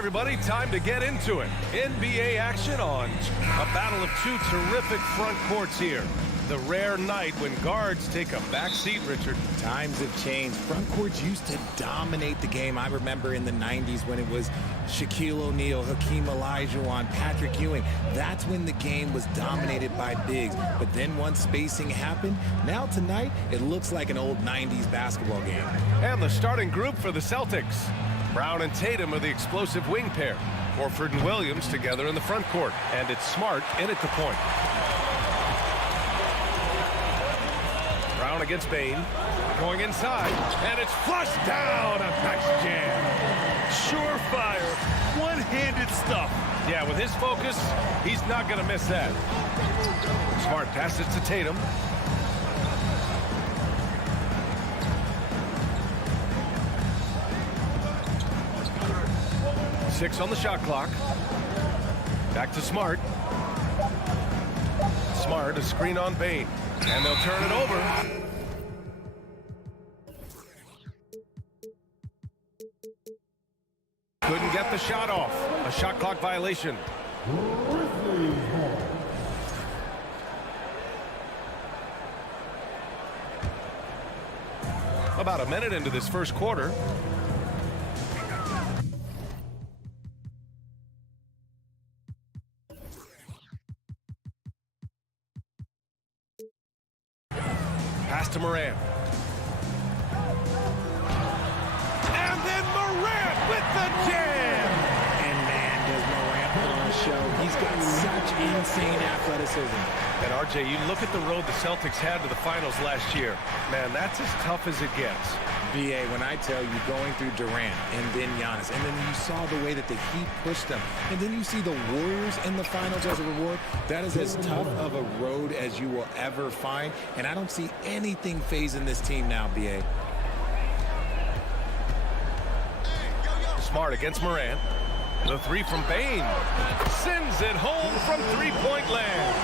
everybody, time to get into it. NBA action on a battle of two terrific front courts here. The rare night when guards take a back seat, Richard. Times have changed. Front courts used to dominate the game. I remember in the 90s when it was Shaquille O'Neal, Hakeem Olajuwon, Patrick Ewing. That's when the game was dominated by bigs. But then once spacing happened, now tonight it looks like an old 90s basketball game. And the starting group for the Celtics. Brown and Tatum are the explosive wing pair. Horford and Williams together in the front court. And it's Smart in at the point. Brown against Bane. Going inside. And it's flushed down. A nice jam. Surefire. One-handed stuff. Yeah, with his focus, he's not going to miss that. Smart passes to Tatum. Six on the shot clock. Back to Smart. Smart, a screen on Bane. And they'll turn it over. Couldn't get the shot off. A shot clock violation. About a minute into this first quarter. Pass to Morant. And then Morant with the jam! And man, does Morant put on a show. He's got such insane athleticism. And RJ, you look at the road the Celtics had to the finals last year. Man, that's as tough as it gets. BA, when I tell you, going through Durant and then Giannis, and then you saw the way that the Heat pushed them, and then you see the Warriors in the finals as a reward, that is as tough of a road as you will ever find, and I don't see anything phasing this team now, BA. Smart against Morant. The three from Bane. Sends it home from three-point land.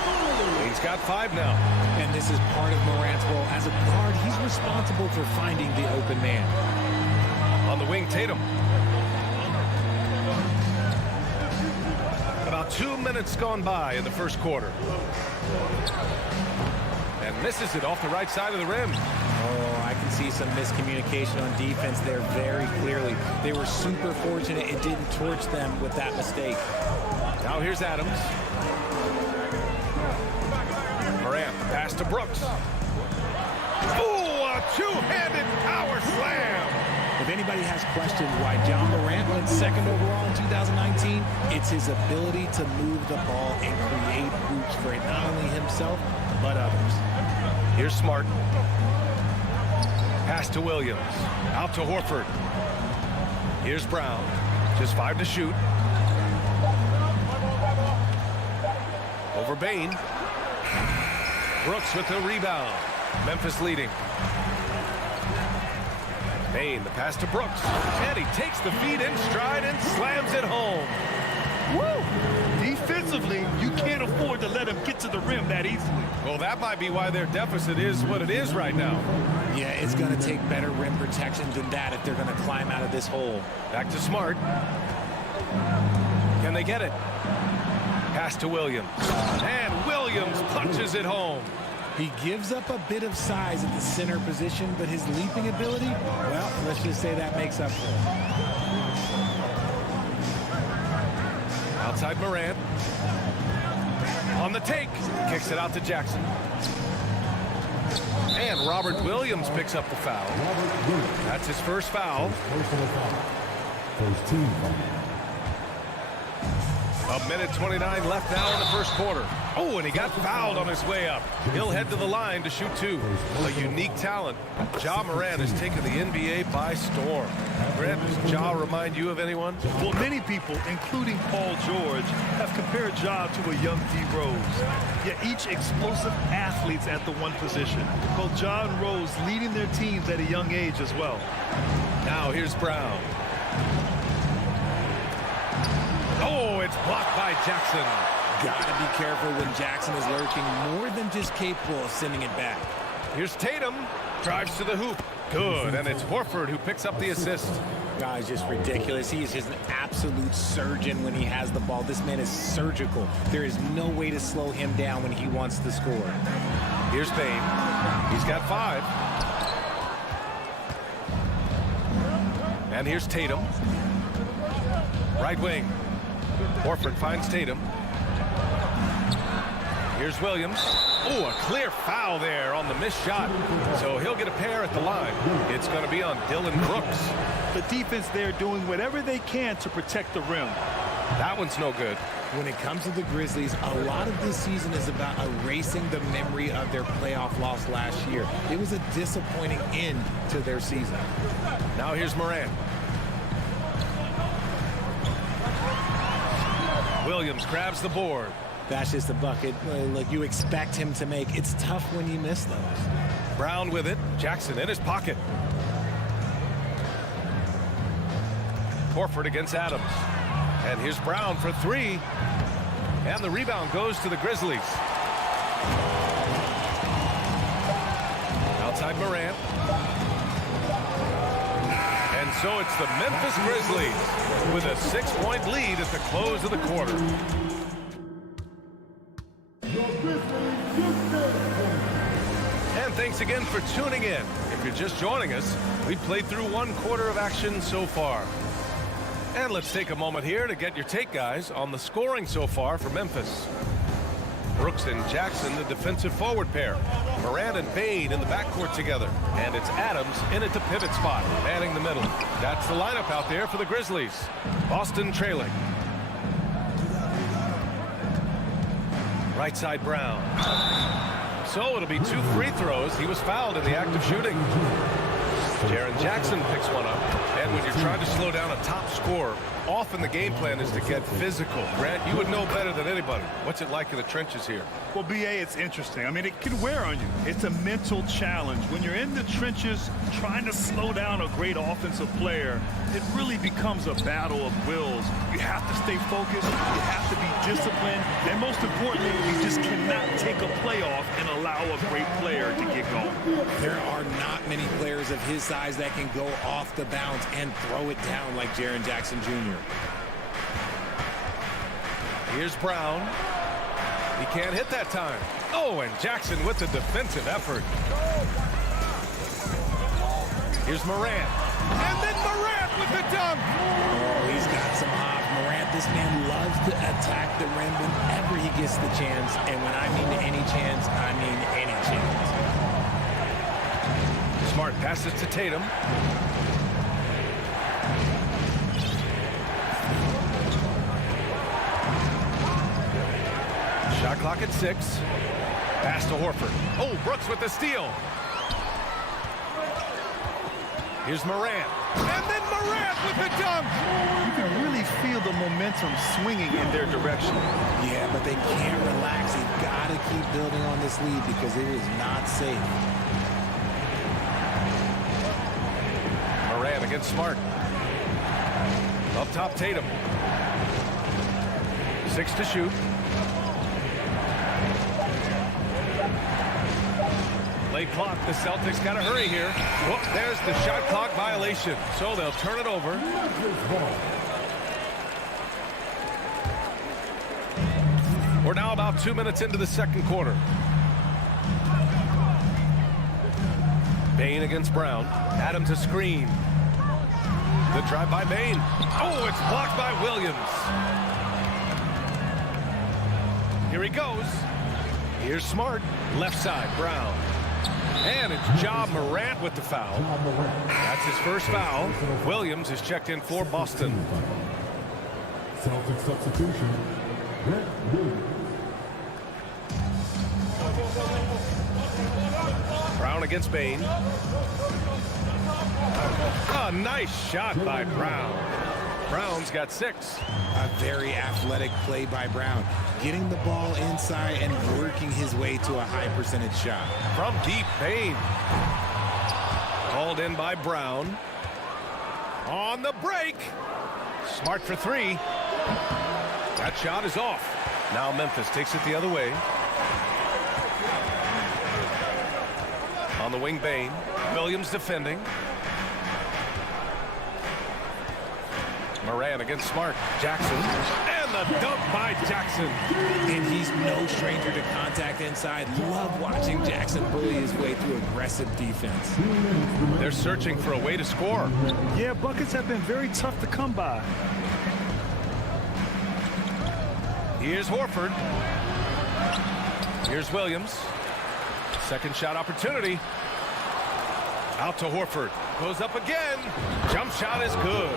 Bane's got 5 now. And this is part of Morant's role. As a guard, he's responsible for finding the open man. On the wing, Tatum. About 2 minutes gone by in the first quarter. And misses it off the right side of the rim. Oh, I can see some miscommunication on defense there very clearly. They were super fortunate it didn't torch them with that mistake. Now here's Adams. Morant, pass to Brooks. Oh, a two-handed power slam. If anybody has questioned why John Morant went second overall in 2019, it's his ability to move the ball and create hoops for not only himself, but others. Here's Smart. Pass to Williams. Out to Horford. Here's Brown. Just 5 to shoot. Over Bane. Brooks with the rebound. Memphis leading. Bane, the pass to Brooks. And he takes the feed in stride and slams it home. Woo! Defensively, you can't afford to let him get to the rim that easily. Well, that might be why their deficit is what it is right now. Yeah, it's going to take better rim protection than that if they're going to climb out of this hole. Back to Smart. Can they get it? Pass to Williams. And Williams punches it home. He gives up a bit of size at the center position, but his leaping ability, well, let's just say that makes up for it. Outside Morant. On the take. Kicks it out to Jackson. And Robert Williams picks up the foul. That's his first foul. First team foul. A minute 29 left now in the first quarter. Oh, and he got fouled on his way up. He'll head to the line to shoot 2. A unique talent. Ja Morant has taken the NBA by storm. Grant, does Ja remind you of anyone? Well, many people, including Paul George, have compared Ja to a young D. Rose. Yet each explosive athletes at the one position. Both Ja and Rose leading their teams at a young age as well. Now here's Brown. Oh, it's blocked by Jackson. Gotta be careful when Jackson is lurking, more than just capable of sending it back. Here's Tatum. Drives to the hoop. Good, and it's Horford who picks up the assist. Guys, just ridiculous. He is just an absolute surgeon when he has the ball. This man is surgical. There is no way to slow him down when he wants to score. Here's Bane. He's got 5. And here's Tatum. Right wing. Horford finds Tatum. Here's Williams. Oh, a clear foul there on the missed shot. So he'll get a pair at the line. It's going to be on Dylan Brooks. The defense there doing whatever they can to protect the rim. That one's no good. When it comes to the Grizzlies, a lot of this season is about erasing the memory of their playoff loss last year. It was a disappointing end to their season. Now here's Morant. Williams grabs the board. That's just a bucket like you expect him to make. It's tough when you miss those. Brown with it. Jackson in his pocket. Horford against Adams. And here's Brown for 3. And the rebound goes to the Grizzlies. Outside Morant. And so it's the Memphis Grizzlies with a 6-point lead at the close of the quarter. And thanks again for tuning in. If you're just joining us, we've played through 1 quarter of action so far. And let's take a moment here to get your take, guys, on the scoring so far for Memphis. Brooks and Jackson, the defensive forward pair. Morant and Bane in the backcourt together. And it's Adams in at the pivot spot, manning the middle. That's the lineup out there for the Grizzlies. Boston trailing. Right side Brown. So it'll be 2 free throws. He was fouled in the act of shooting. Jaren Jackson picks one up. And when you're trying to slow down a top scorer, often the game plan is to get physical. Grant, you would know better than anybody. What's it like in the trenches here? Well, B.A., it's interesting. I mean, it can wear on you. It's a mental challenge. When you're in the trenches trying to slow down a great offensive player, it really becomes a battle of wills. You have to stay focused. You have to be disciplined. And most importantly, you just cannot take a play off and allow a great player to get going. There are not many players of his size that can go off the bounce and throw it down like Jaren Jackson Jr. Here's Brown. He can't hit that time. Oh, and Jackson with the defensive effort. Here's Morant. And then Morant with the dunk. Oh, he's got some hop. Morant, this man loves to attack the rim whenever he gets the chance. And when I mean any chance, I mean any chance. Smart passes to Tatum. Shot clock at 6. Pass to Horford. Oh, Brooks with the steal. Here's Morant. And then Morant with the dunk. You can really feel the momentum swinging in their direction. Yeah, but they can't relax. They've got to keep building on this lead because it is not safe. Morant against Smart. Up top, Tatum. 6 to shoot. Late clock. The Celtics got to hurry here. Whoop, there's the shot clock violation. So they'll turn it over. We're now about 2 minutes into the second quarter. Bane against Brown. Adams a screen. The drive by Bane. Oh, it's blocked by Williams. Here he goes. Here's Smart. Left side, Brown. And it's Ja Morant with the foul. That's his first foul. Williams is checked in for Boston. Celtics substitution. Brown against Bane. A nice shot by Brown. Brown's got 6. A very athletic play by Brown. Getting the ball inside and working his way to a high percentage shot. From deep, Bane. Called in by Brown. On the break. Smart for 3. That shot is off. Now Memphis takes it the other way. On the wing, Bain. Williams defending. Moran against Smart. Jackson. And the dunk by Jackson. And he's no stranger to contact inside. Love watching Jackson bully his way through aggressive defense. They're searching for a way to score. Yeah, buckets have been very tough to come by. Here's Horford. Here's Williams. Second shot opportunity. Out to Horford. Goes up again. Jump shot is good.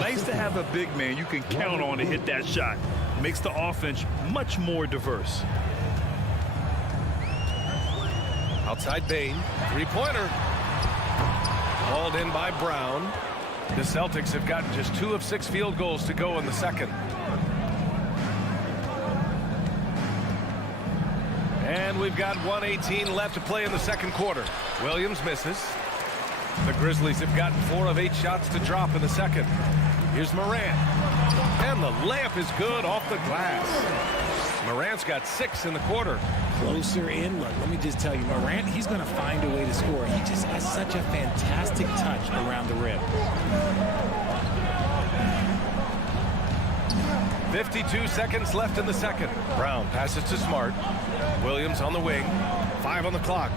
Nice to have a big man you can count on to hit that shot. Makes the offense much more diverse. Outside Bain. Three-pointer. Hauled in by Brown. The Celtics have gotten just 2 of 6 field goals to go in the second. And we've got 1:18 left to play in the second quarter. Williams misses. The Grizzlies have gotten 4 of 8 shots to drop in the second. Here's Moran. And the layup is good off the glass. Moran's got 6 in the quarter. Closer in, look, let me just tell you, Moran, he's going to find a way to score. He just has such a fantastic touch around the rim. 52 seconds left in the second. Brown passes to Smart. Williams on the wing. 5 on the clock.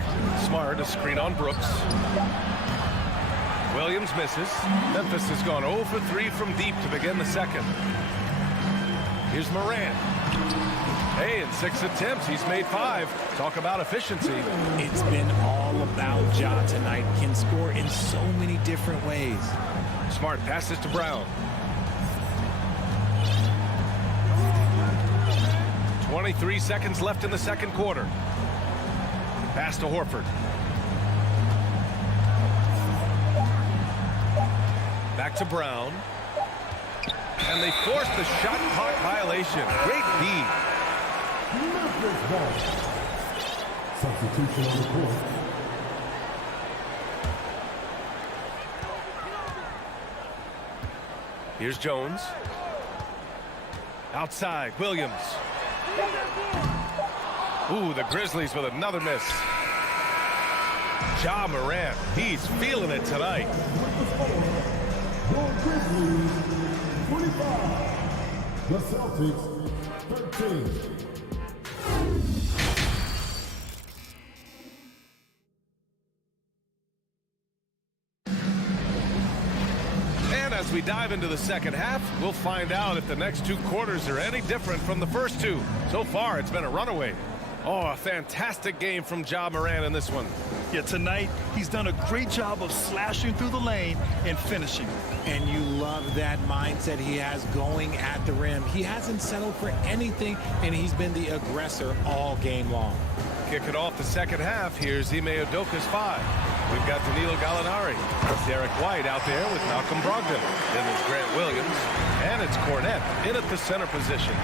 Smart, a screen on Brooks. Williams misses. Memphis has gone 0 for 3 from deep to begin the second. Here's Moran. Hey, in 6 attempts, he's made 5. Talk about efficiency. It's been all about Ja tonight. Can score in so many different ways. Smart passes to Brown. 23 seconds left in the second quarter. Pass to Horford. Back to Brown. And they forced the shot clock violation. Great D. Substitution on the court. Here's Jones. Outside, Williams. Ooh, the Grizzlies with another miss. Ja Morant, he's feeling it tonight. Your Grizzlies, 25. The Celtics, 13. As we dive into the second half, we'll find out if the next 2 quarters are any different from the first 2. So far, it's been a runaway. Oh, a fantastic game from Ja Morant in this one. Yeah, tonight, he's done a great job of slashing through the lane and finishing. And you love that mindset he has going at the rim. He hasn't settled for anything, and he's been the aggressor all game long. Kick it off the second half. Here's Ime Udoka's 5. We've got Danilo Gallinari. It's Derek White out there with Malcolm Brogdon. Then there's Grant Williams. And it's Cornette in at the center position.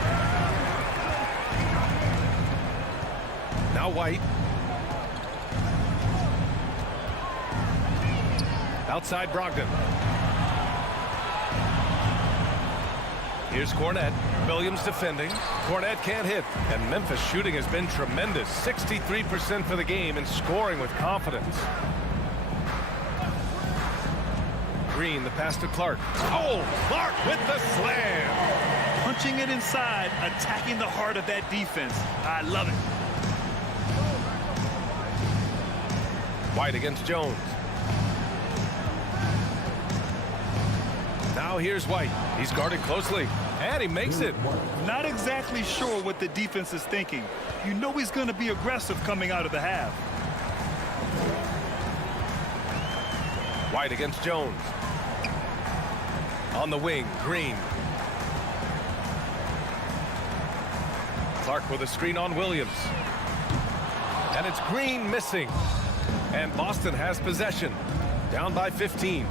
Now White. Outside Brogdon. Here's Cornette. Williams defending. Cornette can't hit. And Memphis shooting has been tremendous. 63% for the game and scoring with confidence. Green, the pass to Clark. Oh, Clark with the slam. Punching it inside, attacking the heart of that defense. I love it. White against Jones. Now here's White. He's guarded closely. And he makes it. Not exactly sure what the defense is thinking. You know he's going to be aggressive coming out of the half. White against Jones. On the wing, Green. Clark with a screen on Williams. And it's Green missing. And Boston has possession. Down by 15.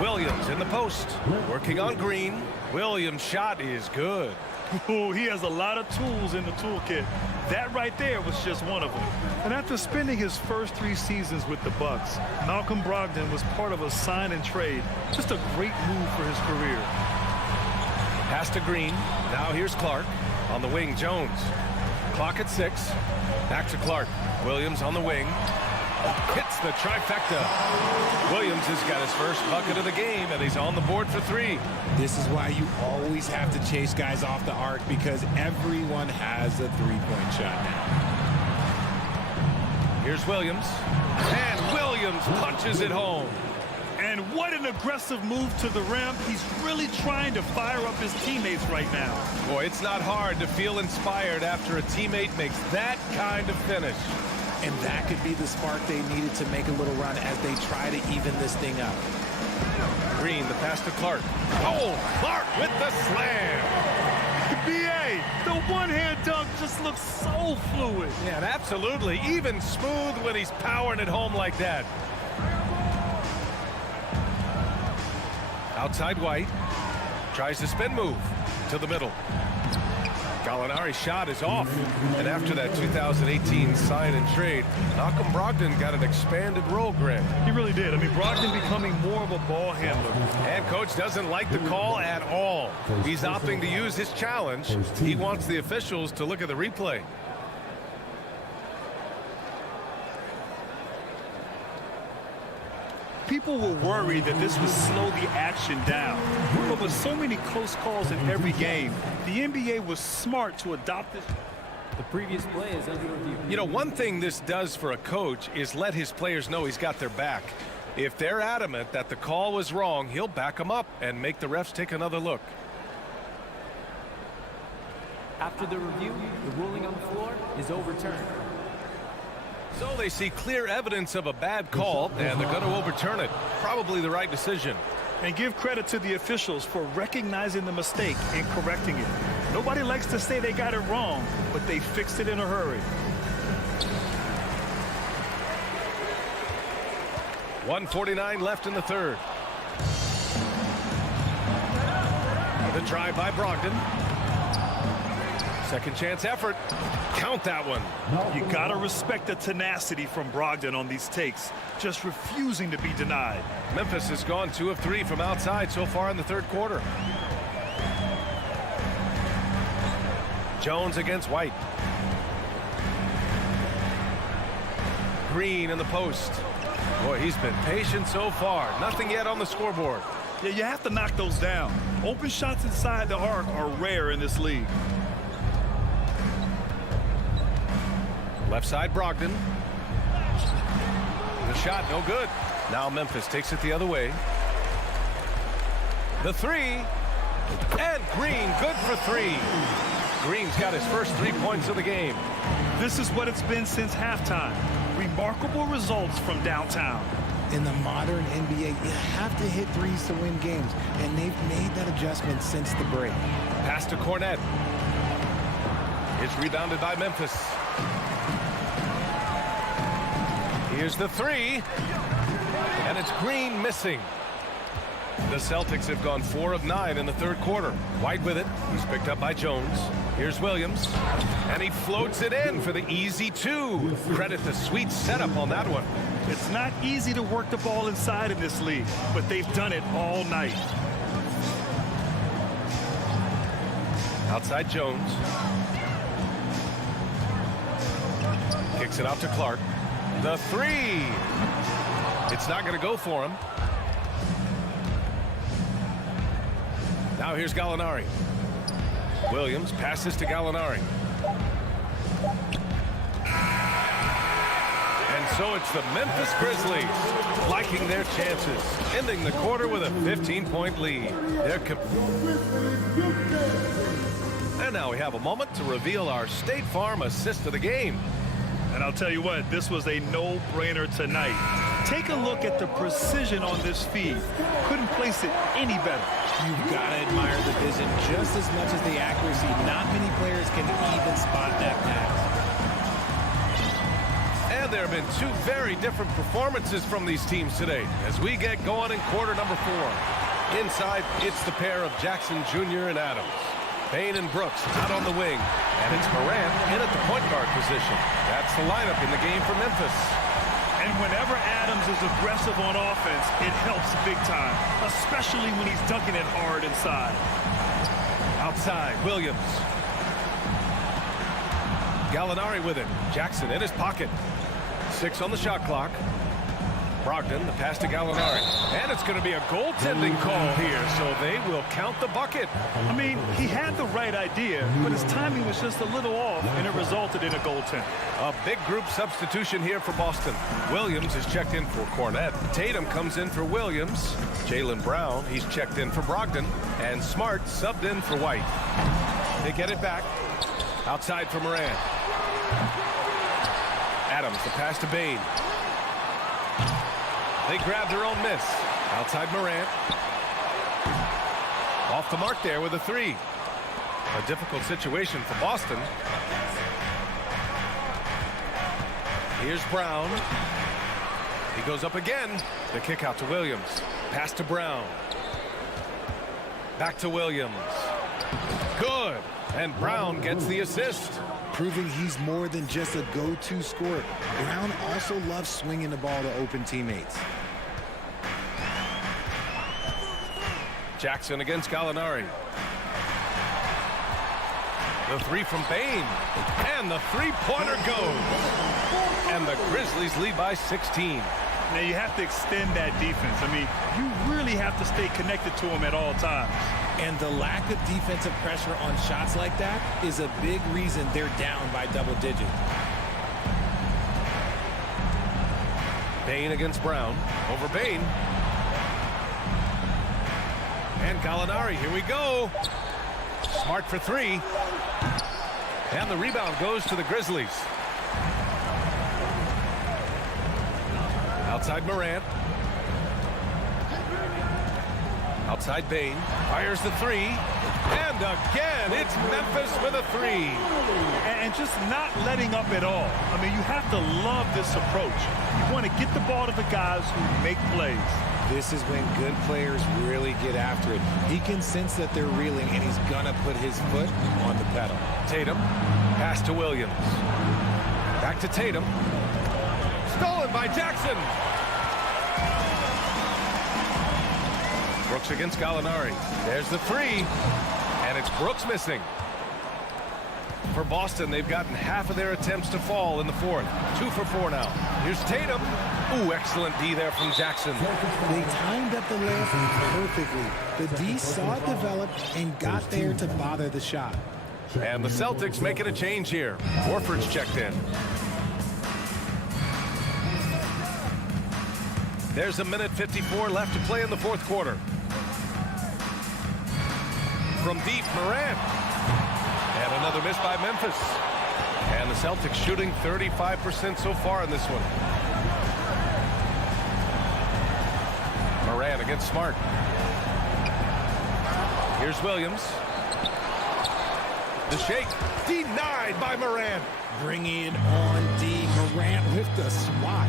Williams in the post. Working on Green. Williams' shot is good. Ooh, he has a lot of tools in the toolkit. That right there was just one of them. And after spending his first 3 seasons with the Bucks, Malcolm Brogdon was part of a sign and trade. Just a great move for his career. Pass to Green. Now here's Clark. On the wing, Jones. Clock at 6. Back to Clark. Williams on the wing. Hits the trifecta. Williams has got his first bucket of the game, and he's on the board for 3. This is why you always have to chase guys off the arc, because everyone has a three-point shot now. Here's Williams. And Williams punches it home. And what an aggressive move to the rim. He's really trying to fire up his teammates right now. Boy, it's not hard to feel inspired after a teammate makes that kind of finish. And that could be the spark they needed to make a little run as they try to even this thing up. Green, the pass to Clark. Oh, Clark with the slam. BA, the one-hand dunk just looks so fluid. Yeah, and absolutely. Even smooth when he's powering it home like that. Outside White. Tries to spin move to the middle. Gallinari's shot is off. And after that 2018 sign and trade, Malcolm Brogdon got an expanded role, Grant. He really did. I mean, Brogdon becoming more of a ball handler. And coach doesn't like the call at all. He's opting to use his challenge. He wants the officials to look at the replay. People were worried that this would slow the action down. But with so many close calls in every game, the NBA was smart to adopt this. The previous play is under review. You know, one thing this does for a coach is let his players know he's got their back. If they're adamant that the call was wrong, he'll back them up and make the refs take another look. After the review, the ruling on the floor is overturned. So they see clear evidence of a bad call, and they're going to overturn it. Probably the right decision. And give credit to the officials for recognizing the mistake and correcting it. Nobody likes to say they got it wrong, but they fixed it in a hurry. 1:49 left in the third. The try by Brogdon. Second chance effort. Count that one. You got to respect the tenacity from Brogdon on these takes, just refusing to be denied. Memphis has gone 2 of 3 from outside so far in the third quarter. Jones against White. Green in the post. Boy, he's been patient so far. Nothing yet on the scoreboard. Yeah, you have to knock those down. Open shots inside the arc are rare in this league. Left side, Brogdon. The shot, no good. Now Memphis takes it the other way. The 3. And Green, good for 3. Green's got his first 3 points of the game. This is what it's been since halftime. Remarkable results from downtown. In the modern NBA, you have to hit threes to win games, and they've made that adjustment since the break. Pass to Cornette. It's rebounded by Memphis. Here's the 3. And it's Green missing. The Celtics have gone 4 of 9 in the third quarter. White with it. He's picked up by Jones. Here's Williams. And he floats it in for the easy 2. Credit the sweet setup on that one. It's not easy to work the ball inside in this league, but they've done it all night. Outside Jones. Kicks it out to Clark. The 3. It's not going to go for him. Now here's Gallinari. Williams passes to Gallinari. And so it's the Memphis Grizzlies liking their chances, ending the quarter with a 15-point lead. And now we have a moment to reveal our State Farm assist of the game. And I'll tell you what, this was a no-brainer tonight. Take a look at the precision on this feed. Couldn't place it any better. You've got to admire the vision just as much as the accuracy. Not many players can even spot that pass. And there have been 2 very different performances from these teams today as we get going in quarter number 4. Inside, it's the pair of Jackson Jr. and Adams. Payne and Brooks out on the wing. And it's Morant in at the point guard position. That's the lineup in the game for Memphis. And whenever Adams is aggressive on offense, it helps big time, especially when he's dunking it hard inside. Outside, Williams. Gallinari with it. Jackson in his pocket. 6 on the shot clock. Brogdon, the pass to Gallinari. And it's going to be a goaltending call here, so they will count the bucket. I mean, he had the right idea, but his timing was just a little off, and it resulted in a goaltend. A big group substitution here for Boston. Williams is checked in for Cornette. Tatum comes in for Williams. Jaylen Brown, he's checked in for Brogdon. And Smart subbed in for White. They get it back. Outside for Moran. Adams, the pass to Bane. They grab their own miss. Outside Morant. Off the mark there with a 3. A difficult situation for Boston. Here's Brown. He goes up again. The kick out to Williams. Pass to Brown. Back to Williams. Good. And Brown gets the assist. Proving he's more than just a go-to scorer. Brown also loves swinging the ball to open teammates. Jackson against Gallinari. The 3 from Bane. And the three-pointer goes. And the Grizzlies lead by 16. Now, you have to extend that defense. I mean, you really have to stay connected to him at all times. And the lack of defensive pressure on shots like that is a big reason they're down by double digits. Bane against Brown. Over Bane. And Gallinari, here we go. Smart for 3. And the rebound goes to the Grizzlies. Outside Morant. Outside Bane. Fires the 3. And again, it's Memphis with a 3. And just not letting up at all. I mean, you have to love this approach. You want to get the ball to the guys who make plays. This is when good players really get after it. He can sense that they're reeling, and he's going to put his foot on the pedal. Tatum. Pass to Williams. Back to Tatum. Stolen by Jackson. Brooks against Gallinari. There's the 3. And it's Brooks missing. For Boston, they've gotten half of their attempts to fall in the 4th. 2 for 4 now. Here's Tatum. Ooh, excellent D there from Jackson. They timed up the layup perfectly. The D saw it develop and got there to bother the shot. And the Celtics making a change here. Horford's checked in. There's a minute 54 left to play in the 4th quarter. From deep, Morant. And another miss by Memphis. And the Celtics shooting 35% so far in this one. Morant against Smart. Here's Williams. The shake. Denied by Morant. Bringing it on D. Morant with the swat.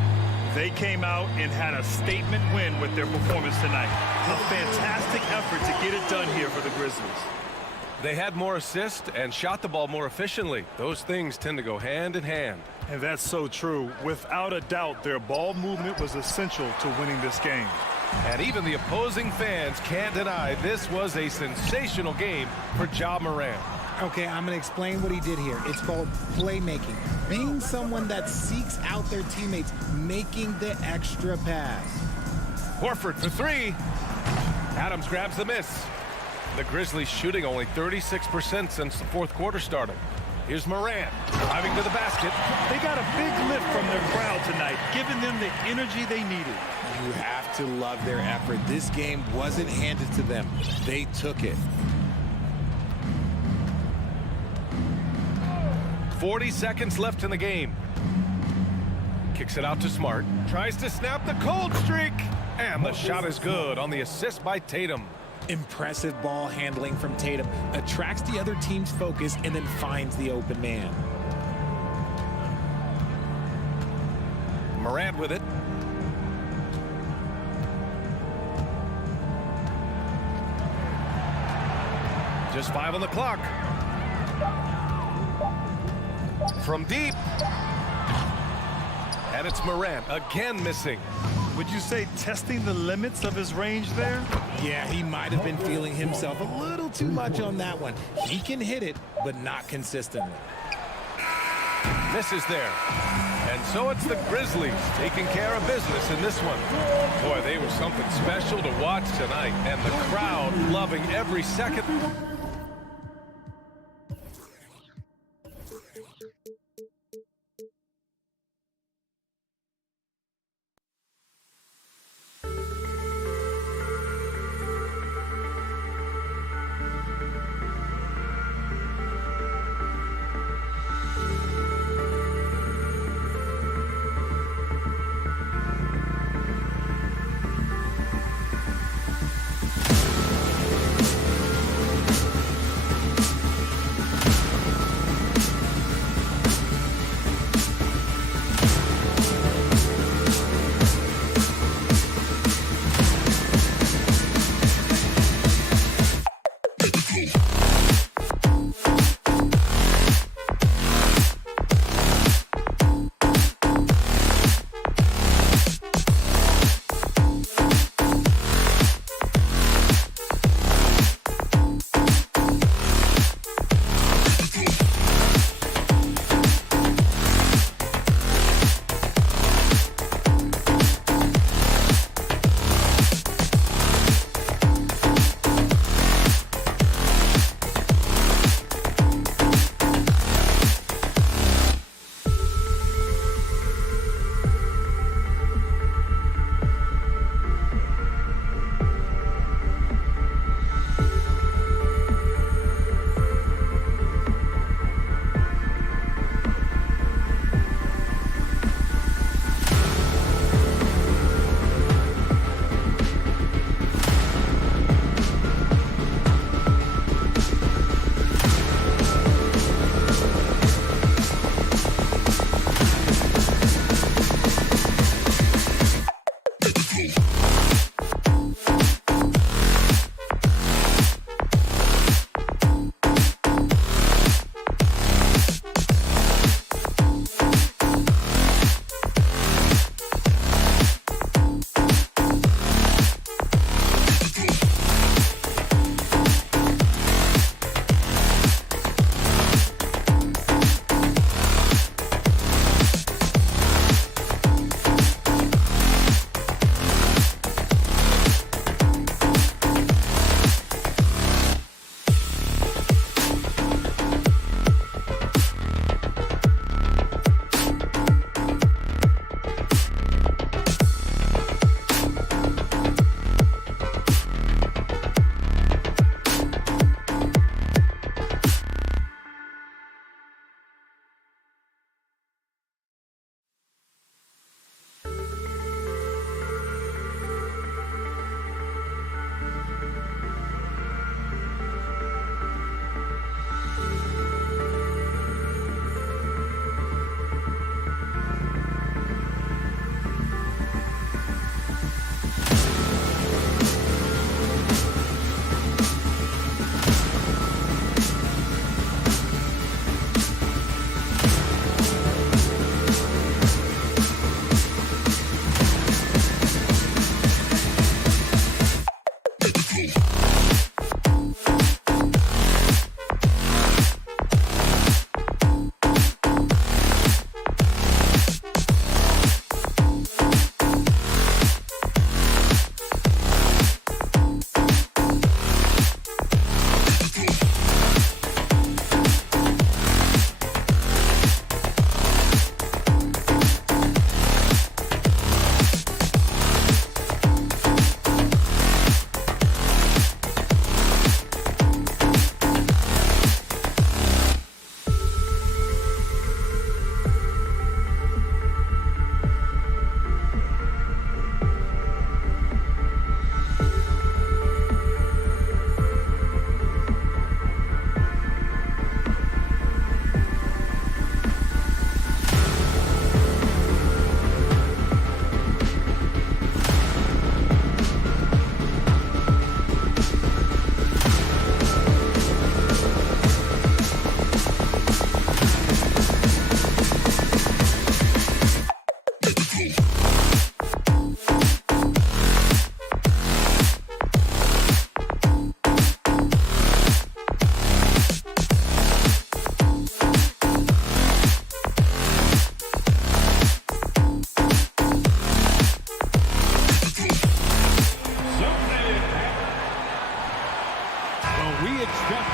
They came out and had a statement win with their performance tonight. A fantastic effort to get it done here for the Grizzlies. They had more assists and shot the ball more efficiently. Those things tend to go hand in hand. And that's so true. Without a doubt, their ball movement was essential to winning this game. And even the opposing fans can't deny this was a sensational game for Ja Morant. Okay, I'm going to explain what he did here. It's called playmaking. Being someone that seeks out their teammates, making the extra pass. Horford for 3. Adams grabs the miss. The Grizzlies shooting only 36% since the 4th quarter started. Here's Morant driving to the basket. They got a big lift from their crowd tonight, giving them the energy they needed. You have to love their effort. This game wasn't handed to them. They took it. 40 seconds left in the game. Kicks it out to Smart. Tries to snap the cold streak. And the shot is good on the assist by Tatum. Impressive ball handling from Tatum. Attracts the other team's focus and then finds the open man. Morant with it. Just 5 on the clock. From deep. And it's Morant again missing. Would you say testing the limits of his range there? Yeah, he might have been feeling himself a little too much on that one. He can hit it, but not consistently. Misses there. And so it's the Grizzlies taking care of business in this one. Boy, they were something special to watch tonight, and the crowd loving every second.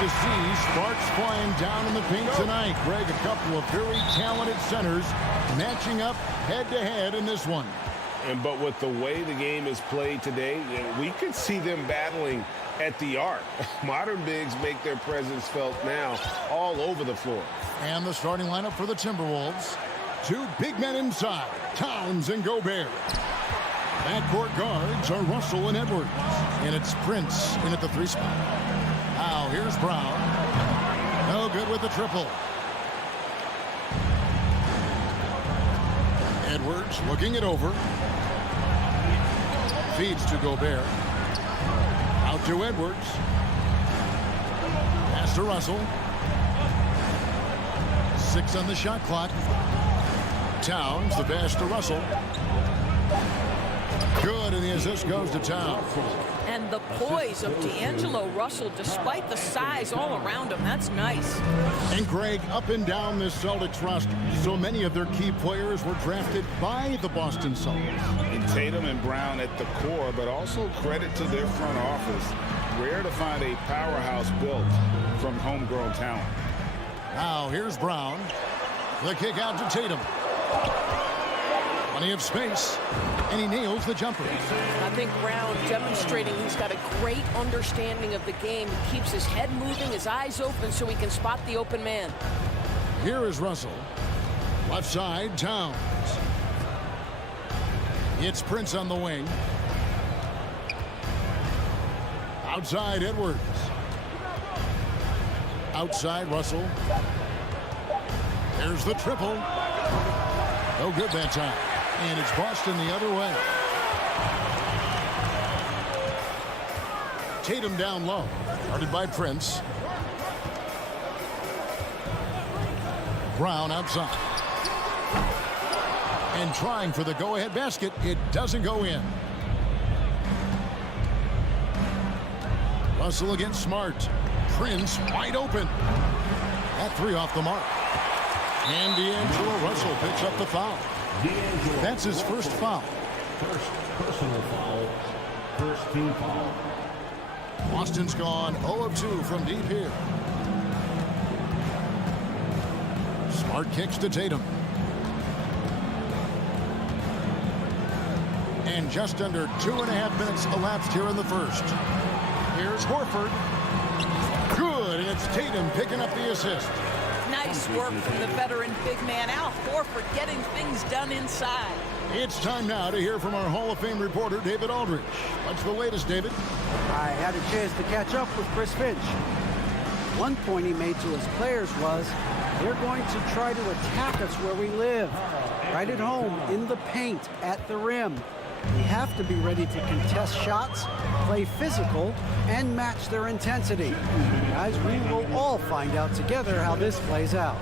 to see sparks flying down in the paint tonight. Greg, a couple of very talented centers matching up head-to-head in this one. But with the way the game is played today, we could see them battling at the arc. Modern bigs make their presence felt now all over the floor. And the starting lineup for the Timberwolves. Two big men inside, Towns and Gobert. Backcourt guards are Russell and Edwards. And it's Prince in at the 3 spot. Now here's Brown. No good with the triple. Edwards looking it over. Feeds to Gobert. Out to Edwards. Pass to Russell. 6 on the shot clock. Towns, the pass to Russell. Good, and the assist goes to Towns. And the poise of D'Angelo Russell, despite the size all around him, that's nice. And Greg, up and down this Celtics roster, so many of their key players were drafted by the Boston Celtics. And Tatum and Brown at the core, but also credit to their front office. Rare to find a powerhouse built from homegrown talent. Now here's Brown. The kick out to Tatum. Plenty of space, and he nails the jumper. I think Brown demonstrating he's got a great understanding of the game. He keeps his head moving, his eyes open so he can spot the open man. Here is Russell. Left side, Towns. It's Prince on the wing. Outside, Edwards. Outside, Russell. There's the triple. No good that time. And it's Boston the other way. Tatum down low. Guarded by Prince. Brown outside. And trying for the go-ahead basket. It doesn't go in. Russell against Smart. Prince wide open. That 3 off the mark. And D'Angelo Russell picks up the foul. That's his first foul. First personal foul. First team foul. Boston's gone 0 of 2 from deep here. Smart kicks to Tatum. And just under 2.5 minutes elapsed here in the first. Here's Horford. Good, and it's Tatum picking up the assist. Nice work from the veteran big man, Al Horford, getting things done inside. It's time now to hear from our Hall of Fame reporter, David Aldridge. What's the latest, David? I had a chance to catch up with Chris Finch. One point he made to his players was, they're going to try to attack us where we live. Right at home, in the paint, at the rim. We have to be ready to contest shots, play physical, and match their intensity. Guys, we will all find out together how this plays out.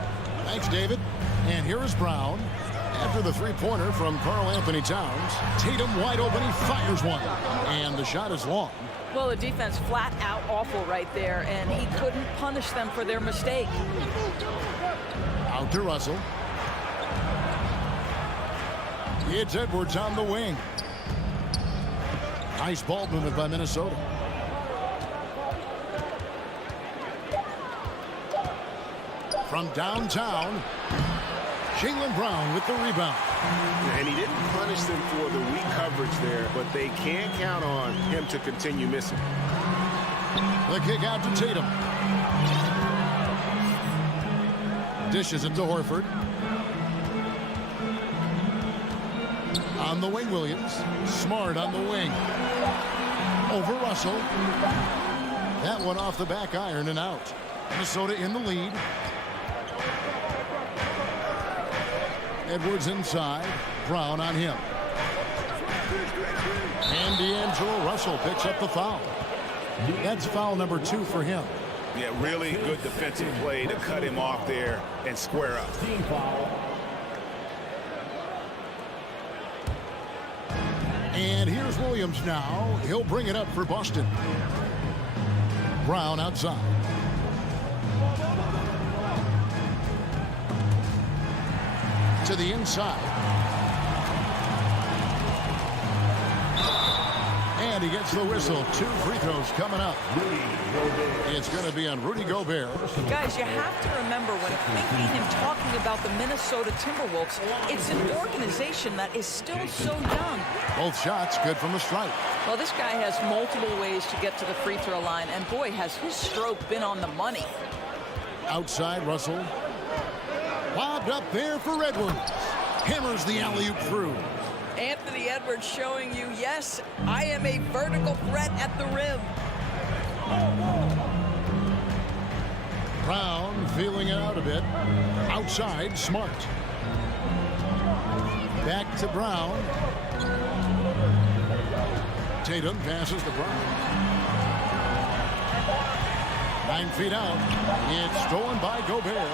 Thanks, David. And here is Brown. After the three-pointer from Karl Anthony Towns, Tatum wide open, he fires one. And the shot is long. Well, the defense flat out awful right there, and he couldn't punish them for their mistake. Out to Russell. It's Edwards on the wing. Nice ball movement by Minnesota. From downtown, Jaylen Brown with the rebound. And he didn't punish them for the weak coverage there, but they can't count on him to continue missing. The kick out to Tatum. Dishes it to Horford. On the wing, Williams. Smart on the wing. Over Russell. That one off the back iron and out. Minnesota in the lead. Edwards inside. Brown on him. And D'Angelo Russell picks up the foul. That's foul number 2 for him. Yeah, really good defensive play to cut him off there and square up. Team foul. And here's Williams now. He'll bring it up for Boston. Brown outside. To the inside. And And he gets the whistle. 2 free throws coming up. It's going to be on Rudy Gobert. Guys, you have to remember when thinking and talking about the Minnesota Timberwolves, it's an organization that is still so young. Both shots good from the stripe. Well, this guy has multiple ways to get to the free throw line, and boy, has his stroke been on the money. Outside, Russell. Lobbed up there for Edwards. Hammers the alley-oop through. Anthony Edwards showing you, yes, I am a vertical threat at the rim. Brown feeling it out a bit. Outside, Smart. Back to Brown. Tatum passes to Brown. 9 feet out. It's stolen by Gobert.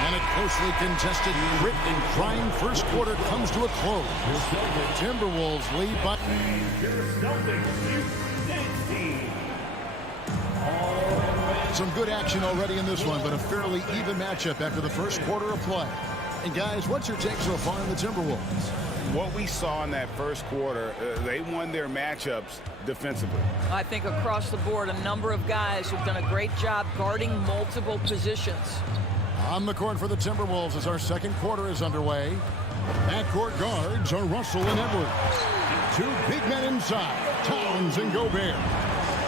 And a closely contested, grit and crime first quarter comes to a close. Timberwolves lead by... Some good action already in this one, but a fairly even matchup after the first quarter of play. And guys, what's your take so far on the Timberwolves? What we saw in that first quarter, they won their matchups defensively. I think across the board, a number of guys have done a great job guarding multiple positions. On the court for the Timberwolves as our second quarter is underway. Backcourt guards are Russell and Edwards. 2 big men inside, Towns and Gobert.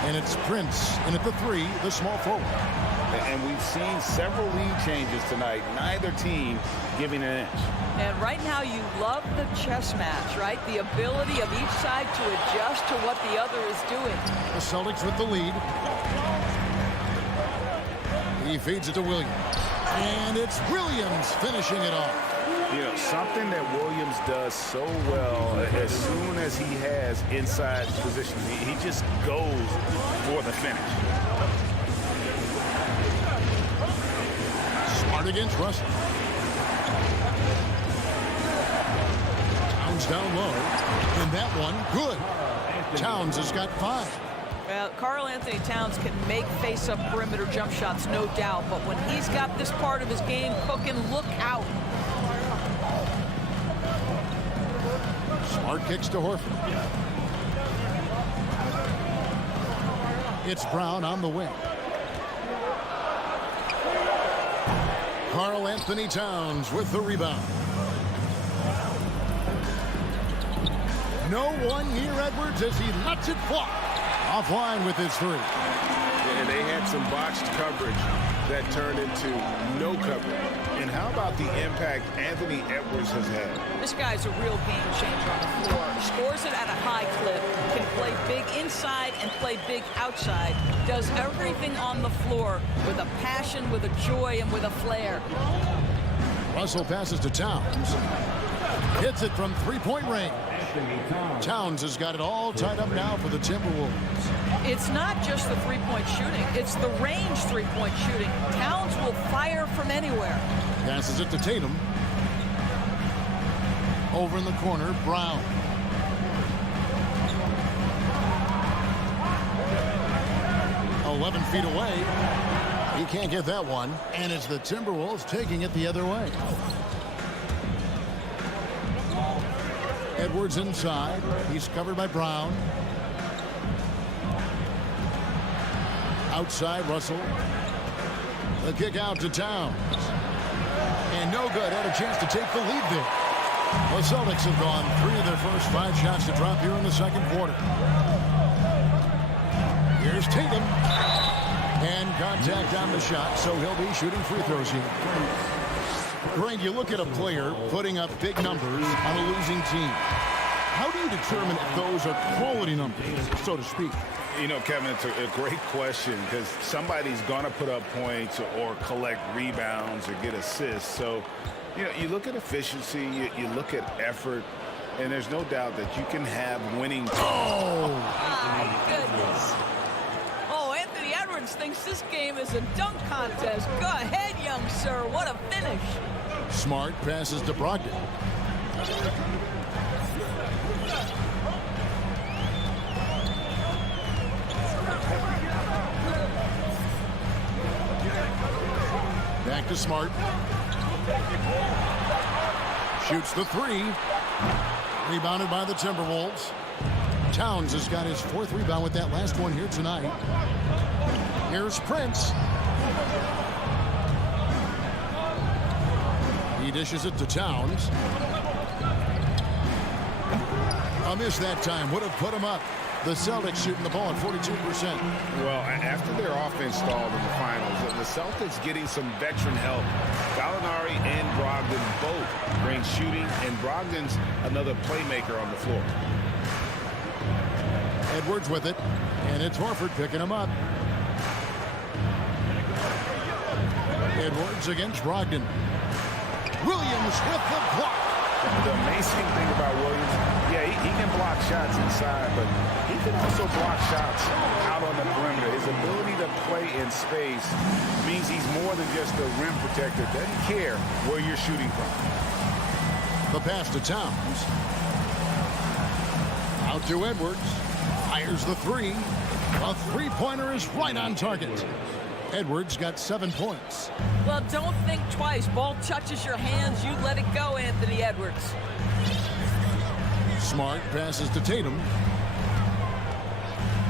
And it's Prince in at the 3, the small forward. And we've seen several lead changes tonight, neither team giving an inch. And right now you love the chess match, right? The ability of each side to adjust to what the other is doing. The Celtics with the lead. He feeds it to Williams. And it's Williams finishing it off. You know, something that Williams does so well, as soon as he has inside position, he just goes for the finish. Smart against Russell. Towns down low. And that one, good. Towns has got 5. Well, Karl Anthony Towns can make face-up perimeter jump shots, no doubt. But when he's got this part of his game cooking, look out. Smart kicks to Horford. It's Brown on the wing. Karl Anthony Towns with the rebound. No one near Edwards as he lets it fly. Offline with his 3. And they had some botched coverage that turned into no coverage. And how about the impact Anthony Edwards has had? This guy's a real game changer on the floor. Scores it at a high clip, can play big inside and play big outside. Does everything on the floor with a passion, with a joy, and with a flair. Russell passes to Towns. Hits it from 3-point range. Towns has got it all tied up now for the Timberwolves. It's not just the three-point shooting. It's the range three-point shooting. Towns will fire from anywhere. Passes it to Tatum. Over in the corner, Brown. "11 feet away. He can't get that one. And it's the Timberwolves taking it the other way. Edwards inside. He's covered by Brown. Outside, Russell. The kick out to Towns. And no good. Had a chance to take the lead there. The Celtics have gone 3 of their first 5 shots to drop here in the second quarter. Here's Tatum. And contact on the shot, so he'll be shooting free throws here. Greg, you look at a player putting up big numbers on a losing team. How do you determine if those are quality numbers, so to speak? You know, Kevin, it's a great question because somebody's going to put up points or collect rebounds or get assists. So, you know, you look at efficiency, you look at effort, and there's no doubt that you can have winning teams. Oh, my goodness. Oh, Anthony Edwards thinks this game is a dunk contest. Go ahead, young sir. What a finish. Smart passes to Brogdon. Back to Smart. Shoots the 3. Rebounded by the Timberwolves. Towns has got his 4th rebound with that last one here tonight. Here's Prince. He dishes it to Towns. A miss that time would have put him up. The Celtics shooting the ball at 42%. Well, after their offense stalled in the finals, the Celtics getting some veteran help. Gallinari and Brogdon both bring shooting, and Brogdon's another playmaker on the floor. Edwards with it, and it's Horford picking him up. Edwards against Brogdon. Williams with the block. The amazing thing about Williams, yeah, he can block shots inside, but he can also block shots out on the perimeter. His ability to play in space means he's more than just a rim protector. Doesn't care where you're shooting from. The pass to Towns. Out to Edwards. Fires the 3. A 3-pointer is right on target. Edwards got 7 points. Well, don't think twice. Ball touches your hands, you let it go, Anthony Edwards. Smart passes to Tatum.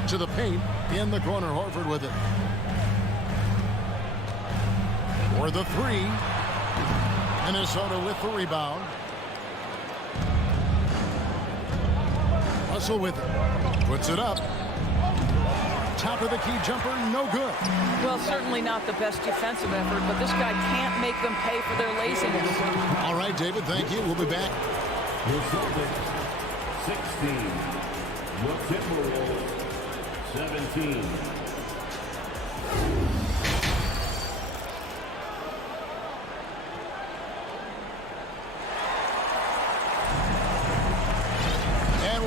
To the paint. In the corner, Horford with it. For the 3. Minnesota with the rebound. Russell with it. Puts it up. Top of the key jumper, no good. Well, certainly not the best defensive effort, but this guy can't make them pay for their laziness. All right, David, thank you. We'll be back. The Celtics 16. The Timberwolves 17.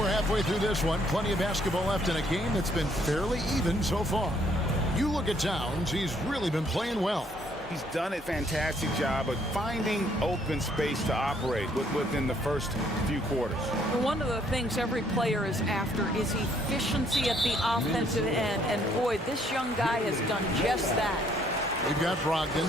Halfway through this one, plenty of basketball left in a game that's been fairly even so far. You look at Towns, he's really been playing well. He's done a fantastic job of finding open space to operate within the first few quarters. Well, one of the things every player is after is efficiency at the offensive end, and boy, this young guy has done just that. We've got Brogdon.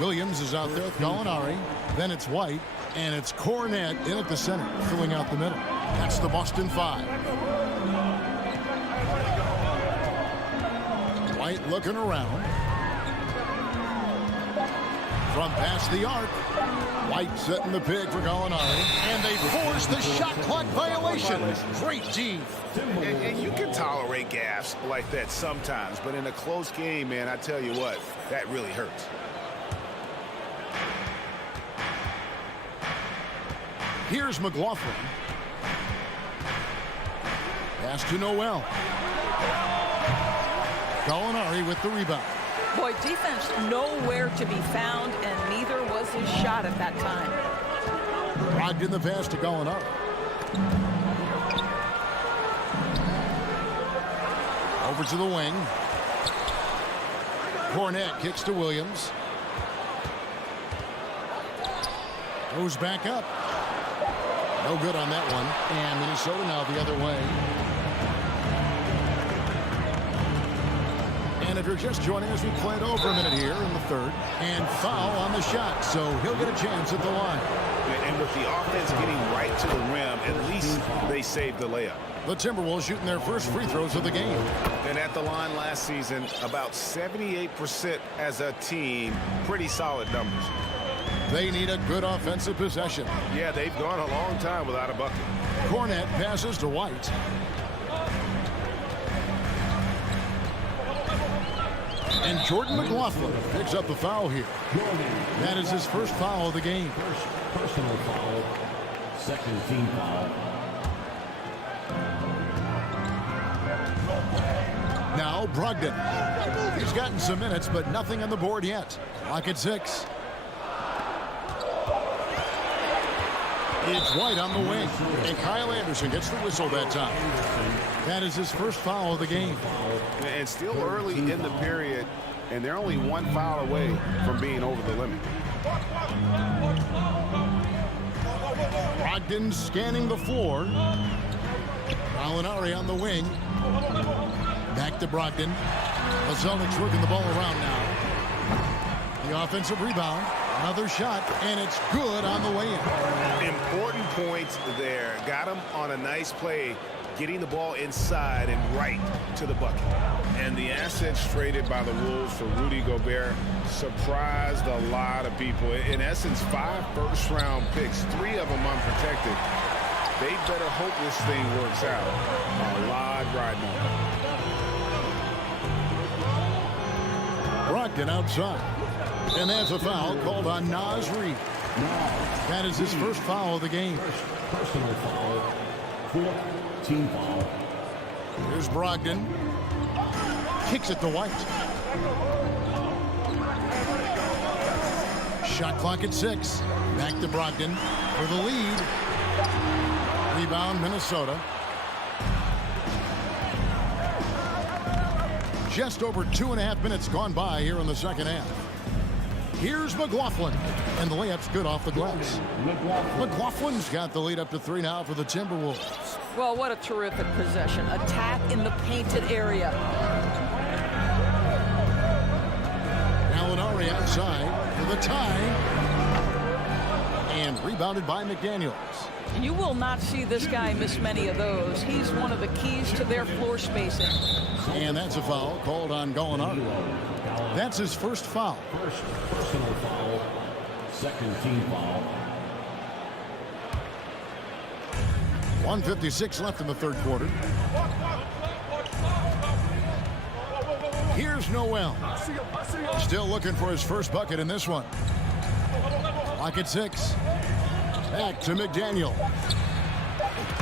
Williams is out there with Gallinari. Then it's White, and it's Cornette in at the center, filling out the middle. That's the Boston 5. White looking around. From past the arc. White setting the pick for Gallinari. And they force the shot clock violation. Great D. And you can tolerate gaffes like that sometimes, but in a close game, man, I tell you what, that really hurts. Here's McLaughlin. Pass to Noel. Gallinari with the rebound. Boy, defense nowhere to be found, and neither was his shot at that time. Brogdon the pass to Gallinari. Over to the wing. Cornette kicks to Williams. Goes back up. No good on that one. And Minnesota now the other way. And if you're just joining us, we played over a minute here in the third. And foul on the shot, so he'll get a chance at the line. And with the offense getting right to the rim, at least they saved the layup. The Timberwolves shooting their first free throws of the game. And at the line last season, about 78% as a team. Pretty solid numbers. They need a good offensive possession. Yeah, they've gone a long time without a bucket. Cornette passes to White. And Jordan McLaughlin picks up the foul here. That is his first foul of the game. First personal foul. Second team foul. Now Brogdon. He's gotten some minutes, but nothing on the board yet. Clock at 6. It's White on the wing. And Kyle Anderson gets the whistle that time. That is his first foul of the game. And still early in the period, and they're only one foul away from being over the limit. Brogdon scanning the floor. Gallinari on the wing. Back to Brogdon. The Celtics working the ball around now. The offensive rebound. Another shot, and it's good on the way in. Important points there. Got him on a nice play getting the ball inside and right to the bucket. And the assets traded by the Wolves for Rudy Gobert surprised a lot of people. In essence, 5 first-round picks, 3 of them unprotected. They better hope this thing works out. A lot riding on it. Brogdon outside. And that's a foul called on Naz Reid. That is his first foul of the game. Personal foul. 4th team foul. Here's Brogdon. Kicks it to White. Shot clock at 6. Back to Brogdon for the lead. Rebound, Minnesota. Just over 2.5 minutes gone by here in the second half. Here's McLaughlin, and the layup's good off the glass. McLaughlin's got the lead up to 3 now for the Timberwolves. Well, what a terrific possession. Attack in the painted area. Gallinari outside for the tie. And rebounded by McDaniels. You will not see this guy miss many of those. He's one of the keys to their floor spacing. And that's a foul called on Gallinari. That's his first foul. First personal foul. 2nd team foul. 1:56 left in the third quarter. Here's Noel. Still looking for his first bucket in this one. Clock at 6. Back to McDaniel.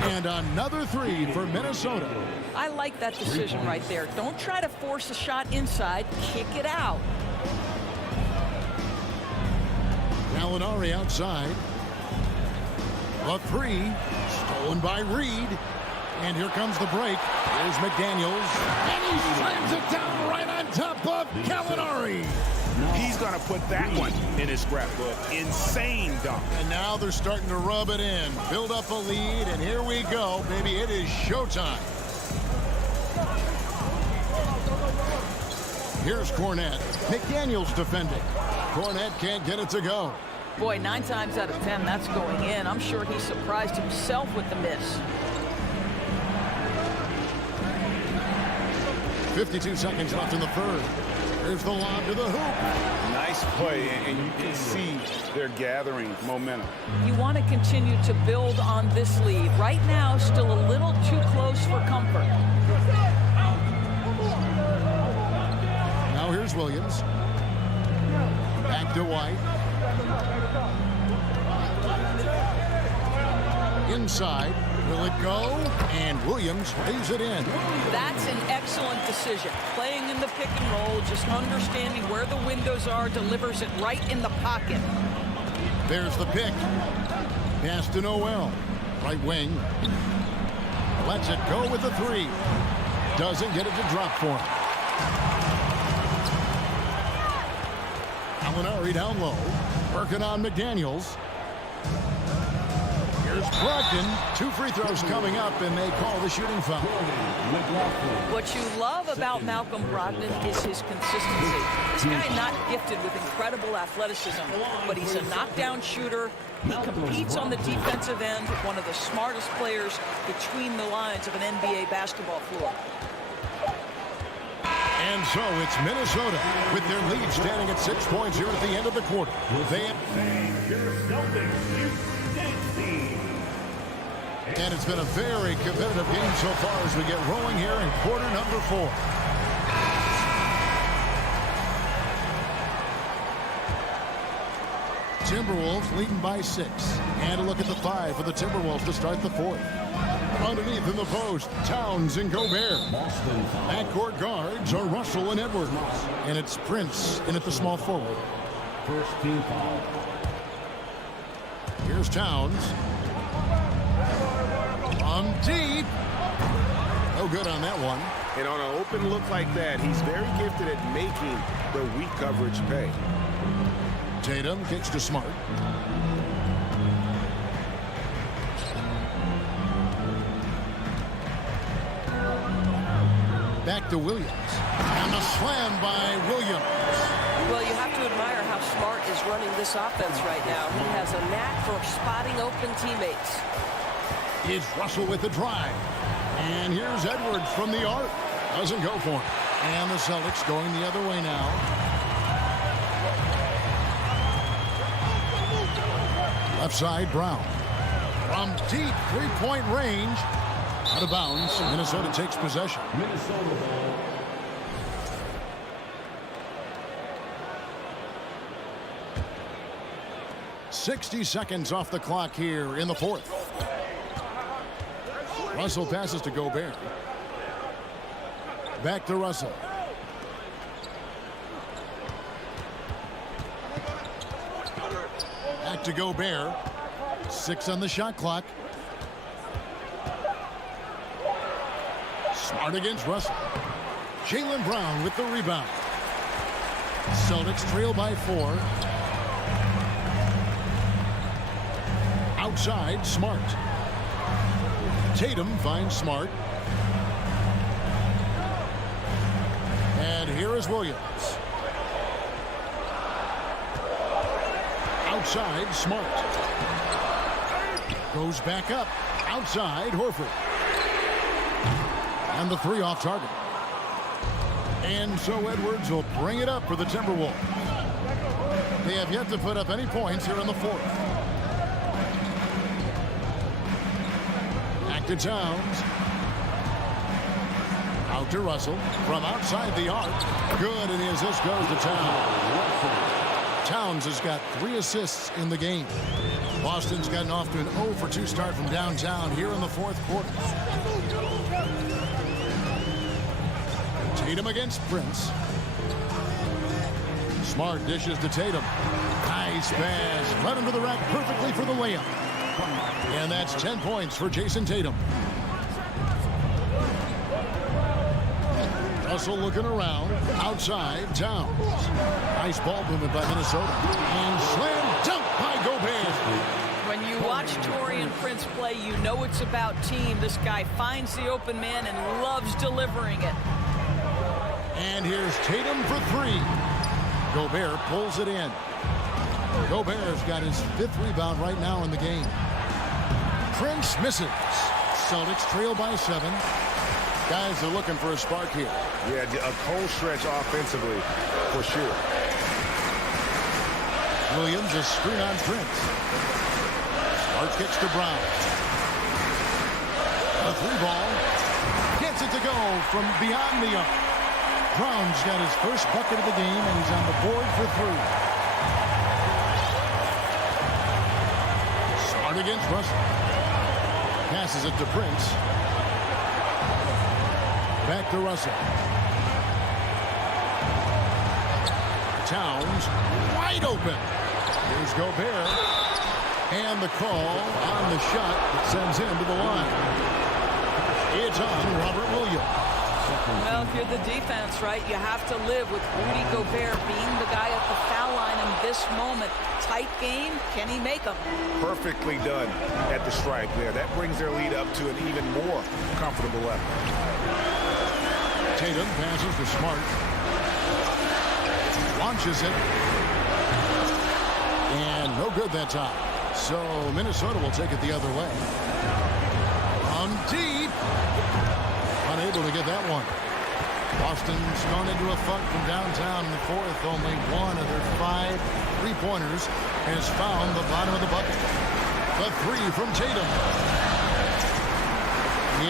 And another 3 for Minnesota. I like that decision right there. Don't try to force a shot inside. Kick it out. Gallinari outside. The 3 stolen by Reed. And here comes the break. Here's McDaniels. And he slams it down right on top of Gallinari. He's going to put that one in his scrapbook. Insane dunk. And now they're starting to rub it in. Build up a lead, and here we go, baby. It is showtime. Here's Cornette. McDaniels defending. Cornette can't get it to go. Boy, 9 times out of 10, that's going in. I'm sure he surprised himself with the miss. 52 seconds left in the third. Here's the lob to the hoop. Nice play, and you can see they're gathering momentum. You want to continue to build on this lead. Right now, still a little too close for comfort. Now here's Williams. Back to White. Inside. Will it go? And Williams lays it in. That's an excellent decision. Playing in the pick and roll, just understanding where the windows are, delivers it right in the pocket. There's the pick. Pass to Noel. Right wing. Lets it go with the 3. Doesn't get it to drop for him. Gallinari down low. Working on McDaniels. Here's Brogdon. 2 free throws coming up, and they call the shooting foul. What you love about Malcolm Brogdon is his consistency. This guy not gifted with incredible athleticism, but he's a knockdown shooter. He competes on the defensive end, one of the smartest players between the lines of an NBA basketball floor. And so it's Minnesota with their lead standing at 6 points here at the end of the quarter. And it's been a very competitive game so far as we get rolling here in quarter number 4. Timberwolves leading by 6. And a look at the 5 for the Timberwolves to start the 4th. Underneath in the post, Towns and Gobert. Backcourt guards are Russell and Edwards. And it's Prince in at the small forward. First team foul. Here's Towns. From deep. No good on that one. And on an open look like that, he's very gifted at making the weak coverage pay. Tatum kicks to Smart. Back to Williams. And the slam by Williams. Well, you have to admire how Smart is running this offense right now. He has a knack for spotting open teammates. Is Russell with the drive. And here's Edwards from the arc. Doesn't go for it. And the Celtics going the other way now. Left side, Brown. From deep three-point range. Out of bounds. Minnesota takes possession. Minnesota ball. .60 seconds off the clock here in the fourth. Russell passes to Gobert. Back to Russell. Back to Gobert. 6 on the shot clock. Smart against Russell. Jaylen Brown with the rebound. Celtics trail by 4. Outside, Smart. Tatum finds Smart. And here is Williams. Outside, Smart. Goes back up. Outside, Horford. And the 3 off target. And so Edwards will bring it up for the Timberwolves. They have yet to put up any points here in the fourth. Back to Towns. Out to Russell. From outside the arc. Good, and his assist goes to Towns. Towns has got 3 assists in the game. Boston's gotten off to an 0-for-2 start from downtown here in the fourth quarter. Tatum against Prince. Smart dishes to Tatum. Nice pass. Led him to the rack perfectly for the layup. And that's 10 points for Jason Tatum. Russell looking around. Outside, Towns. Nice ball movement by Minnesota. And slam dunk by Gobert. When you watch Taurean Prince play, you know it's about team. This guy finds the open man and loves delivering it. And here's Tatum for 3. Gobert pulls it in. Gobert's got his 5th rebound right now in the game. Prince misses. Celtics trail by 7. Guys are looking for a spark here. Yeah, a cold stretch offensively, for sure. Williams a screen on Prince. Smart kicks to Brown. A 3-ball. Gets it to go from beyond the arc. Brown's got his first bucket of the game, and he's on the board for 3. Smart against Russell. Passes it to Prince. Back to Russell. Towns wide open. Here's Gobert. And the call on the shot that sends him to the line. It's on Robert Williams. Well, if you're the defense, right, you have to live with Rudy Gobert being the guy at the foul line in this moment. Tight game. Can he make them? Perfectly done at the stripe there. That brings their lead up to an even more comfortable level. Tatum passes to Smart. Launches it. And no good that time. So Minnesota will take it the other way. On deep. Unable to get that one. Boston's gone into a funk from downtown in the fourth. Only one of their 5 3-pointers has found the bottom of the bucket. The 3 from Tatum.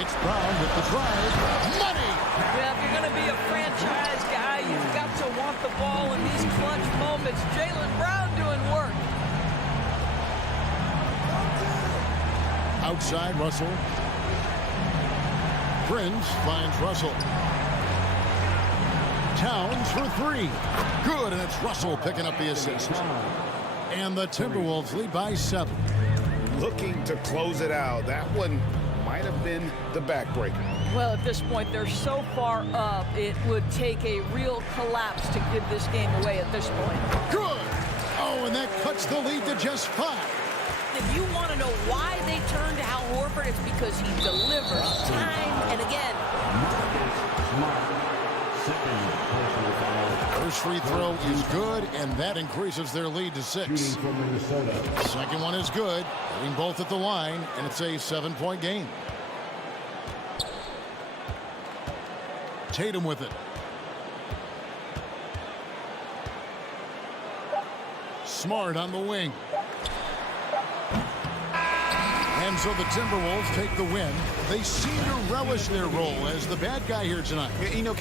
It's Brown with the drive. Money! Yeah, if you're going to be a franchise guy, you've got to want the ball in these clutch moments. Jaylen Brown doing work. Outside, Russell. Prince finds Russell. Towns for 3. Good, and it's Russell picking up the assist. And the Timberwolves lead by 7. Looking to close it out. That one might have been the backbreaker. Well, at this point, they're so far up, it would take a real collapse to give this game away at this point. Good! Oh, and that cuts the lead to just 5. If you want to know why they turned to Al Horford, it's because he delivers time and again. First free throw is good, and that increases their lead to 6. Second one is good, hitting both at the line, and it's a 7-point game. Tatum with it. Smart on the wing. And so the Timberwolves take the win. They seem to relish their role as the bad guy here tonight. You know,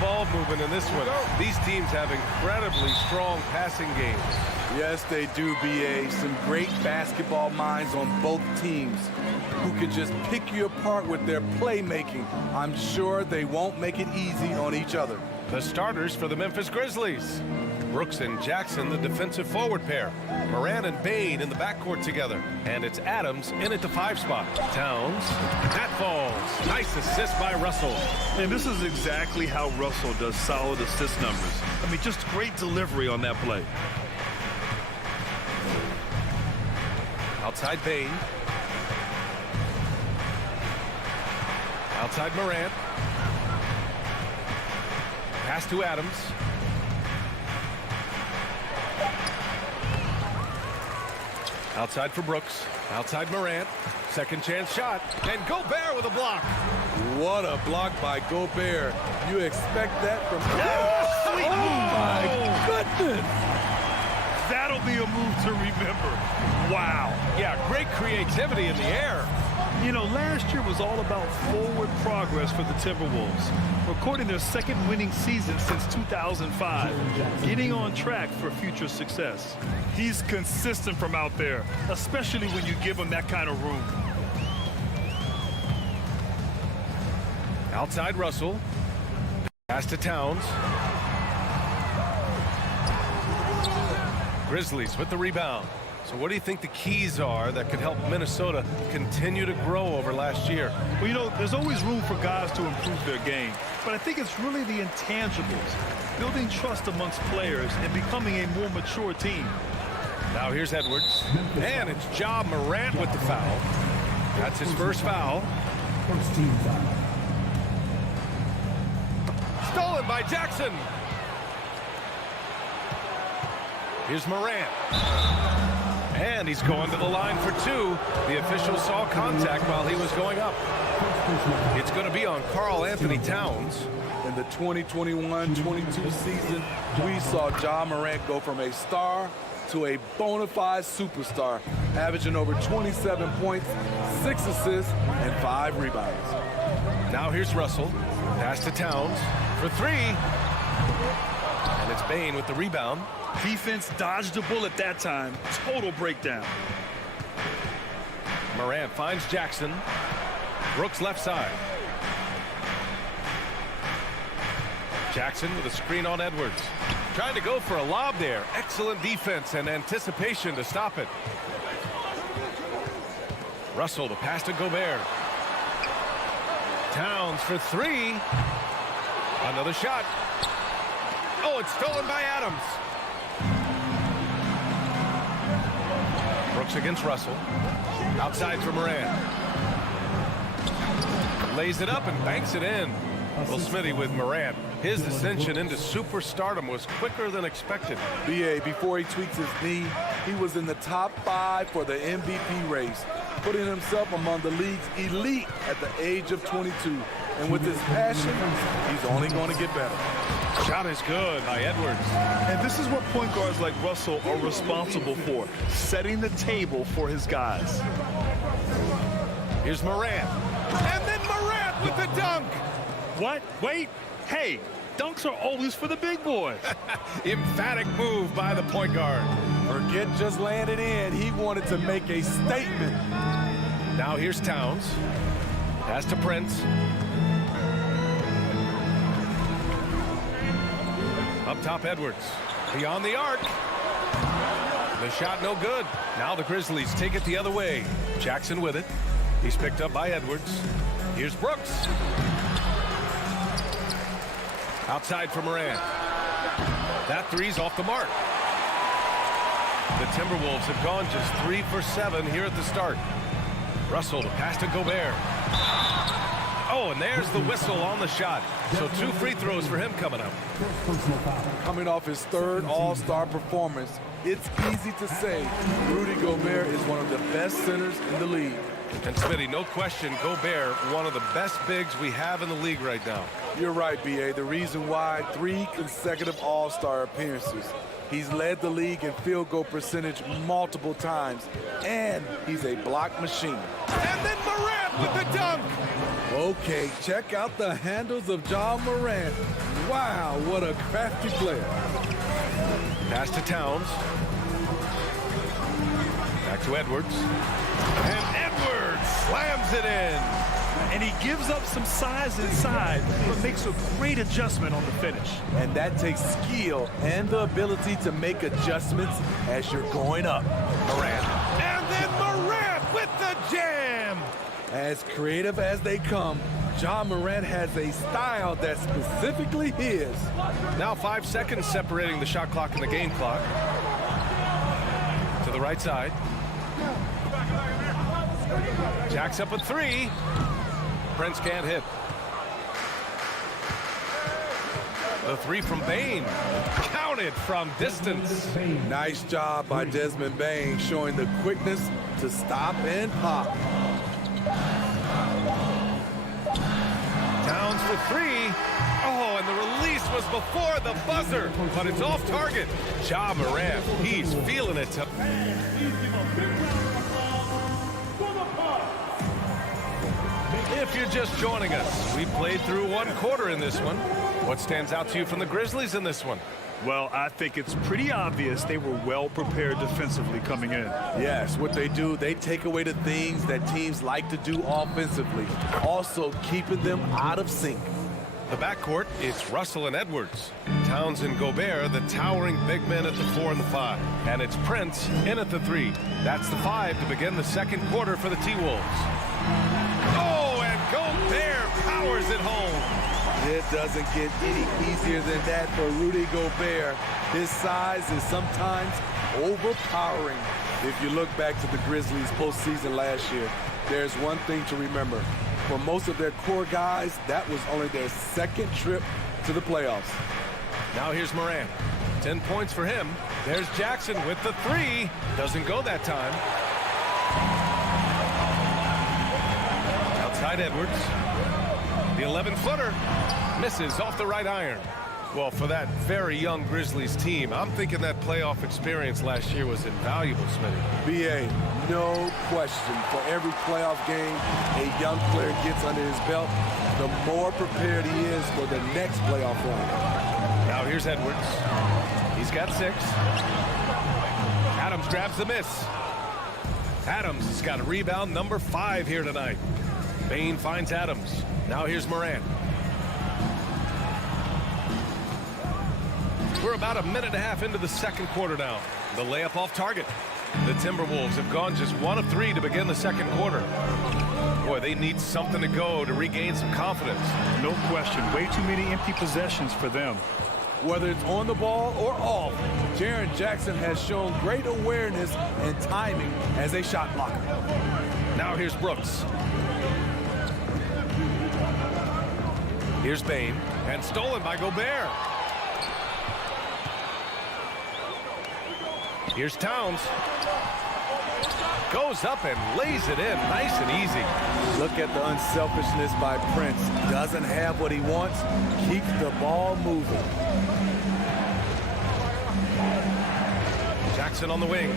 ball movement in this one. These teams have incredibly strong passing games. Yes, they do, B.A. Some great basketball minds on both teams who can just pick you apart with their playmaking. I'm sure they won't make it easy on each other. The starters for the Memphis Grizzlies. Brooks and Jackson, the defensive forward pair. Moran and Bain in the backcourt together. And it's Adams in at the 5 spot. Towns. That falls. Nice assist by Russell. And this is exactly how Russell does solid assist numbers. I mean, just great delivery on that play. Outside Bain. Outside Moran. Pass to Adams. Outside for Brooks. Outside Morant. Second chance shot. And Gobert with a block. What a block by Gobert. You expect that from... Sweet move. My goodness. That'll be a move to remember. Wow. Yeah, great creativity in the air. You know, last year was all about forward progress for the Timberwolves, recording their second winning season since 2005, getting on track for future success. He's consistent from out there, especially when you give him that kind of room. Outside Russell. Pass to Towns. Grizzlies with the rebound. So what do you think the keys are that could help Minnesota continue to grow over last year? Well, you know, there's always room for guys to improve their game. But I think it's really the intangibles, building trust amongst players and becoming a more mature team. Now here's Edwards. And it's Ja Morant with the foul. That's his first foul. First team foul. Stolen by Jackson. Here's Morant. And he's going to the line for 2. The official saw contact while he was going up. It's going to be on Karl Anthony Towns. In the 2021-22 season, we saw Ja Morant go from a star to a bona fide superstar, averaging over 27 points, 6 assists, and 5 rebounds. Now here's Russell. Pass to Towns for 3. And it's Bain with the rebound. Defense dodged a bullet that time. Total breakdown. Morant finds Jackson. Brooks left side. Jackson with a screen on Edwards. Trying to go for a lob there. Excellent defense and anticipation to stop it. Russell to pass to Gobert. Towns for 3. Another shot. Oh, it's stolen by Adams. Brooks against Russell. Outside for Moran. Lays it up and banks it in. Well, Smitty with Morant. His ascension into superstardom was quicker than expected. B.A., before he tweaked his knee, he was in the top 5 for the MVP race, putting himself among the league's elite at the age of 22. And with his passion, he's only going to get better. Shot is good by Edwards. And this is what point guards like Russell are responsible for, setting the table for his guys. Here's Morant. And then Morant with the dunk. What? Wait. Hey, dunks are always for the big boys. Emphatic move by the point guard. Forget just laying it in. He wanted to make a statement. Now here's Towns. Pass to Prince. Up top, Edwards. Beyond the arc. The shot no good. Now the Grizzlies take it the other way. Jackson with it. He's picked up by Edwards. Here's Brooks. Outside for Moran. That 3's off the mark. The Timberwolves have gone just 3 for 7 here at the start. Russell to pass to Gobert. Oh, and there's the whistle on the shot. So 2 free throws for him coming up. Coming off his 3rd All-Star performance, it's easy to say Rudy Gobert is one of the best centers in the league. And Smitty, no question, Gobert, one of the best bigs we have in the league right now. You're right, B.A. The reason why 3 consecutive All-Star appearances. He's led the league in field goal percentage multiple times, and he's a block machine. And then Morant with the dunk. Okay, check out the handles of John Morant. Wow, what a crafty player. Pass to Towns. Back to Edwards. And Edwards slams it in. And he gives up some size inside, but makes a great adjustment on the finish. And that takes skill and the ability to make adjustments as you're going up. Morant. And then Morant with the jam. As creative as they come, John Morant has a style that's specifically his. Now 5 seconds separating the shot clock and the game clock. To the right side. Jacks up a three. Prince can't hit. The three from Bane. Counted from distance. Nice job by Desmond Bane, showing the quickness to stop and pop. Towns for three. Oh, and the release was before the buzzer, but it's off target. Ja Morant, he's feeling it. If you're just joining us, we played through 1 quarter in this one. What stands out to you from the Grizzlies in this one? Well, I think it's pretty obvious they were well prepared defensively coming in. Yes, what they do, they take away the things that teams like to do offensively, also keeping them out of sync. The backcourt, it's Russell and Edwards. Towns and Gobert, the towering big men at the 4 and the 5. And it's Prince in at the 3. That's the 5 to begin the second quarter for the T-Wolves. Oh, and Gobert powers it home. It doesn't get any easier than that for Rudy Gobert. His size is sometimes overpowering. If you look back to the Grizzlies postseason last year, there's one thing to remember. For most of their core guys, that was only their second trip to the playoffs. Now here's Morant. 10 points for him. There's Jackson with the 3. Doesn't go that time. Outside Edwards. The 11-footer misses off the right iron. Well, for that very young Grizzlies team, I'm thinking that playoff experience last year was invaluable, Smitty. BA, no question. For every playoff game a young player gets under his belt, the more prepared he is for the next playoff run. Now here's Edwards. He's got 6. Adams grabs the miss. Adams has got a rebound number 5 here tonight. Bane finds Adams. Now here's Morant. We're about a minute and a half into the second quarter now. The layup off target. The Timberwolves have gone just 1 of 3 to begin the second quarter. Boy, they need something to go to regain some confidence. No question. Way too many empty possessions for them. Whether it's on the ball or off, Jaren Jackson has shown great awareness and timing as a shot blocker. Now here's Brooks. Here's Bane, and stolen by Gobert. Here's Towns. Goes up and lays it in nice and easy. Look at the unselfishness by Prince. Doesn't have what he wants, keeps the ball moving. Jackson on the wing.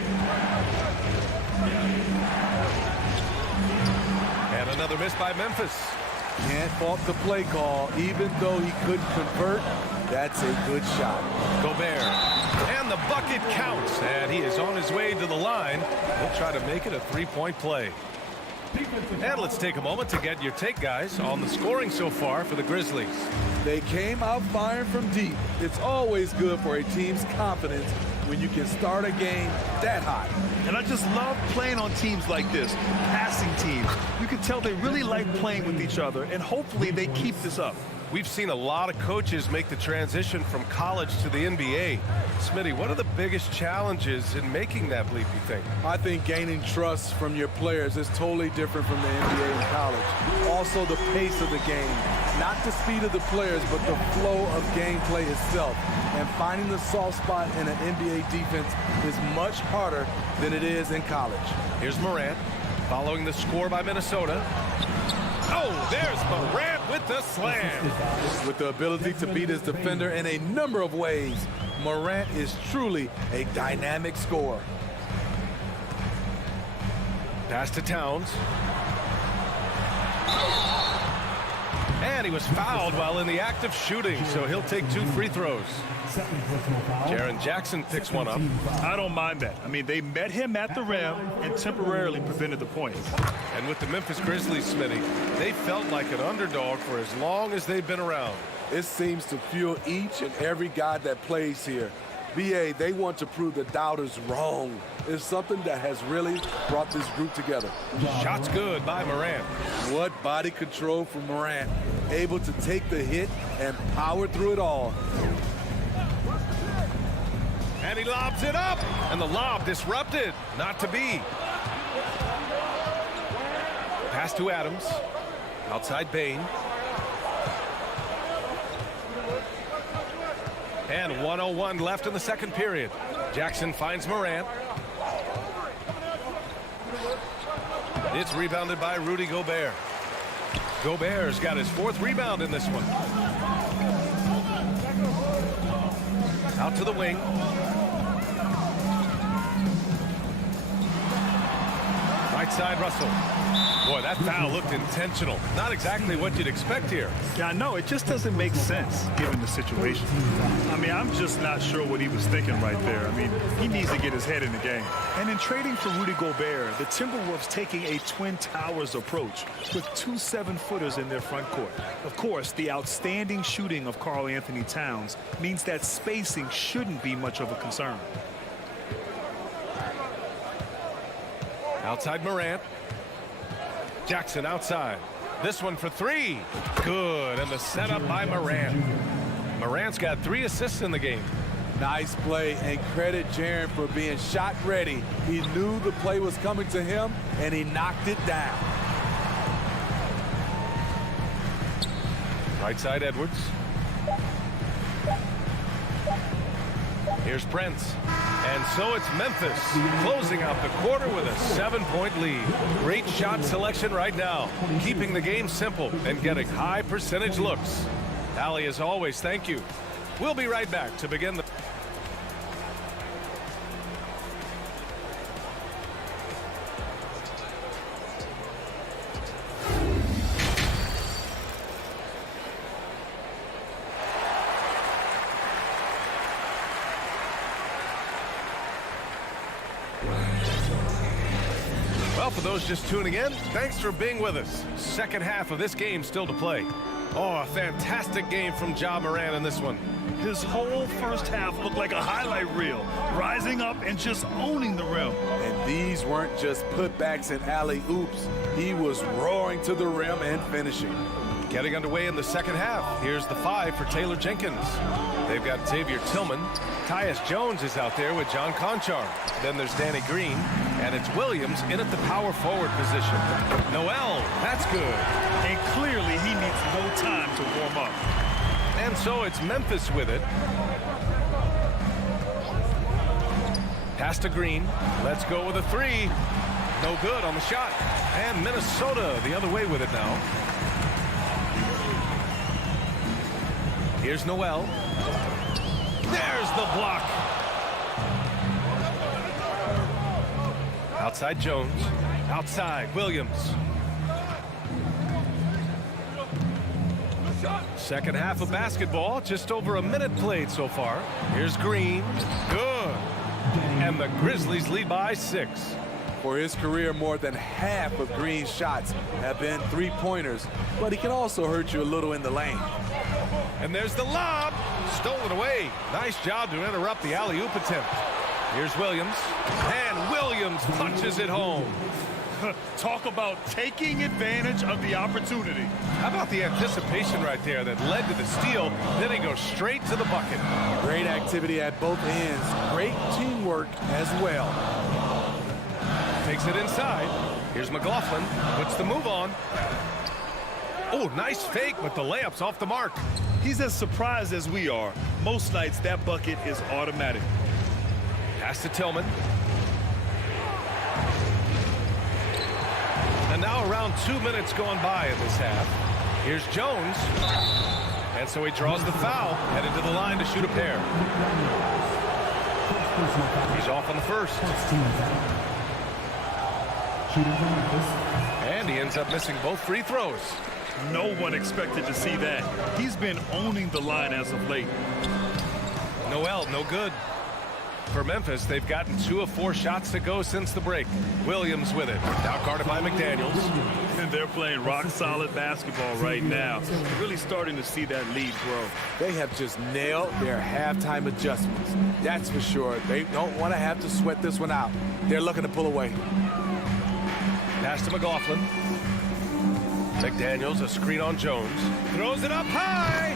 And another miss by Memphis. Can't fault the play call. Even though he couldn't convert, that's a good shot. Gobert. And the bucket counts. And he is on his way to the line. He'll try to make it a 3-point play. And let's take a moment to get your take, guys, on the scoring so far for the Grizzlies. They came out firing from deep. It's always good for a team's confidence when you can start a game that hot. And I just love playing on teams like this, passing teams. You can tell they really like playing with each other, and hopefully they keep this up. We've seen a lot of coaches make the transition from college to the NBA. Smitty, what are the biggest challenges in making that leap, you think? I think gaining trust from your players is totally different from the NBA and college. Also, the pace of the game. Not the speed of the players, but the flow of gameplay itself. And finding the soft spot in an NBA defense is much harder than it is in college. Here's Morant, following the score by Minnesota. Oh, there's Morant with the slam. With the ability to beat his defender in a number of ways, Morant is truly a dynamic scorer. Pass to Towns. And he was fouled while in the act of shooting, so he'll take 2 free throws. Jaren Jackson picks one up. I don't mind that. I mean, they met him at the rim and temporarily prevented the points. And with the Memphis Grizzlies, Smitty, they felt like an underdog for as long as they've been around. It seems to fuel each and every guy that plays here. BA, they want to prove the doubters wrong. It's something that has really brought this group together. Shots good by Morant. What body control from Morant. Able to take the hit and power through it all. And he lobs it up. And the lob disrupted. Not to be. Pass to Adams. Outside Bain. And 1:01 left in the second period. Jackson finds Morant. It's rebounded by Rudy Gobert. Gobert's got his 4th rebound in this one. Out to the wing. Right side, Russell. Boy, that foul looked intentional. Not exactly what you'd expect here. Yeah, I know. It just doesn't make sense given the situation. I mean, I'm just not sure what he was thinking right there. I mean, he needs to get his head in the game. And in trading for Rudy Gobert, the Timberwolves taking a Twin Towers approach with 2 7-footers in their front court. Of course, the outstanding shooting of Karl Anthony Towns means that spacing shouldn't be much of a concern. Outside Morant. Jackson outside. This one for 3. Good. And the setup by Morant. Morant's got 3 assists in the game. Nice play, and credit Jaren for being shot ready. He knew the play was coming to him, and he knocked it down. Right side Edwards. Here's Prince. And so it's Memphis closing out the quarter with a 7-point lead. Great shot selection right now, keeping the game simple and getting high percentage looks. Allie, as always, thank you. We'll be right back to begin the... Well, for those just tuning in, thanks for being with us. Second half of this game still to play. Oh, a fantastic game from Ja Morant in this one. His whole first half looked like a highlight reel, rising up and just owning the rim. And these weren't just putbacks and alley-oops. He was roaring to the rim and finishing. Getting underway in the second half. Here's the 5 for Taylor Jenkins. They've got Xavier Tillman. Tyus Jones is out there with John Conchar. Then there's Danny Green. And it's Williams in at the power forward position. Noel, that's good. And clearly he needs no time to warm up. And so it's Memphis with it. Pass to Green. Let's go with a 3. No good on the shot. And Minnesota the other way with it now. Here's Noel. There's the block. Outside Jones. Outside Williams. Second half of basketball. Just over a minute played so far. Here's Green. Good. And the Grizzlies lead by 6. For his career, more than half of Green's shots have been 3-pointers, but he can also hurt you a little in the lane. And there's the lob. Stolen away. Nice job to interrupt the alley-oop attempt. Here's Williams. And Williams punches it home. Talk about taking advantage of the opportunity. How about the anticipation right there that led to the steal? Then he goes straight to the bucket. Great activity at both ends. Great teamwork as well. Takes it inside. Here's McLaughlin. Puts the move on. Oh, nice fake, but the layup's off the mark. He's as surprised as we are. Most nights, that bucket is automatic. Pass to Tillman. And now around 2 minutes going by in this half. Here's Jones. And so he draws the foul, headed to the line to shoot a pair. He's off on the first. And he ends up missing both free throws. No one expected to see that. He's been owning the line as of late. Noel, no good. For Memphis, they've gotten 2 of 4 shots to go since the break. Williams with it. Now guarded by McDaniels. And they're playing rock-solid basketball right now. We're really starting to see that lead grow. They have just nailed their halftime adjustments. That's for sure. They don't want to have to sweat this one out. They're looking to pull away. Pass to McLaughlin. McDaniels, a screen on Jones. Throws it up high.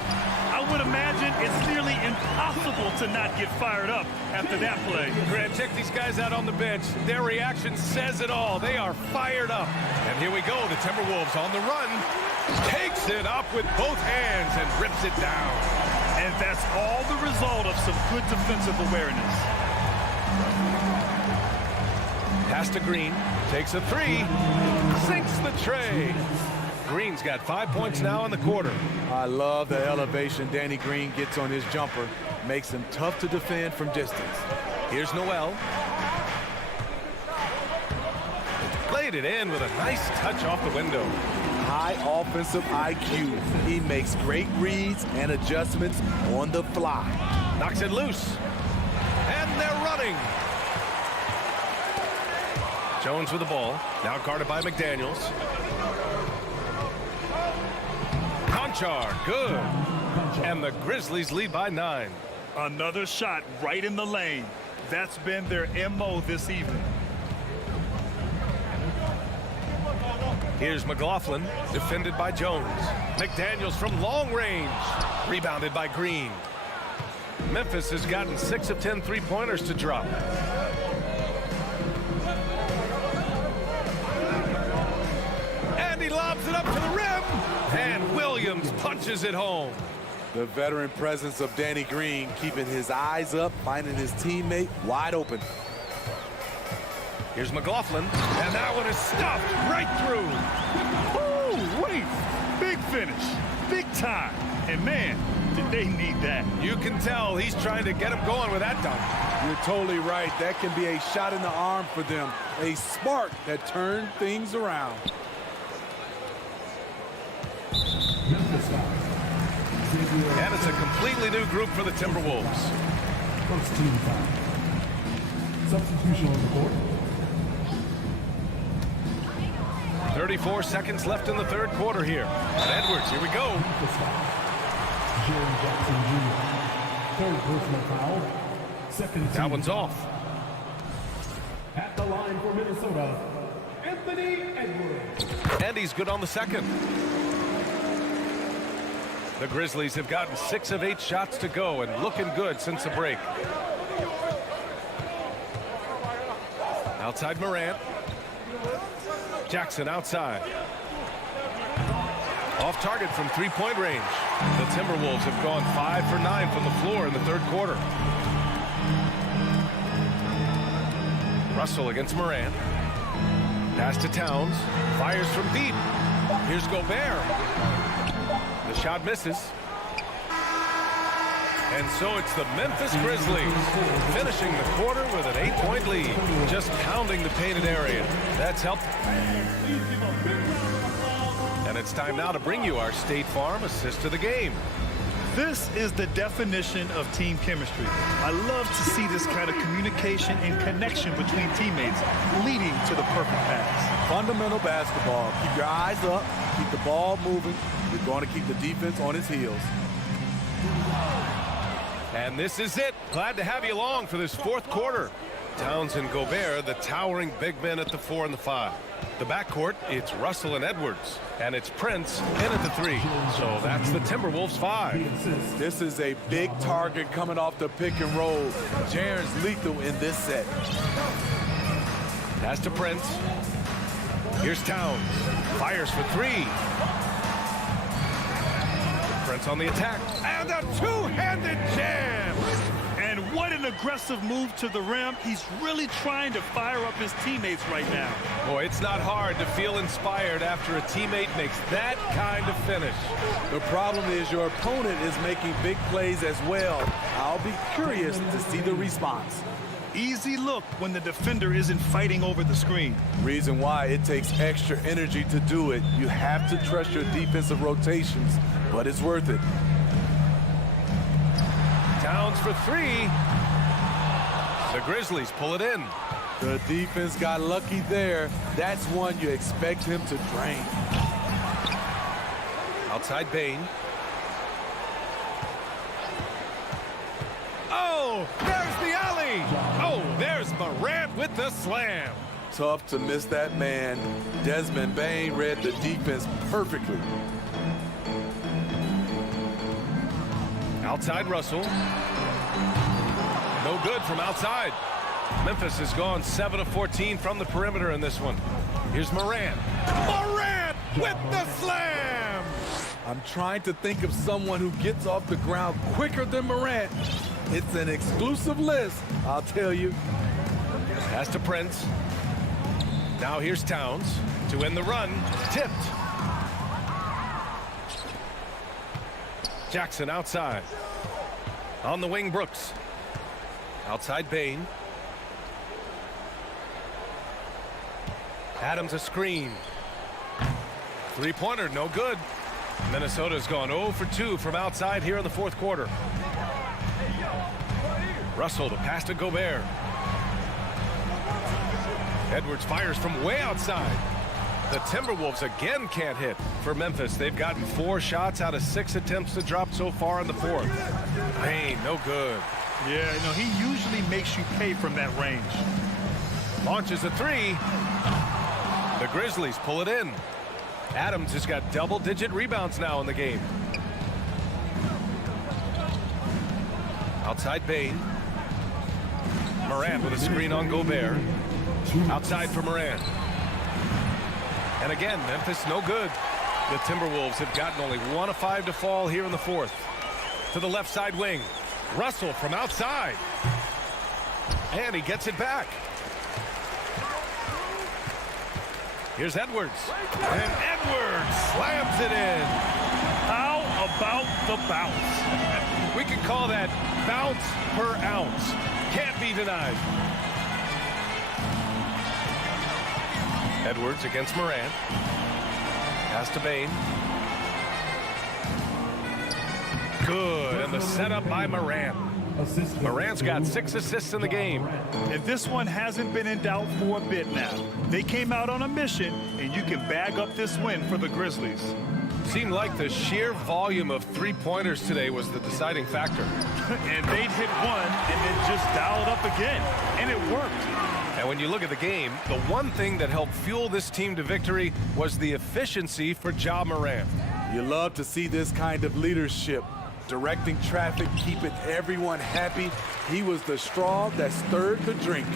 I would imagine it's nearly impossible to not get fired up after that play. Grant, check these guys out on the bench. Their reaction says it all. They are fired up. And here we go. The Timberwolves on the run. Takes it up with both hands and rips it down. And that's all the result of some good defensive awareness. Pass to Green. Takes a 3. Sinks the tray. Green's got 5 points now in the quarter. I love the elevation Danny Green gets on his jumper. Makes him tough to defend from distance. Here's Noel. Played it in with a nice touch off the window. High offensive IQ. He makes great reads and adjustments on the fly. Knocks it loose. And they're running. Jones with the ball. Now guarded by McDaniels. Conchar, good. And the Grizzlies lead by 9. Another shot right in the lane. That's been their MO this evening. Here's McLaughlin, defended by Jones. McDaniels from long range. Rebounded by Green. Memphis has gotten 6 of 10 3-pointers to drop. And he lobs it up to the rim. And Williams punches it home. The veteran presence of Danny Green keeping his eyes up, finding his teammate wide open. Here's McLaughlin, and that one is stuffed right through. Oh, wait. Big finish. Big time. And man, did they need that. You can tell he's trying to get him going with that dunk. You're totally right. That can be a shot in the arm for them. A spark that turned things around. And it's a completely new group for the Timberwolves. First team foul. Substitution on the court. 34 seconds left in the third quarter here. And Edwards, here we go. Jerry Jackson Jr. Third personal foul. Second team. That one's off. At the line for Minnesota, Anthony Edwards. And he's good on the second. The Grizzlies have gotten 6 of 8 shots to go and looking good since the break. Outside Morant. Jackson outside. Off target from 3-point range. The Timberwolves have gone 5 for 9 from the floor in the third quarter. Russell against Morant. Pass to Towns. Fires from deep. Here's Gobert. The shot misses. And so it's the Memphis Grizzlies finishing the quarter with an 8-point lead. Just pounding the painted area. That's helped. And it's time now to bring you our State Farm assist of the game. This is the definition of team chemistry. I love to see this kind of communication and connection between teammates leading to the perfect pass. Fundamental basketball. Keep your eyes up. Keep the ball moving. You're going to keep the defense on its heels. And this is it. Glad to have you along for this fourth quarter. Towns and Gobert, the towering big men at the 4 and the 5. The backcourt, it's Russell and Edwards. And it's Prince in at the 3. So that's the Timberwolves 5. This is a big target coming off the pick and roll. Jaren's lethal in this set. Pass to Prince. Here's Towns. Fires for 3. Prince on the attack. And a two-handed jam. And what an aggressive move to the rim. He's really trying to fire up his teammates right now. Boy, it's not hard to feel inspired after a teammate makes that kind of finish. The problem is your opponent is making big plays as well. I'll be curious to see the response. easy look when the defender isn't fighting over the screen. Reason why it takes extra energy to do it. You have to trust your defensive rotations, but it's worth it. Towns for three. The Grizzlies pull it in. The defense got lucky there. That's one you expect him to drain. Outside Bain. Oh, there's the alley. Oh, there's Morant with the slam. Tough to miss that man. Desmond Bain read the defense perfectly. Outside Russell. No good from outside. Memphis has gone 7 of 14 from the perimeter in this one. Here's Morant. Morant with the slam. I'm trying to think of someone who gets off the ground quicker than Morant. It's an exclusive list, I'll tell you. Pass to Prince. Now here's Towns to end the run. Tipped. Jackson outside. On the wing, Brooks. Outside Bain. Adams a screen. Three-pointer, no good. Minnesota's gone 0 for 2 from outside here in the fourth quarter. Russell, the pass to Gobert. Edwards fires from way outside. The Timberwolves again can't hit. For Memphis, they've gotten 4 shots out of 6 attempts to drop so far in the fourth. Bain, no good. Yeah, you know, he usually makes you pay from that range. Launches a three. The Grizzlies pull it in. Adams has got double-digit rebounds now in the game. Outside Bain. Morant with a screen on Gobert. Outside for Morant. And again, Memphis no good. The Timberwolves have gotten only 1 of 5 to fall here in the fourth. To the left side wing. Russell from outside. And he gets it back. Here's Edwards. And Edwards slams it in. How about the bounce? We could call that bounce per ounce. Can't be denied. Edwards against Morant. Pass to Bain. Good, and the setup by Morant. Morant's got 6 assists in the game. And this one hasn't been in doubt for a bit now. They came out on a mission, and you can bag up this win for the Grizzlies. Seemed like the sheer volume of three-pointers today was the deciding factor. And they'd hit one and then just dial it up again, and it worked. And when you look at the game, the one thing that helped fuel this team to victory was the efficiency for Ja Morant. You love to see this kind of leadership. Directing traffic, keeping everyone happy. He was the straw that stirred the drink.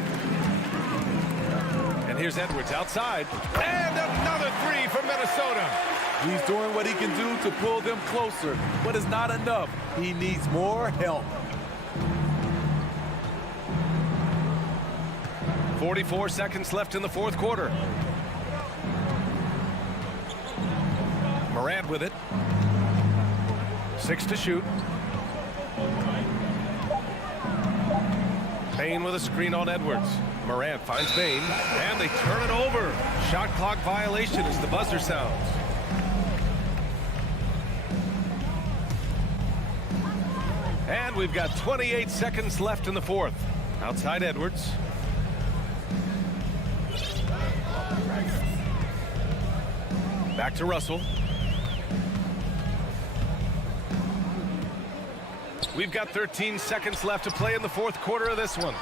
And here's Edwards outside. And another three for Minnesota. He's doing what he can do to pull them closer, but it's not enough. He needs more help. 44 seconds left in the fourth quarter. Morant with it. 6 to shoot. Bain with a screen on Edwards. Morant finds Bain, and they turn it over. Shot clock violation as the buzzer sounds. And we've got 28 seconds left in the fourth. Outside Edwards. Back to Russell. We've got 13 seconds left to play in the fourth quarter of this one.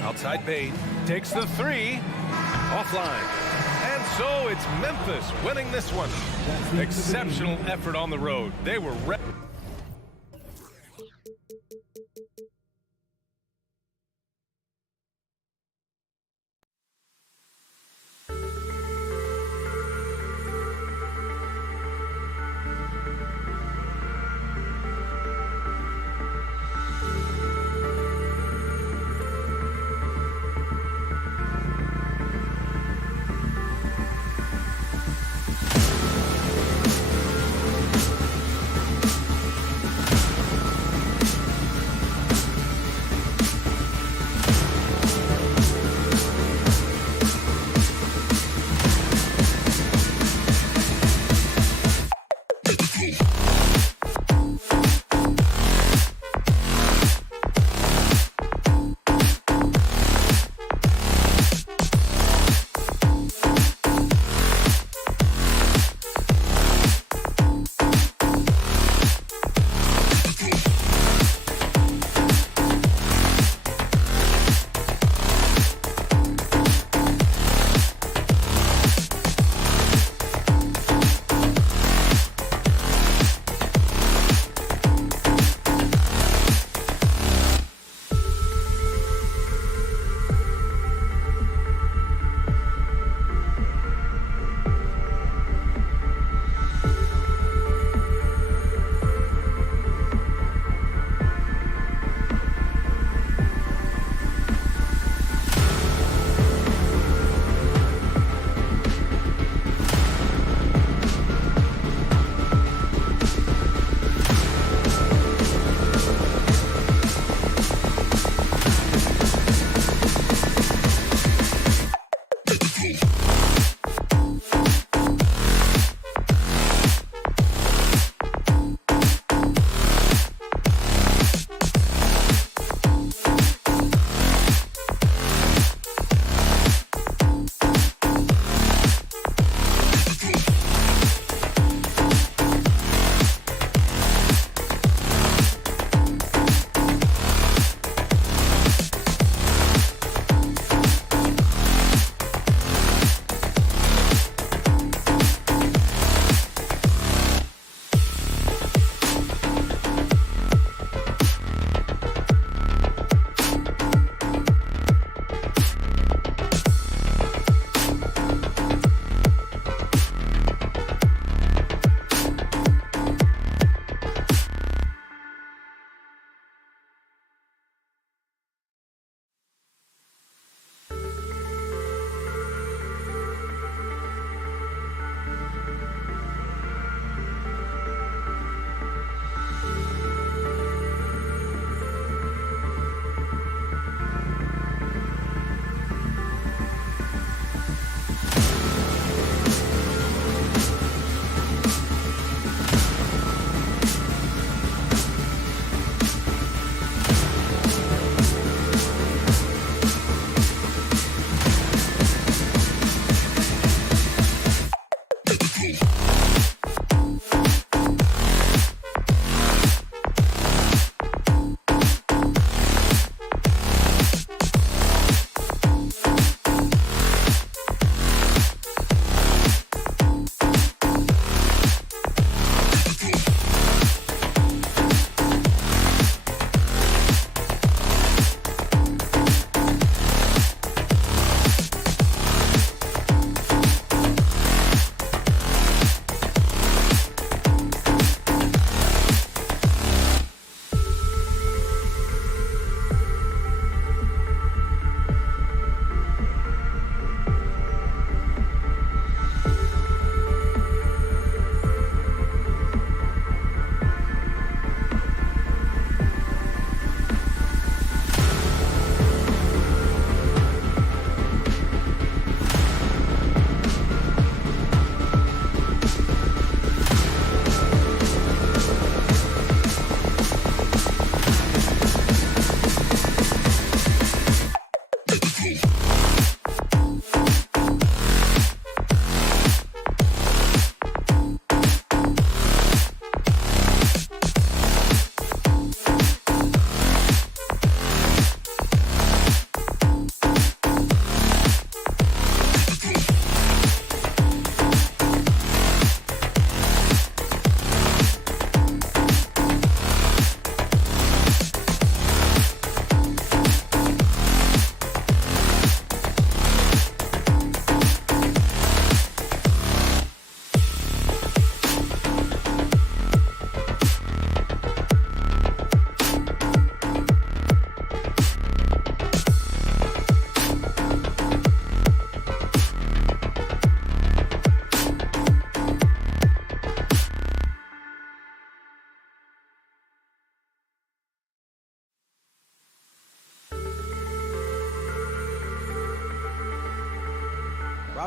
Outside Bain takes the three. Offline. And so it's Memphis winning this one. Exceptional effort on the road. They were ready.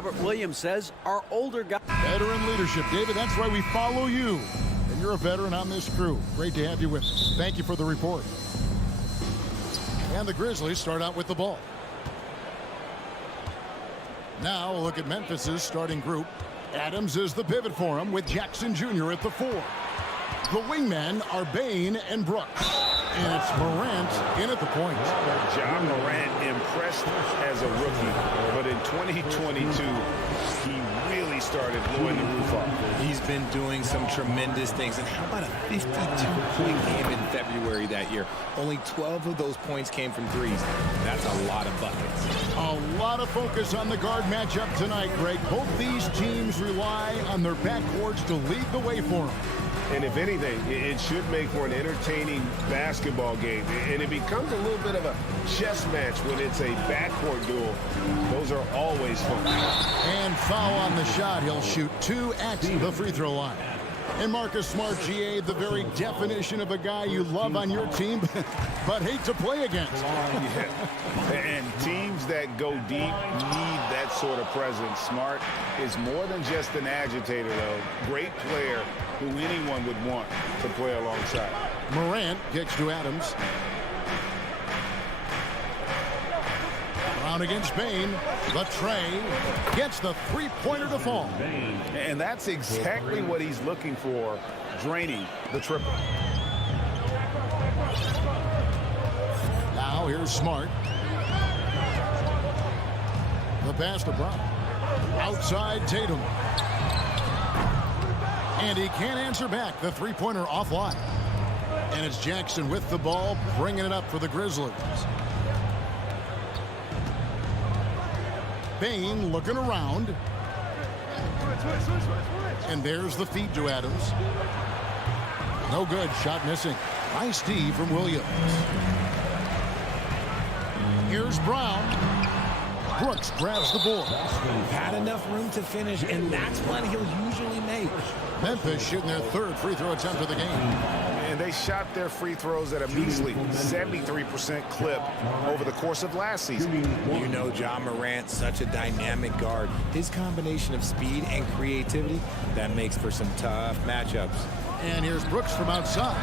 Robert Williams says our older guy. Veteran leadership, David. That's why we follow you. And you're a veteran on this crew. Great to have you with us. Thank you for the report. And the Grizzlies start out with the ball. Now, a look at Memphis's starting group. Adams is the pivot for him with Jackson Jr. at the 4. The wingmen are Bain and Brooks. And it's Morant in at the point. Ja Morant impressed as a rookie, but in 2022, he really started blowing the roof off. He's been doing some tremendous things. And how about a 52-point game in February that year? Only 12 of those points came from threes. That's a lot of buckets. A lot of focus on the guard matchup tonight, Greg. Both these teams rely on their backcourts to lead the way for them. And if anything, it should make for an entertaining basketball game. And it becomes a little bit of a chess match when it's a backcourt duel. Those are always fun. And foul on the shot. He'll shoot 2 at the free throw line. And Marcus Smart, GA, the very definition of a guy you love on your team, but hate to play against. Yeah. And teams that go deep need that sort of presence. Smart is more than just an agitator, though. Great player who anyone would want to play alongside. Morant kicks to Adams. Brown against Bain. The tray gets the three-pointer to fall. And that's exactly what he's looking for, draining the triple. Now here's Smart. The pass to Brown. Outside Tatum. And he can't answer back. The three-pointer offline. And it's Jackson with the ball, bringing it up for the Grizzlies. Bain looking around. And there's the feed to Adams. No good. Shot missing. Nice D from Williams. Here's Brown. Brooks grabs the board. Had enough room to finish, and that's what he'll usually make. Memphis shooting their third free throw attempt of the game. And they shot their free throws at a measly 73% clip over the course of last season. You know Ja Morant, such a dynamic guard. His combination of speed and creativity, that makes for some tough matchups. And here's Brooks from outside.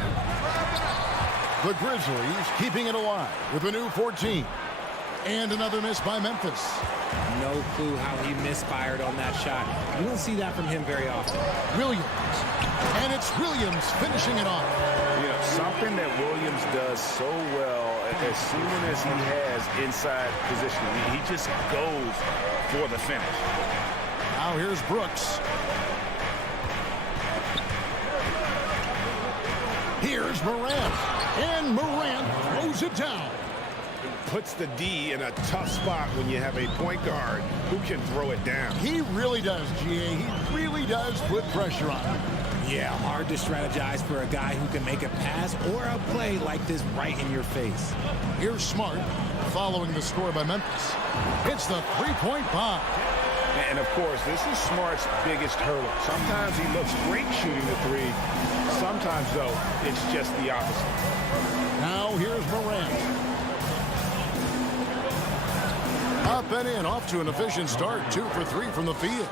The Grizzlies keeping it alive with a new 14. And another miss by Memphis. No clue how he misfired on that shot. You don't see that from him very often. Williams. And it's Williams finishing it off. You know, something that Williams does so well as soon as he has inside positioning, he just goes for the finish. Now here's Brooks. Here's Morant. And Morant throws it down. Puts the D in a tough spot when you have a point guard who can throw it down. He really does, GA. He really does put pressure on him. Yeah, hard to strategize for a guy who can make a pass or a play like this right in your face. Here's Smart following the score by Memphis. It's the three-point bomb. And, of course, this is Smart's biggest hurdle. Sometimes he looks great shooting the three. Sometimes, though, it's just the opposite. Now here's Morant. Up and in, off to an efficient start. 2 for 3 from the field.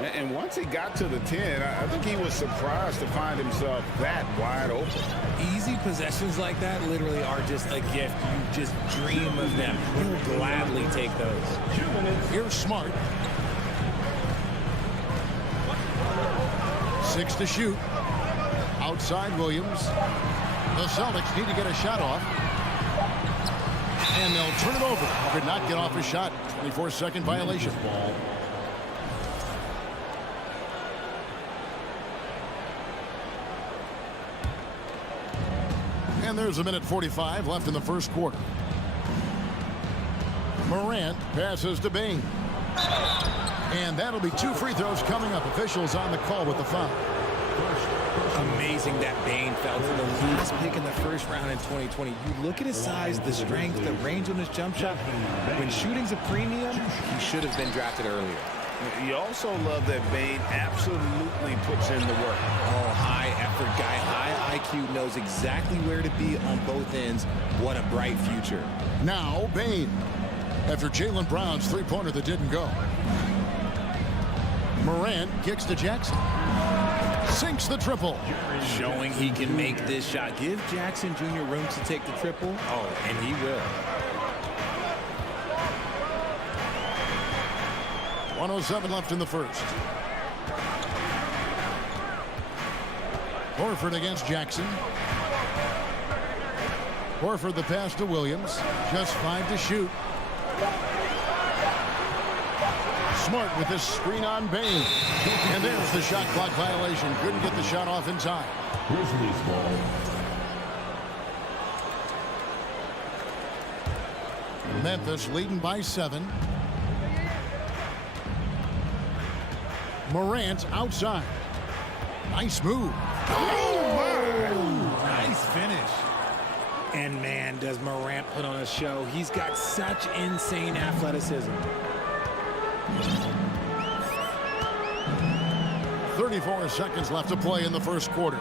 And once he got to the 10, I think he was surprised to find himself that wide open. Easy possessions like that literally are just a gift. You just dream of them. He'll gladly take those. Here's Smart. 6 to shoot. Outside Williams. The Celtics need to get a shot off. And they'll turn it over. Could not get off a shot. 24-second violation. And there's a minute 45 left in the first quarter. Morant passes to Bain. And that'll be 2 free throws coming up. Officials on the call with the foul. Amazing that Bain fell to the last pick in the first round in 2020. You look at his size, the strength, the range on his jump shot. When shooting's a premium, he should have been drafted earlier. You also love that Bain absolutely puts in the work. Oh, high effort guy, high IQ, knows exactly where to be on both ends. What a bright future. Now Bain, after Jaylen Brown's three-pointer that didn't go. Morant kicks to Jackson. Sinks the triple. Showing he can make this shot. Give Jackson Jr. room to take the triple. Oh, and he will. 1:07 left in the first. Horford against Jackson. Horford the pass to Williams. Just 5 to shoot. Smart with this screen on Bain. And there's the shot clock violation. Couldn't get the shot off in time. Grizzlies ball. Memphis leading by 7. Morant outside. Nice move. Oh, nice finish. And man, does Morant put on a show. He's got such insane athleticism. 34 seconds left to play in the first quarter.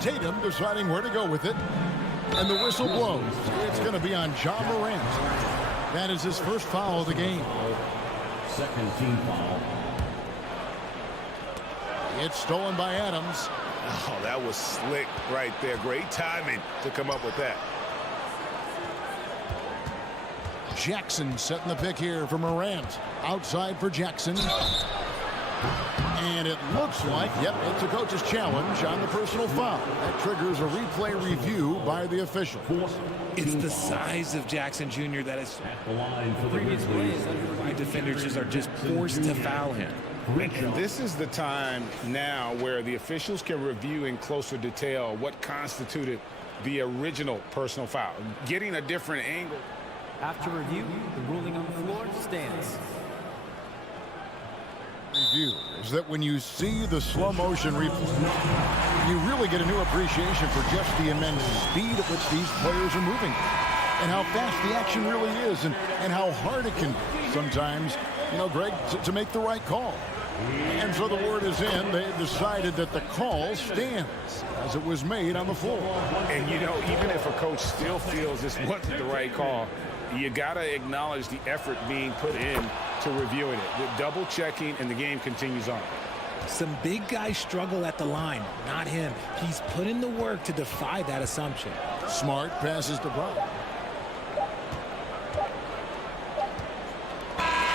Tatum deciding where to go with it. And the whistle blows. It's going to be on Ja Morant. That is his first foul of the game. Second team foul. It's stolen by Adams. Oh, that was slick right there. Great timing to come up with that. Jackson setting the pick here for Morant. Outside for Jackson. And it looks like, yep, it's a coach's challenge on the personal foul. That triggers a replay review by the official. It's the size of Jackson Jr. that is At the line for the Grizzlies. why defenders are just forced to foul him. And this is the time now where the officials can review in closer detail what constituted the original personal foul. Getting a different angle. After review, the ruling on the floor stands. Review is that when you see the slow motion replay, you really get a new appreciation for just the immense speed at which these players are moving and how fast the action really is and how hard it can be sometimes, you know, Greg, to make the right call. And so the word is in. They decided that the call stands as it was made on the floor. And, you know, even if a coach still feels this wasn't the right call, you got to acknowledge the effort being put in to reviewing it. The double checking, and the game continues on. Some big guys struggle at the line, not him. He's put in the work to defy that assumption. Smart passes to Brown.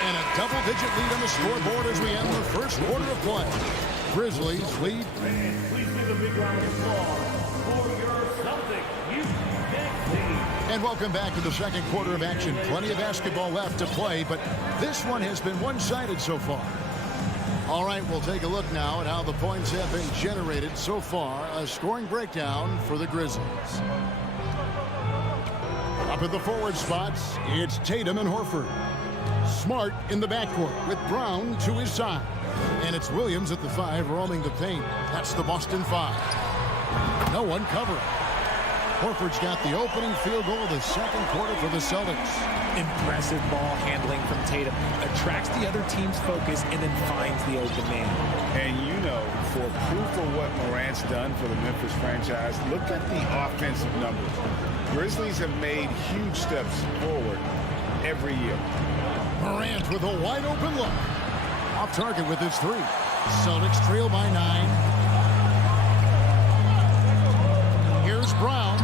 And a double-digit lead on the scoreboard as we end the first quarter of play. Grizzlies lead. Please give a big round of applause for your Celtics youth team. And welcome back to the second quarter of action. Plenty of basketball left to play, but this one has been one-sided so far. All right, we'll take a look now at how the points have been generated so far. A scoring breakdown for the Grizzlies. Up at the forward spots, it's Tatum and Horford. Smart in the backcourt with Brown to his side. And it's Williams at the 5 roaming the paint. That's the Boston 5. No one covering. Horford's got the opening field goal of the second quarter for the Celtics. Impressive ball handling from Tatum. Attracts the other team's focus and then finds the open man. And you know, for proof of what Morant's done for the Memphis franchise, look at the offensive numbers. Grizzlies have made huge steps forward, every year. Morant with a wide open look. Off target with his three. Celtics trail by 9. Here's Brown,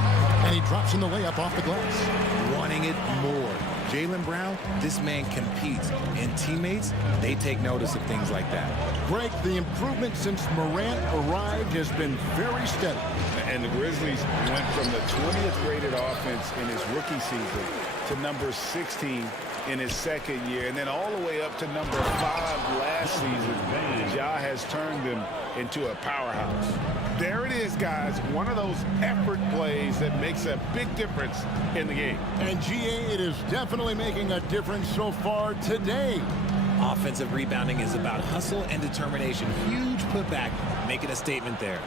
and he drops in the layup off the glass. Wanting it more. Jaylen Brown, this man competes, and teammates, they take notice of things like that. Greg, the improvement since Morant arrived has been very steady. And the Grizzlies went from the 20th graded offense in his rookie season to number 16 in his second year, and then all the way up to number 5 last season. Ja has turned them into a powerhouse. There it is, guys. One of those effort plays that makes a big difference in the game. And GA, it is definitely making a difference so far today. Offensive rebounding is about hustle and determination. Huge putback, making a statement there.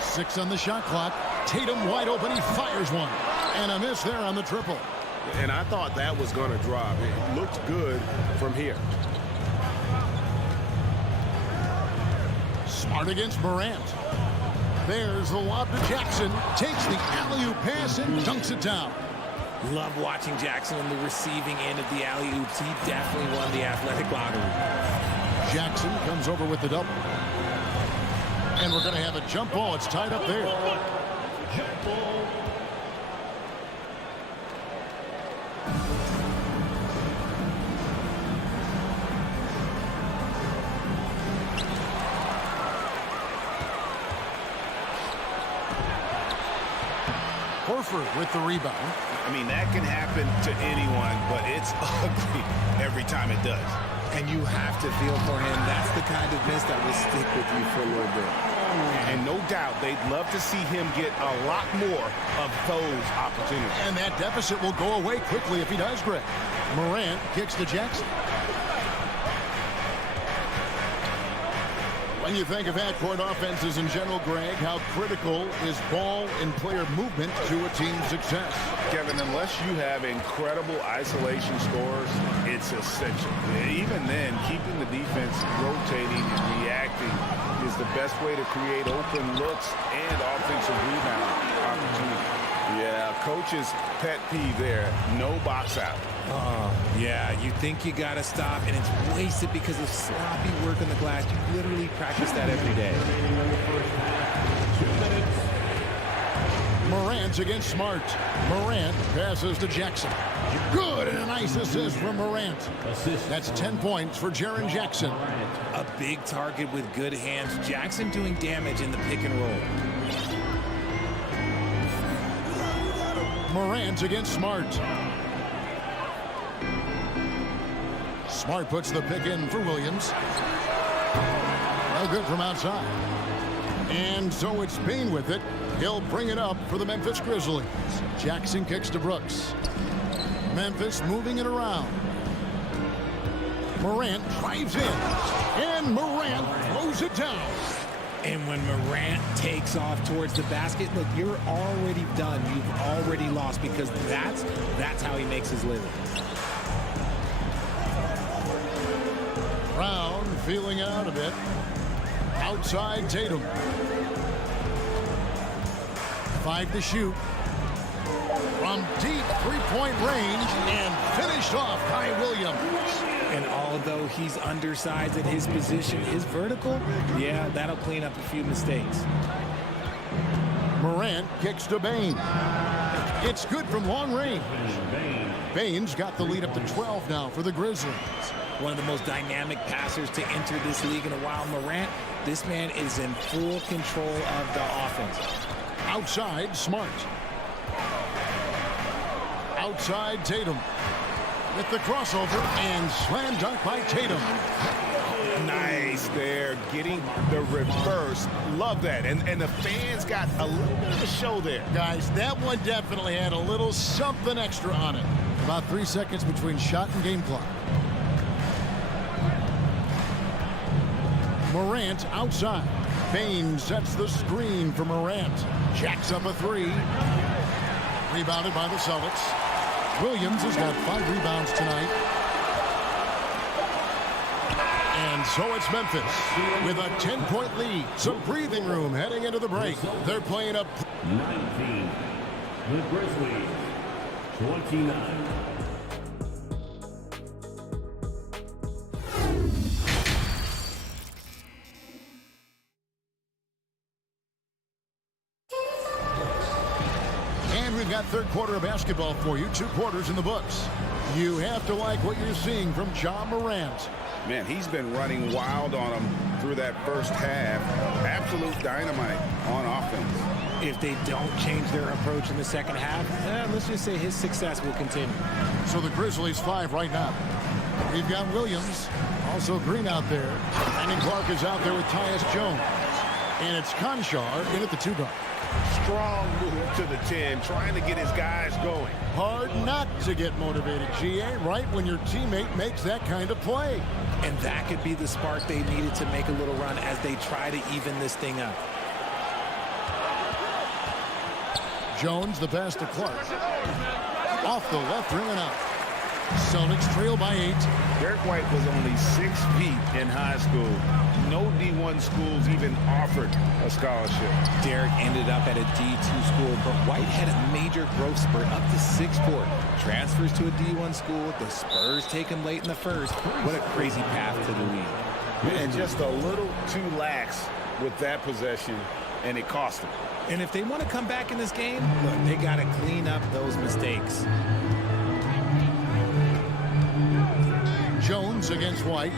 6 on the shot clock. Tatum wide open. He fires one. And a miss there on the triple. And I thought that was going to drop. It looked good from here. Smart against Morant. There's the lob to Jackson. Takes the alley-oop pass and dunks it down. Love watching Jackson on the receiving end of the alley-oops. He definitely won the athletic lottery. Jackson comes over with the double. And we're going to have a jump ball. It's tied up there. Jump ball. Horford with the rebound. I mean, that can happen to anyone, but it's ugly every time it does. And you have to feel for him. That's the kind of miss that will stick with you for a little bit. And no doubt, they'd love to see him get a lot more of those opportunities. And that deficit will go away quickly if he does, Greg. Morant kicks to Jackson. When you think of half-court offenses in general, Greg, how critical is ball and player movement to a team's success? Kevin, unless you have incredible isolation scores, it's essential. Even then, keeping the defense rotating and reacting is the best way to create open looks and offensive rebound opportunities. Yeah, coach's pet peeve there, no box out. Yeah, you think you got to stop, and it's wasted because of sloppy work on the glass. You literally practice that every day. 2 minutes. Morant against Smart. Morant passes to Jackson. Good, and a nice assist from Morant. That's 10 points for Jaren Jackson. A big target with good hands. Jackson doing damage in the pick and roll. Morant against Smart. Smart puts the pick in for Williams. No good from outside. And so it's Payne with it. He'll bring it up for the Memphis Grizzlies. Jackson kicks to Brooks. Memphis moving it around. Morant drives in. And Morant throws it down. And when Morant takes off towards the basket, look, you're already done. You've already lost because that's how he makes his living. Brown feeling out a bit. Outside Tatum. 5 to shoot. From deep three-point range and finished off by Williams. And although he's undersized at his position, his vertical, yeah, that'll clean up a few mistakes. Morant kicks to Bane. It's good from long range. Bane's got the lead up to 12 now for the Grizzlies. One of the most dynamic passers to enter this league in a while. Morant, this man is in full control of the offense. Outside, Smart. Outside, Tatum. With the crossover and slam dunk by Tatum. Nice there, getting the reverse. Love that. And the fans got a little bit of a show there. Guys, that one definitely had a little something extra on it. About 3 seconds between shot and game clock. Morant outside. Bane sets the screen for Morant. Jacks up a 3. Rebounded by the Celtics. Williams has got 5 rebounds tonight. And so it's Memphis with a 10-point lead. Some breathing room heading into the break. They're playing up 19. The Grizzlies, 29. got third quarter of basketball for you. 2 quarters in the books. You have to like what you're seeing from Ja Morant. Man, he's been running wild on him through that first half. Absolute dynamite on offense. If they don't change their approach in the second half, let's just say his success will continue. So the Grizzlies 5 right now. We've got Williams, also Green out there. Brandon Clark is out there with Tyus Jones. And it's Conchar in at the 2 guard. Strong move to the 10, trying to get his guys going. Hard not to get motivated, GA, right when your teammate makes that kind of play. And that could be the spark they needed to make a little run as they try to even this thing up. Jones, the pass to Clark. Off the left rim and out. Celtics trail by 8. Derek White was only 6 feet in high school. No D1 schools even offered a scholarship. Derek ended up at a D2 school, but White had a major growth spurt up to 6'4". Transfers to a D1 school. The Spurs take him late in the first. What a crazy path to the league. And just a little too lax with that possession, and it cost him. And if they want to come back in this game, look, they got to clean up those mistakes. Jones against White.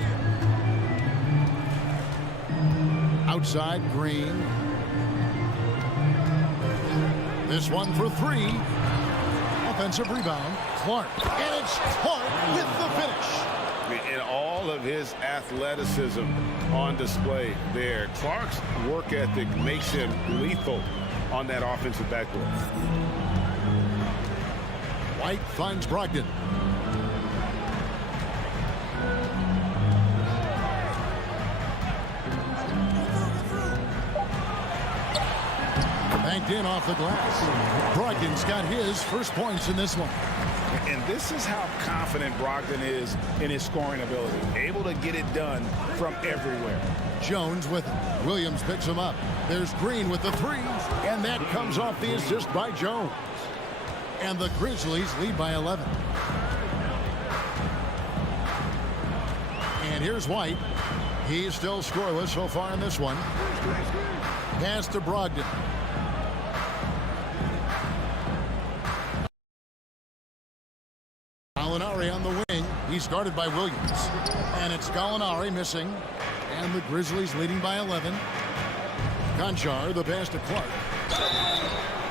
Outside, Green. This one for 3. Offensive rebound. Clark. And it's Clark with the finish. And all of his athleticism on display there. Clark's work ethic makes him lethal on that offensive backboard. White finds Brogdon. Banked in off the glass. Brogdon's got his first points in this one. And this is how confident Brogdon is in his scoring ability. Able to get it done from everywhere. Jones with it. Williams picks him up. There's Green with the 3. And that comes off the assist by Jones. And the Grizzlies lead by 11. And here's White. He's still scoreless so far in this one. Pass to Brogdon. Gallinari on the wing. He's guarded by Williams. And it's Gallinari missing. And the Grizzlies leading by 11. Conchar, the pass to Clark.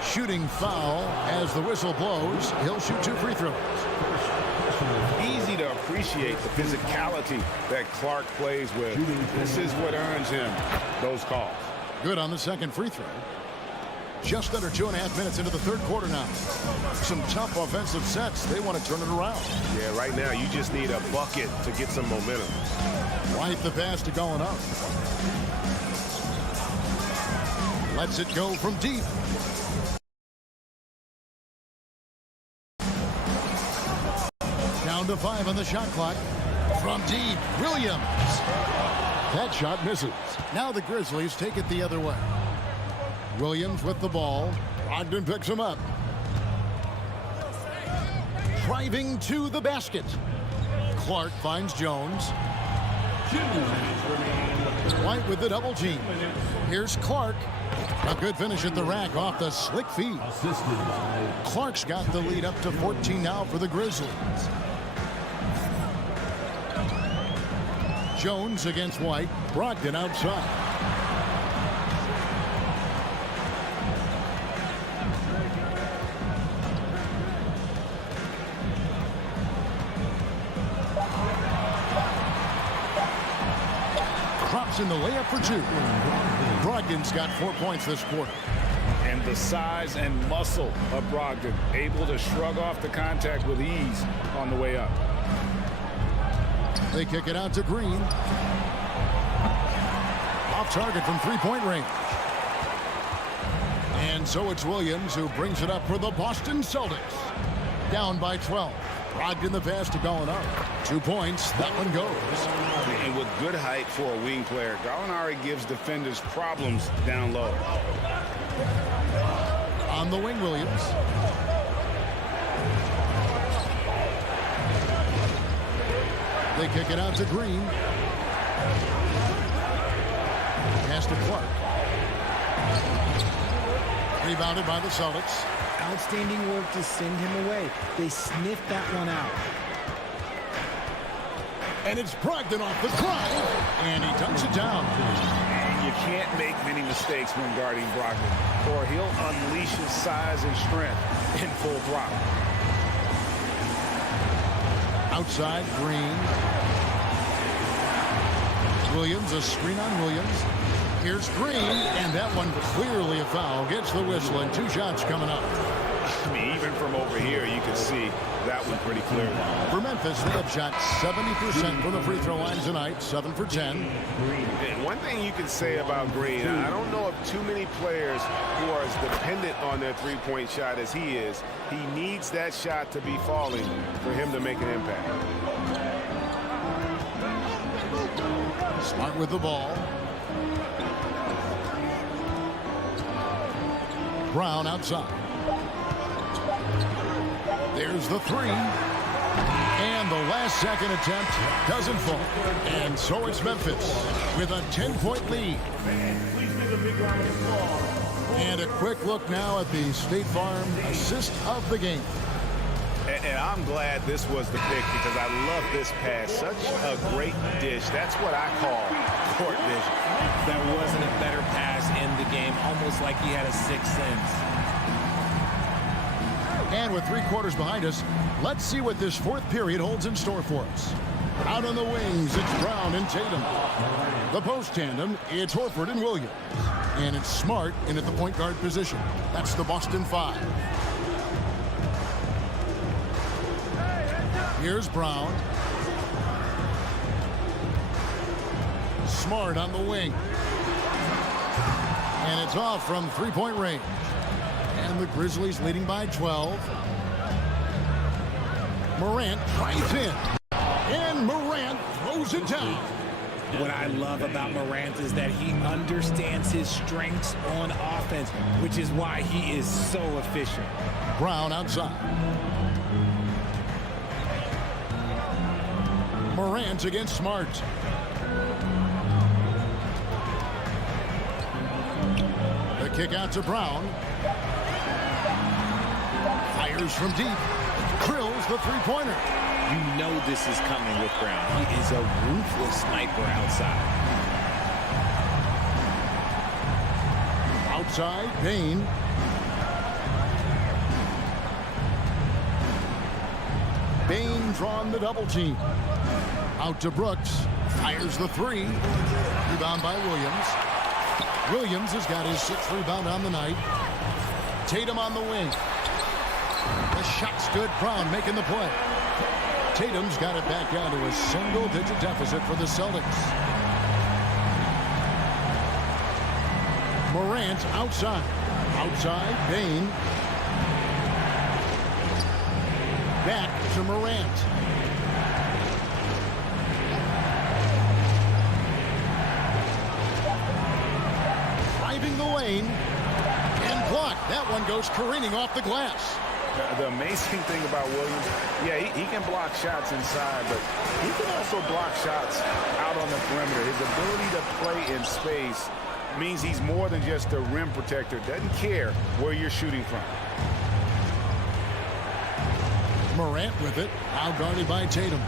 Shooting foul as the whistle blows. He'll shoot 2 free throws. Easy to appreciate the physicality that Clark plays with. This is what earns him those calls. Good on the second free throw. Just under 2.5 minutes into the third quarter now. Some tough offensive sets. They want to turn it around. Yeah, right now you just need a bucket to get some momentum. White the pass to Gallinari. Lets it go from deep. Down to 5 on the shot clock. From deep, Williams. That shot misses. Now the Grizzlies take it the other way. Williams with the ball. Brogdon picks him up. Driving to the basket. Clark finds Jones. White with the double team. Here's Clark. A good finish at the rack off the slick feed. Clark's got the lead up to 14 now for the Grizzlies. Jones against White. Brogdon outside. Drops in the layup for 2. Brogdon's got 4 points this quarter. And the size and muscle of Brogdon, able to shrug off the contact with ease on the way up. They kick it out to Green. Off target from 3-point range. And so it's Williams who brings it up for the Boston Celtics. Down by 12. Brogdon the pass to Gallinari. 2 points. That one goes. And with good height for a wing player, Gallinari gives defenders problems down low. On the wing, Williams. They kick it out to Green. Pass to Clark. Rebounded by the Celtics. outstanding work to send him away. They sniffed that one out. And it's Brogdon off the drive, and he dunks it down. And you can't make many mistakes when guarding Brogdon, or he'll unleash his size and strength in full throttle. Outside, Green. Williams, a screen on Williams. Here's Green, and that one clearly a foul. Gets the whistle, and 2 shots coming up. I mean, even from over here, you can see that one pretty clearly. For Memphis, they have shot 70% from the free throw line tonight, 7 for 10. And one thing you can say about Green, I don't know of too many players who are as dependent on their three-point shot as he is. He needs that shot to be falling for him to make an impact. Smart with the ball. Brown outside. There's the 3. And the last second attempt doesn't fall. And so it's Memphis with a 10-point lead. And a quick look now at the State Farm assist of the game. And I'm glad this was the pick because I love this pass. Such a great dish. That's what I call court vision. There wasn't a better pass in the game, almost like he had a sixth sense. And with 3 quarters behind us, let's see what this 4th period holds in store for us. Out on the wings, it's Brown and Tatum. The post tandem, it's Horford and Williams. And it's Smart in at the point guard position. That's the Boston 5. Here's Brown. Smart on the wing. And it's off from 3-point range. And the Grizzlies leading by 12. Morant drives in. And Morant throws it down. What I love about Morant is that he understands his strengths on offense, which is why he is so efficient. Brown outside. Morant against Smart. The kick out to Brown. Fires from deep. Drills the 3-pointer. You know this is coming with Brown. He is a ruthless sniper outside. Outside, Payne. Payne drawn the double team. Out to Brooks. Fires the 3. Rebound by Williams. Williams has got his 6th rebound on the night. Tatum on the wing. The shot's good. Brown making the play. Tatum's got it back down to a single-digit deficit for the Celtics. Morant outside. Outside, Payne. Back to Morant. Driving the lane. And blocked. That one goes careening off the glass. The amazing thing about Williams, yeah, he can block shots inside, but he can also block shots out on the perimeter. His ability to play in space means he's more than just a rim protector. Doesn't care where you're shooting from. Morant with it, now guarded by Tatum.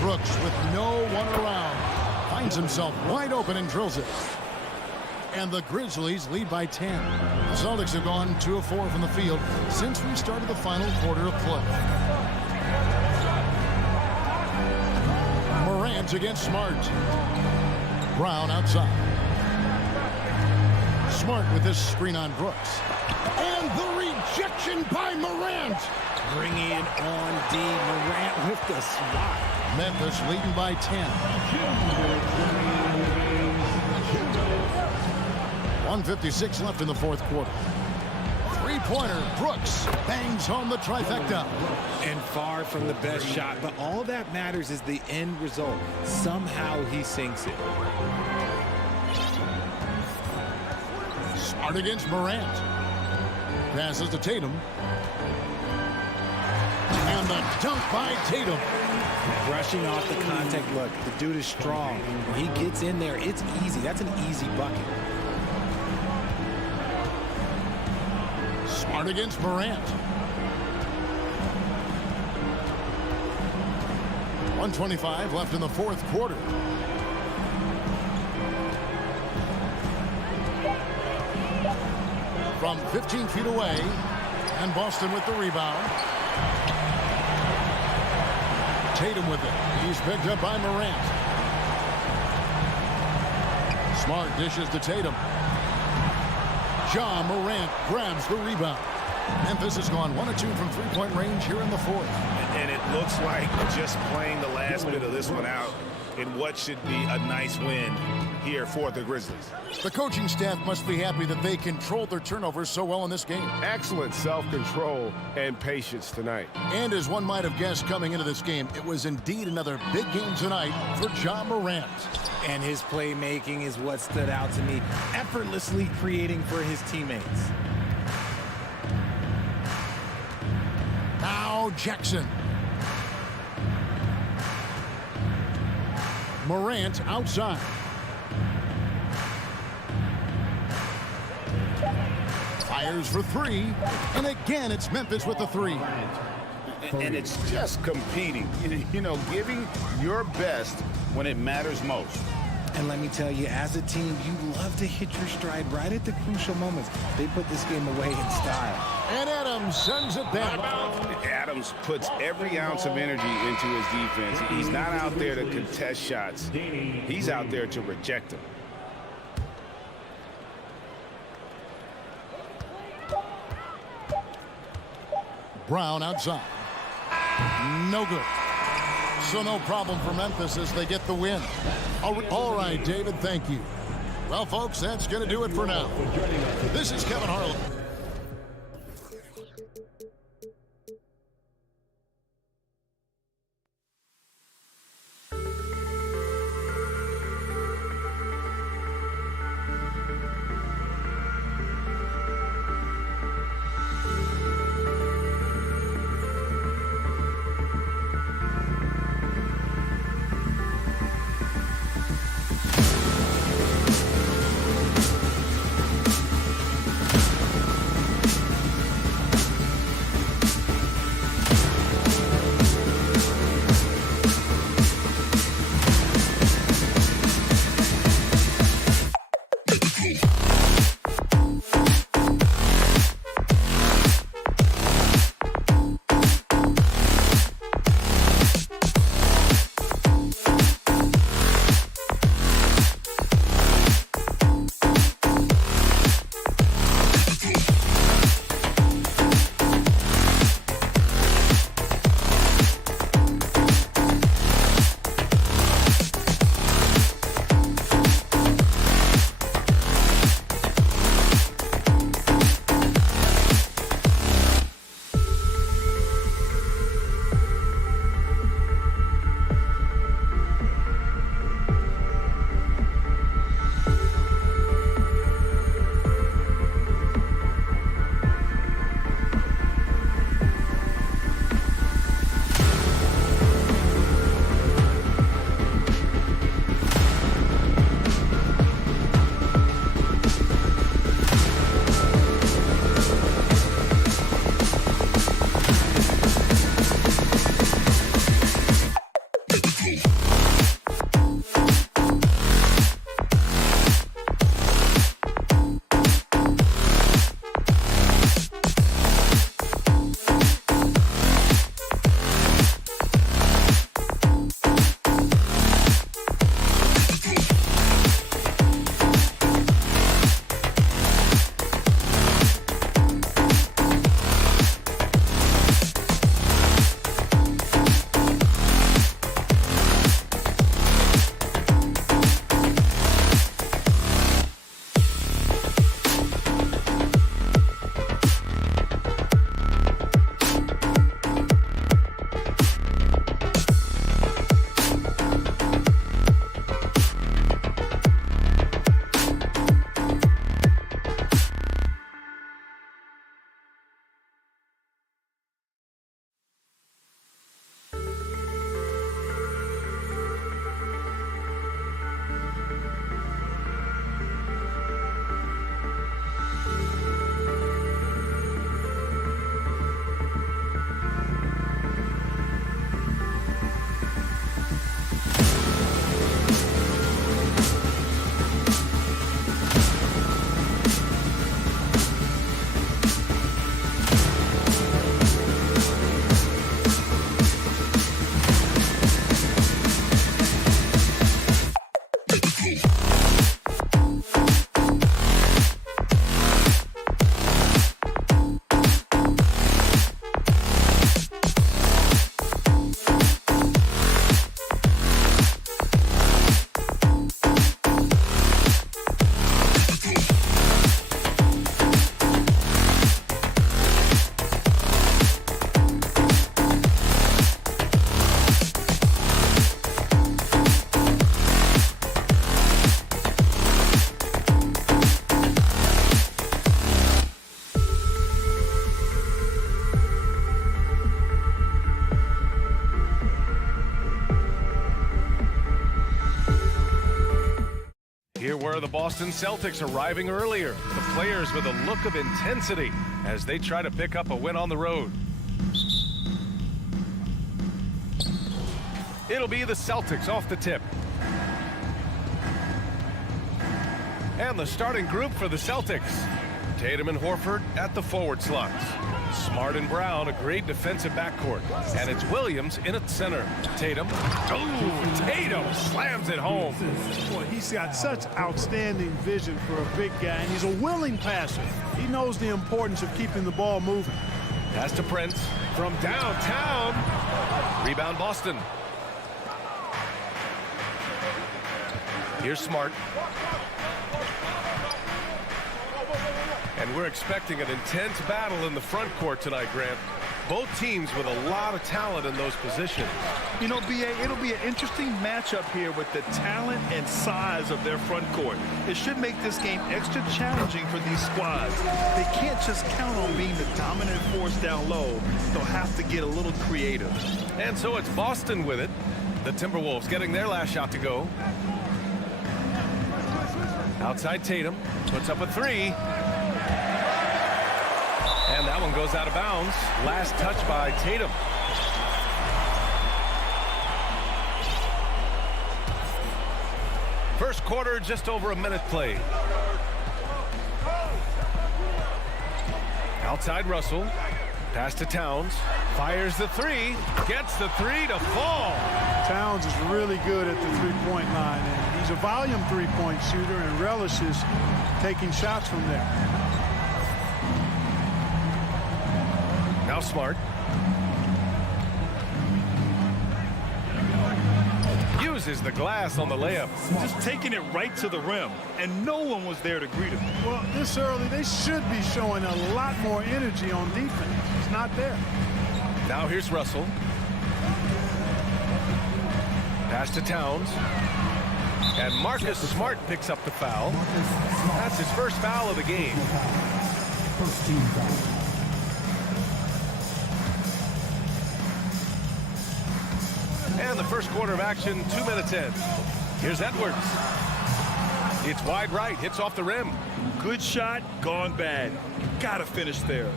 Brooks with no one around. Finds himself wide open and drills it. And the Grizzlies lead by 10. The Celtics have gone 2 of 4 from the field since we started the final quarter of play. Morant against Smart. Brown outside. Smart with this screen on Brooks. And the rejection by Morant. Bringing it on D. Morant with the swat. Memphis leading by 10. 1:56 left in the 4th quarter. 3-pointer. Brooks bangs home the trifecta. And far from the best shot, but all that matters is the end result. Somehow he sinks it. Smart against Morant. Passes to Tatum. And the dunk by Tatum. Brushing off the contact. Look, the dude is strong. When he gets in there, it's easy. That's an easy bucket. guard against Morant. 1:25 left in the fourth quarter. From 15 feet away, and Boston with the rebound. Tatum with it. He's picked up by Morant. Smart dishes to Tatum. Ja Morant grabs the rebound. Memphis has gone 1 of 2 from three-point range here in the fourth. And it looks like just playing the last bit of this one out in what should be a nice win here for the Grizzlies. The coaching staff must be happy that they controlled their turnovers so well in this game. Excellent self-control and patience tonight. And as one might have guessed coming into this game, it was indeed another big game tonight for Ja Morant. And his playmaking is what stood out to me, effortlessly creating for his teammates. Now Jackson. Morant outside. Fires for three. And again, it's Memphis with the three. And it's just competing, you know, giving your best when it matters most. And let me tell you, as a team, you love to hit your stride right at the crucial moments. They put this game away in style. And Adams sends it back. Adams puts every ounce of energy into his defense. He's not out there to contest shots. He's out there to reject them. Brown outside. No good. So no problem for Memphis as they get the win. All right, David, thank you. Well, folks, that's going to do it for now. This is Kevin Harlan. are the Boston Celtics arriving earlier. The players with a look of intensity as they try to pick up a win on the road. It'll be the Celtics off the tip. And the starting group for the Celtics. Tatum and Horford at the forward slots. Smart and Brown, a great defensive backcourt. And it's Williams in at center. Tatum. Oh, Tatum slams it home. Boy, he's got such outstanding vision for a big guy, and he's a willing passer. He knows the importance of keeping the ball moving. Pass to Prince from downtown. Rebound Boston. Here's Smart. And we're expecting an intense battle in the front court tonight, Grant. Both teams with a lot of talent in those positions. You know, B.A., it'll be an interesting matchup here with the talent and size of their front court. It should make this game extra challenging for these squads. They can't just count on being the dominant force down low. They'll have to get a little creative. And so it's Boston with it. The Timberwolves getting their last shot to go. Outside Tatum puts up a three. And that one goes out of bounds. Last touch by Tatum. First quarter, just over a minute played. Outside Russell. Pass to Towns. Fires the three. Gets the three to fall. Towns is really good at the three-point line, and he's a volume three-point shooter and relishes taking shots from there. Now Smart. Uses the glass on the layup. Just taking it right to the rim, and no one was there to greet him. Well, this early, they should be showing a lot more energy on defense. It's not there. Now here's Russell. Pass to Towns. And Marcus Smart picks up the foul. That's his first foul of the game. First team foul. And the first quarter of action, 2 minutes in. Here's Edwards. It's wide right, hits off the rim. Good shot, gone bad. Gotta finish there.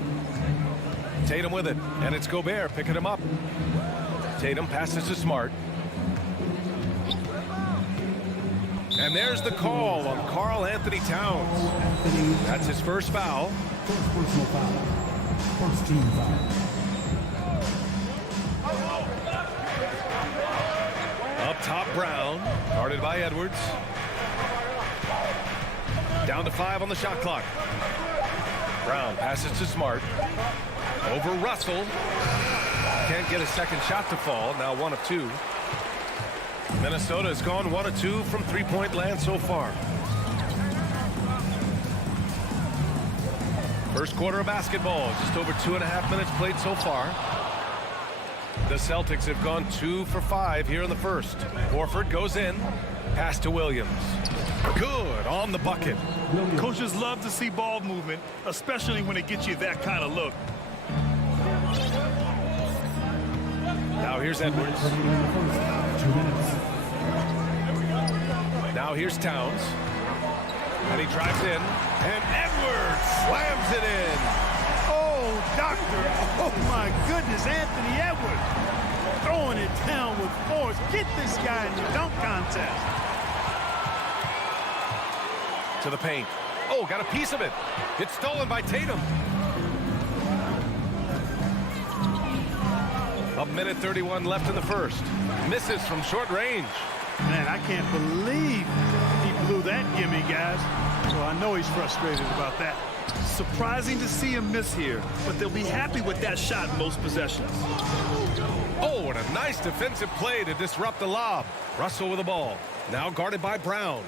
Tatum with it, and it's Gobert picking him up. Tatum passes to Smart. And there's the call on Karl Anthony Towns. That's his first foul. First personal foul. First team foul. Up top, Brown, guarded by Edwards. Down to 5 on the shot clock. Brown passes to Smart. Over Russell. Can't get a second shot to fall. Now 1 of 2. Minnesota has gone 1 of 2 from three-point land so far. First quarter of basketball. Just over 2.5 minutes played so far. The Celtics have gone 2 for 5 here in the first. Horford goes in. Pass to Williams. Good on the bucket. Coaches love to see ball movement, especially when it gets you that kind of look. Now here's Edwards. 2 minutes. Now here's Towns. And he drives in. And Edwards slams it in. Oh, doctor. Oh, my goodness. Anthony Edwards throwing it down with force. Get this guy in the dunk contest. To the paint. Oh, got a piece of it. It's stolen by Tatum. A minute 31 left in the first. Misses from short range. Man, I can't believe he blew that gimme, guys. So I know he's frustrated about that. Surprising to see him miss here, but they'll be happy with that shot most possessions. Oh, and a nice defensive play to disrupt the lob. Russell with the ball. Now guarded by Brown.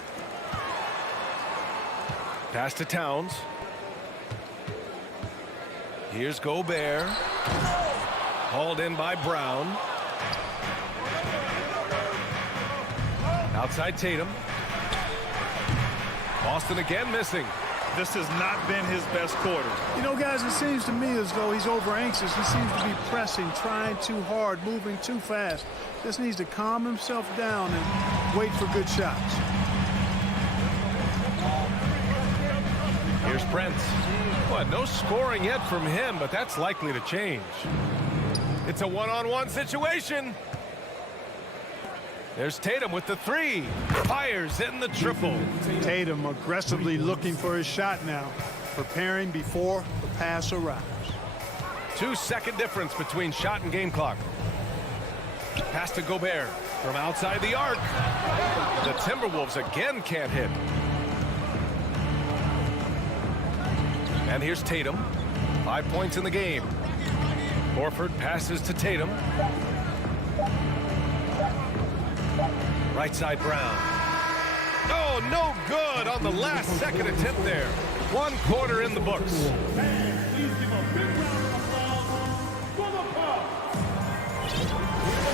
Pass to Towns. Here's Gobert. Hauled in by Brown. Outside Tatum. Boston again missing. This has not been his best quarter. You know, guys, it seems to me as though he's over anxious. He seems to be pressing, trying too hard, moving too fast. Just needs to calm himself down and wait for good shots. Here's Prince. Well, no scoring yet from him, but that's likely to change. It's a one-on-one situation. There's Tatum with the three. Fires in the triple. Tatum aggressively looking for his shot now, preparing before the pass arrives. 2-second difference between shot and game clock. Pass to Gobert from outside the arc. The Timberwolves again can't hit. And here's Tatum. 5 points in the game. Horford passes to Tatum. Right side Brown. Oh, no good on the last second attempt there. 1 quarter in the books.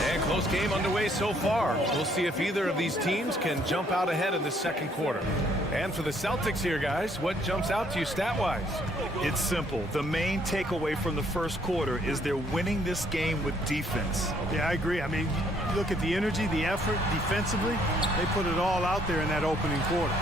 And close game underway so far. We'll see if either of these teams can jump out ahead in the second quarter. And for the Celtics here, guys, what jumps out to you stat-wise? It's simple. The main takeaway from the first quarter is they're winning this game with defense. Yeah, I agree. I mean, look at the energy, the effort defensively. They put it all out there in that opening quarter.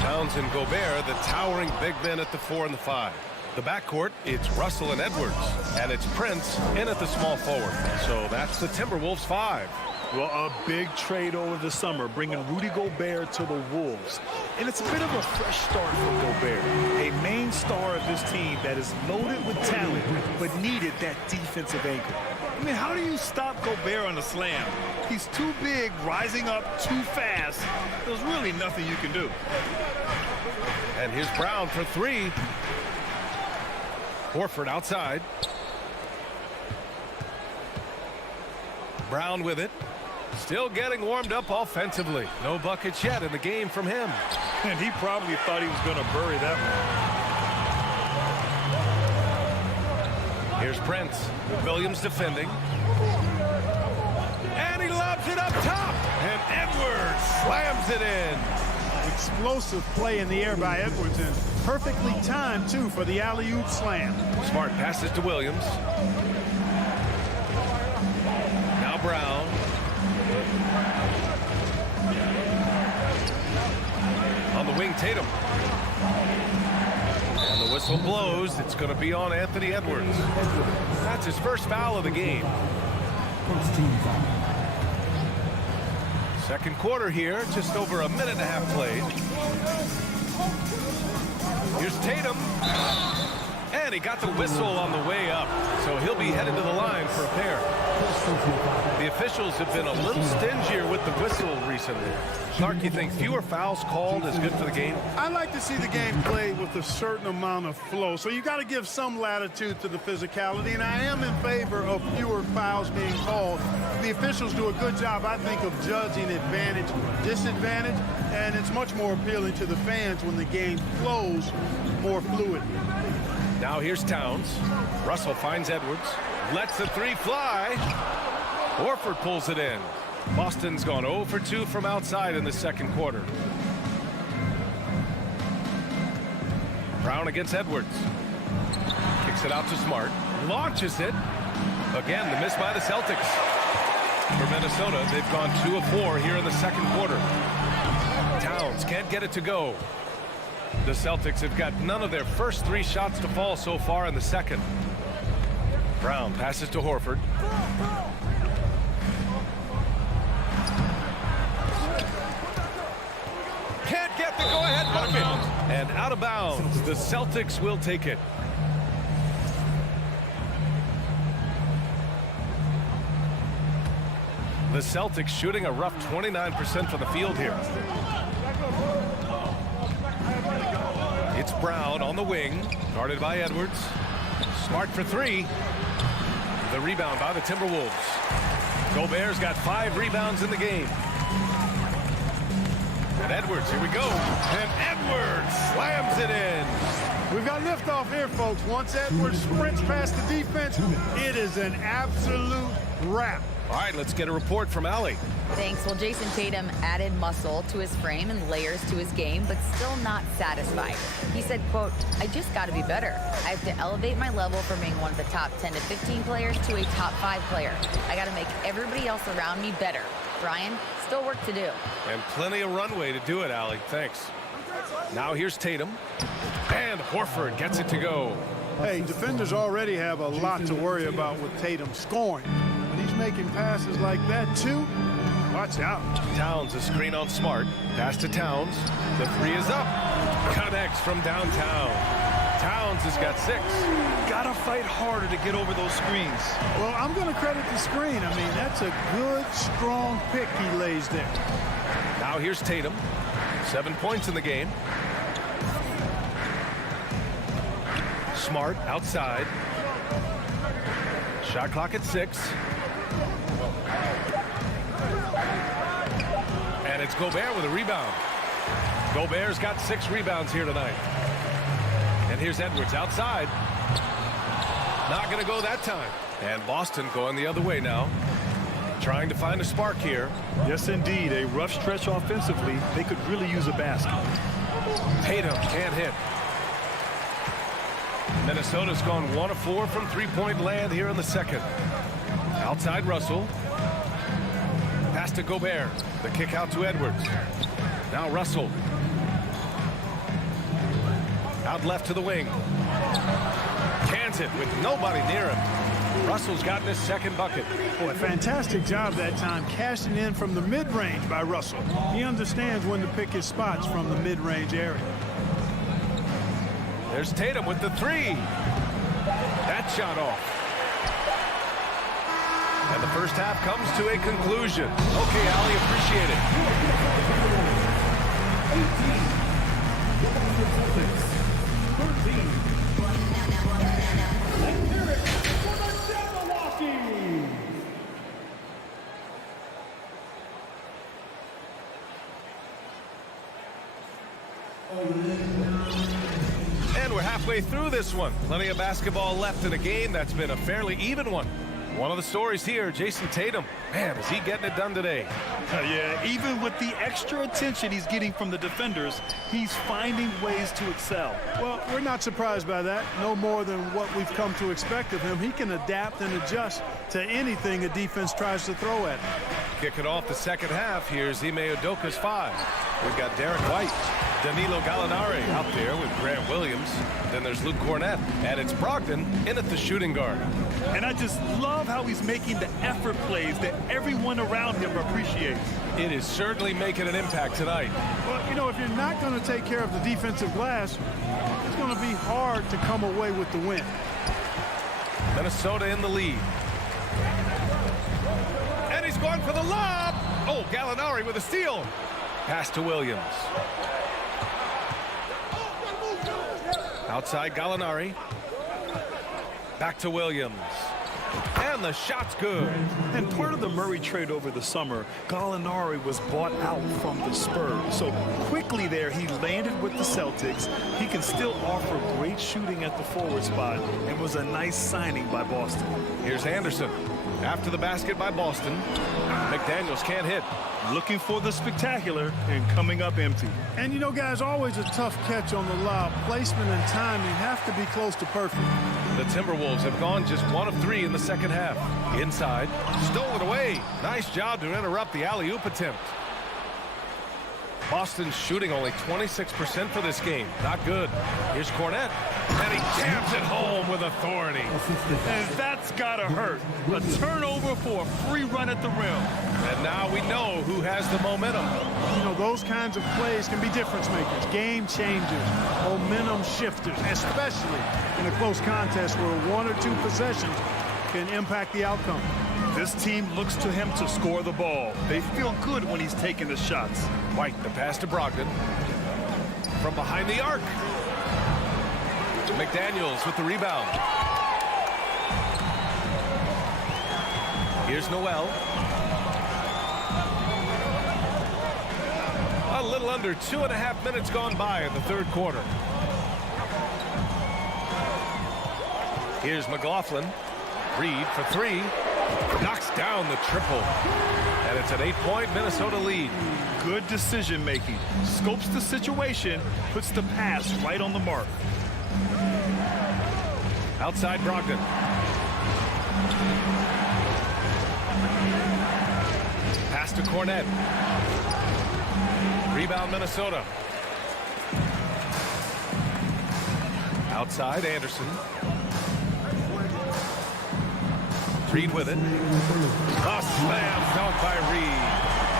Towns and Gobert, the towering big men at the 4 and the 5. The backcourt, it's Russell and Edwards. And it's Prince in at the small forward. So that's the Timberwolves 5. Well, a big trade over the summer, bringing Rudy Gobert to the Wolves. And it's a bit of a fresh start for Gobert, a main star of this team that is loaded with talent, but needed that defensive anchor. I mean, how do you stop Gobert on a slam? He's too big, rising up too fast. There's really nothing you can do. And here's Brown for 3. Horford outside. Brown with it. Still getting warmed up offensively. No buckets yet in the game from him. And he probably thought he was going to bury that one. Here's Prince. Williams defending. And he lobs it up top. And Edwards slams it in. Explosive play in the air by Edwards, and perfectly timed, too, for the alley-oop slam. Smart passes to Williams. Now Brown. On the wing, Tatum. And the whistle blows. It's going to be on Anthony Edwards. That's his first foul of the game. First team foul. Second quarter here, just over a minute and a half played. Here's Tatum. And he got the whistle on the way up. So he'll be headed to the line for a pair. The officials have been a little stingier with the whistle recently. Clark, you think fewer fouls called is good for the game? I like to see the game played with a certain amount of flow. So you got to give some latitude to the physicality. And I am in favor of fewer fouls being called. The officials do a good job, I think, of judging advantage, disadvantage. And it's much more appealing to the fans when the game flows more fluid. Now here's Towns. Russell finds Edwards. Lets the 3 fly. Horford pulls it in. Boston's gone 0 for 2 from outside in the second quarter. Brown against Edwards. Kicks it out to Smart. Launches it. Again, the miss by the Celtics. For Minnesota, they've gone 2 of 4 here in the second quarter. Towns can't get it to go. The Celtics have got none of their first 3 shots to fall so far in the second. Brown passes to Horford. Can't get the go-ahead bucket. And out of bounds. The Celtics will take it. The Celtics shooting a rough 29% from the field here. It's Brown on the wing, guarded by Edwards. Smart for 3. The rebound by the Timberwolves. Gobert's got 5 rebounds in the game. And Edwards, here we go. And Edwards slams it in. We've got liftoff here, folks. Once Edwards sprints past the defense, it is an absolute wrap. All right, let's get a report from Allie. Thanks. Well, Jason Tatum added muscle to his frame and layers to his game, but still not satisfied. He said, quote, "I just got to be better. I have to elevate my level from being one of the top 10 to 15 players to a top 5 player. I got to make everybody else around me better. Brian, still work to do." And plenty of runway to do it, Allie. Thanks. Now here's Tatum. And Horford gets it to go. Hey, defenders already have a lot to worry about with Tatum scoring. When he's making passes like that, too, watch out. Towns a screen on Smart. Pass to Towns. The three is up. Connects from downtown. Towns has got 6. Gotta fight harder to get over those screens. Well, I'm going to credit the screen. I mean, that's a good, strong pick he lays there. Now here's Tatum. 7 points in the game. Smart outside. Shot clock at 6. And it's Gobert with a rebound. Gobert's got 6 rebounds here tonight. And here's Edwards outside. Not going to go that time. And Boston going the other way now. Trying to find a spark here. Yes, indeed. A rough stretch offensively. They could really use a basket. Tatum can't hit. Minnesota's gone 1 of 4 from three-point land here in the second. Outside Russell. Pass to Gobert. The kick out to Edwards. Now Russell. Out left to the wing. Cans it with nobody near him. Russell's gotten his second bucket. Boy, fantastic job that time cashing in from the mid-range by Russell. He understands when to pick his spots from the mid-range area. There's Tatum with the 3. That shot off. And the first half comes to a conclusion. Okay, Ali, appreciate it. 18. 13. Let's hear it for the Milwaukee. And we're halfway through this one. Plenty of basketball left in a game that's been a fairly even one. One of the stories here, Jason Tatum. Man, is he getting it done today? Yeah, even with the extra attention he's getting from the defenders, he's finding ways to excel. Well, we're not surprised by that. No more than what we've come to expect of him. He can adapt and adjust to anything a defense tries to throw at him. Kicking off the second half, here's Ime Udoka's 5. We've got Derek White, Danilo Gallinari out there with Grant Williams. Then there's Luke Cornett, and it's Brogdon in at the shooting guard. And I just love how he's making the effort plays that everyone around him appreciates. It is certainly making an impact tonight. Well, you know, if you're not going to take care of the defensive glass, it's going to be hard to come away with the win. Minnesota in the lead. And he's going for the lob. Oh, Gallinari with a steal. Pass to Williams. Outside Gallinari. Back to Williams. And the shot's good. And part of the Murray trade over the summer, Gallinari was bought out from the Spurs. So quickly there, he landed with the Celtics. He can still offer great shooting at the forward spot and was a nice signing by Boston. Here's Anderson. After the basket by Boston, McDaniels can't hit. Looking for the spectacular and coming up empty. And, you know, guys, always a tough catch on the lob. Placement and timing have to be close to perfect. The Timberwolves have gone just 1 of 3 in the second half. Inside, stolen away. Nice job to interrupt the alley-oop attempt. Boston's shooting only 26% for this game. Not good. Here's Cornett. And he jams it home with authority. And that's gotta hurt. A turnover for a free run at the rim. And now we know who has the momentum. You know, those kinds of plays can be difference makers, game changers, momentum shifters, especially in a close contest where 1 or 2 possessions can impact the outcome. This team looks to him to score the ball. They feel good when he's taking the shots. White, the pass to Brogdon. From behind the arc. McDaniels with the rebound. Here's Noel. A little under 2.5 minutes gone by in the third quarter. Here's McLaughlin. Reed for 3. Knocks down the triple. And it's an 8-point Minnesota lead. Good decision making. Scopes the situation, puts the pass right on the mark. Outside Brogdon. Pass to Cornett. Rebound Minnesota. Outside, Anderson. Reed with it. A slam dunk by Reed.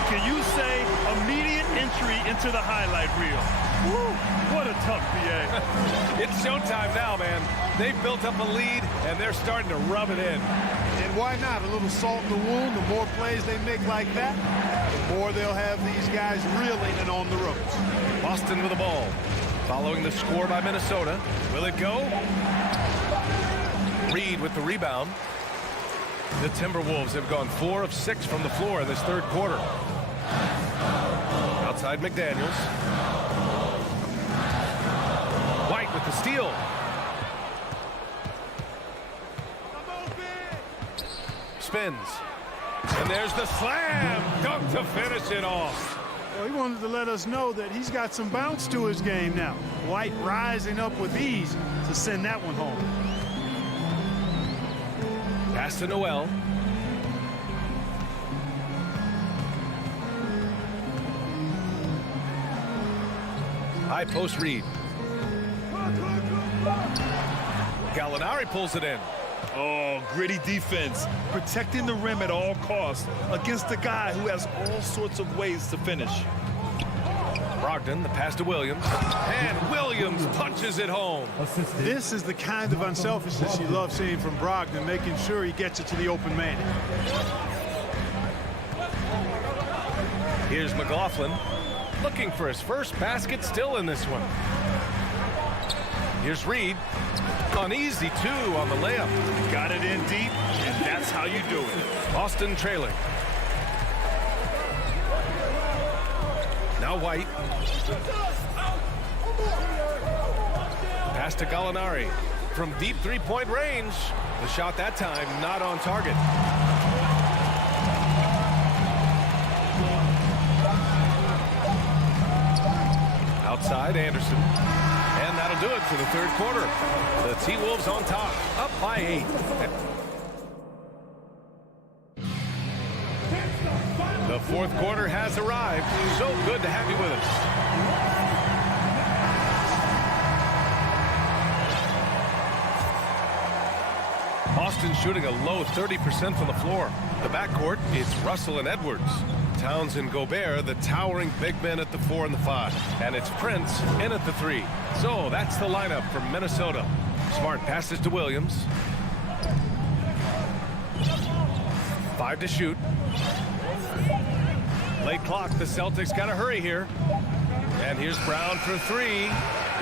Can you say immediate entry into the highlight reel? Woo, what a tough BA. It's showtime now, man. They've built up a lead, and they're starting to rub it in. And why not? A little salt in the wound. The more plays they make like that, the more they'll have these guys reeling and on the ropes. Boston with the ball. Following the score by Minnesota. Will it go? Reed with the rebound. The Timberwolves have gone 4 of 6 from the floor in this third quarter. Outside McDaniels. White with the steal. Spins. And there's the slam dunk to finish it off. Well, he wanted to let us know that he's got some bounce to his game now. White rising up with ease to send that one home. Pass to Noel. High post Reed. Gallinari pulls it in. Oh, gritty defense. Protecting the rim at all costs against a guy who has all sorts of ways to finish. Brogdon, the pass to Williams. And Williams punches it home. This is the kind of unselfishness you love seeing from Brogdon, making sure he gets it to the open man. Here's McLaughlin, looking for his first basket, still in this one. Here's Reed. Uneasy, too, on the layup. Got it in deep, and that's how you do it. Boston trailing. Now White. Pass to Gallinari. From deep three-point range. The shot that time not on target. Outside, Anderson. And that'll do it for the third quarter. The T-Wolves on top, up by 8. The fourth quarter has arrived. So good to have you with us. Boston shooting a low 30% from the floor. The backcourt, it's Russell and Edwards. Towns and Gobert, the towering big men at the 4 and the 5. And it's Prince in at the 3. So that's the lineup from Minnesota. Smart passes to Williams. 5 to shoot. Late clock, the Celtics got to hurry here. And here's Brown for 3.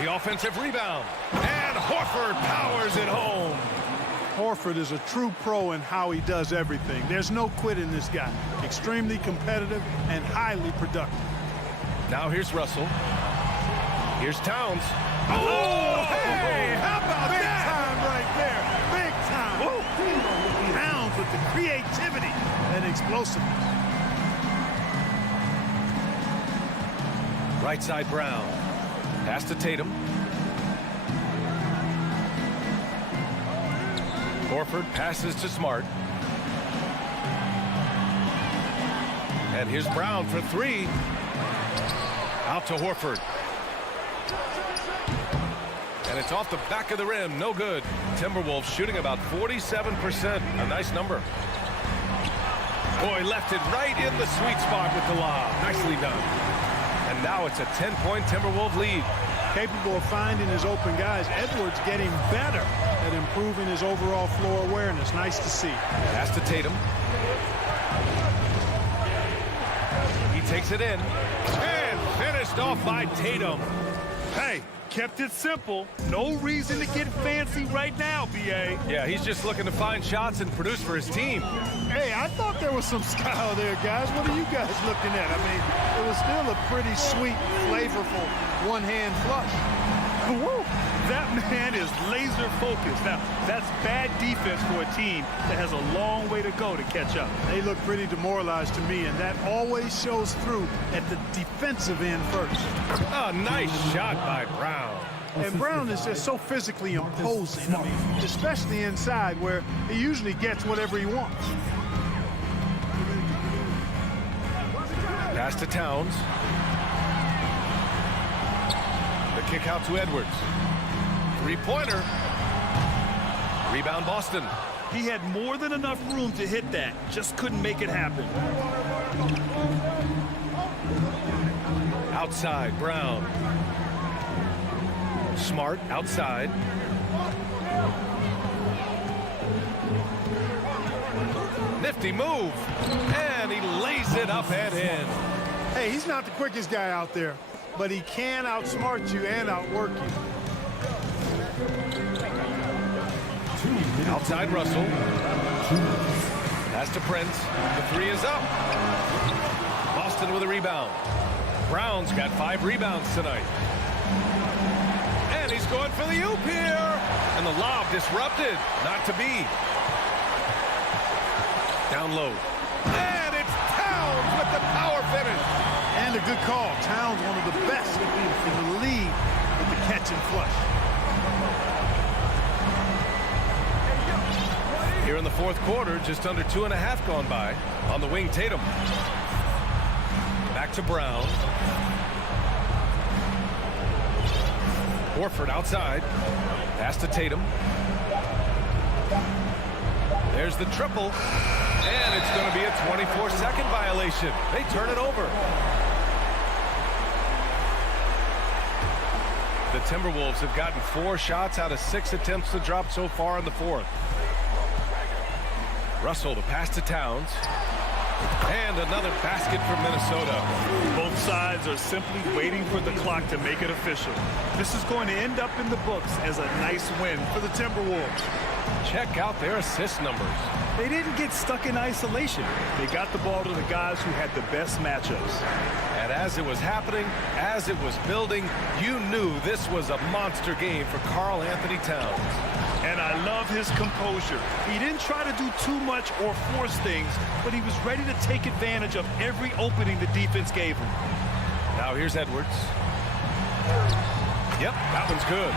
The offensive rebound. And Horford powers it home. Horford is a true pro in how he does everything. There's no quit in this guy. Extremely competitive and highly productive. Now here's Russell. Here's Towns. Oh, hey, how about big that? Time right there. Big time. Whoa. Towns with the creativity and explosiveness. Right side Brown. Pass to Tatum. Horford passes to Smart. And here's Brown for 3. Out to Horford. And it's off the back of the rim. No good. Timberwolves shooting about 47%. A nice number. Boy, left it right in the sweet spot with the lob. Nicely done. And now it's a 10-point Timberwolves lead. Capable of finding his open guys. Edwards getting better at improving his overall floor awareness. Nice to see. Pass to Tatum. He takes it in. And finished off by Tatum. Hey, kept it simple. No reason to get fancy right now, BA. Yeah, he's just looking to find shots and produce for his team. Hey, I thought there was some style there, guys. What are you guys looking at? I mean, it was still a pretty sweet, flavorful one-hand flush. Woo! That man is laser focused. Now, that's bad defense for a team that has a long way to go to catch up. They look pretty demoralized to me, and that always shows through at the defensive end first. A nice shot by Brown. And Brown is just so physically imposing, I mean, especially inside where he usually gets whatever he wants. Pass to Towns. The kick out to Edwards. Three-pointer. Rebound Boston. He had more than enough room to hit that, just couldn't make it happen. Outside, Brown. Smart, outside. Nifty move. And he lays it up and in. Hey, he's not the quickest guy out there, but he can outsmart you and outwork you. Outside Russell. Pass to Prince. The three is up. Boston with a rebound. Brown's got 5 rebounds tonight. And he's going for the oop here. And the lob disrupted. Not to be. Down low. And it's Towns with the power finish. And a good call. Towns, one of the best in the league with the catch and flush. Here in the fourth quarter, just under 2.5 gone by. On the wing, Tatum. Back to Brown. Horford outside. Pass to Tatum. There's the triple. And it's going to be a 24-second violation. They turn it over. The Timberwolves have gotten 4 shots out of 6 attempts to drop so far in the fourth. Russell, the pass to Towns. And another basket from Minnesota. Both sides are simply waiting for the clock to make it official. This is going to end up in the books as a nice win for the Timberwolves. Check out their assist numbers. They didn't get stuck in isolation. They got the ball to the guys who had the best matchups. And as it was happening, as it was building, you knew this was a monster game for Karl Anthony Towns. And I love his composure. He didn't try to do too much or force things, but he was ready to take advantage of every opening the defense gave him. Now here's Edwards. Yep, that one's good.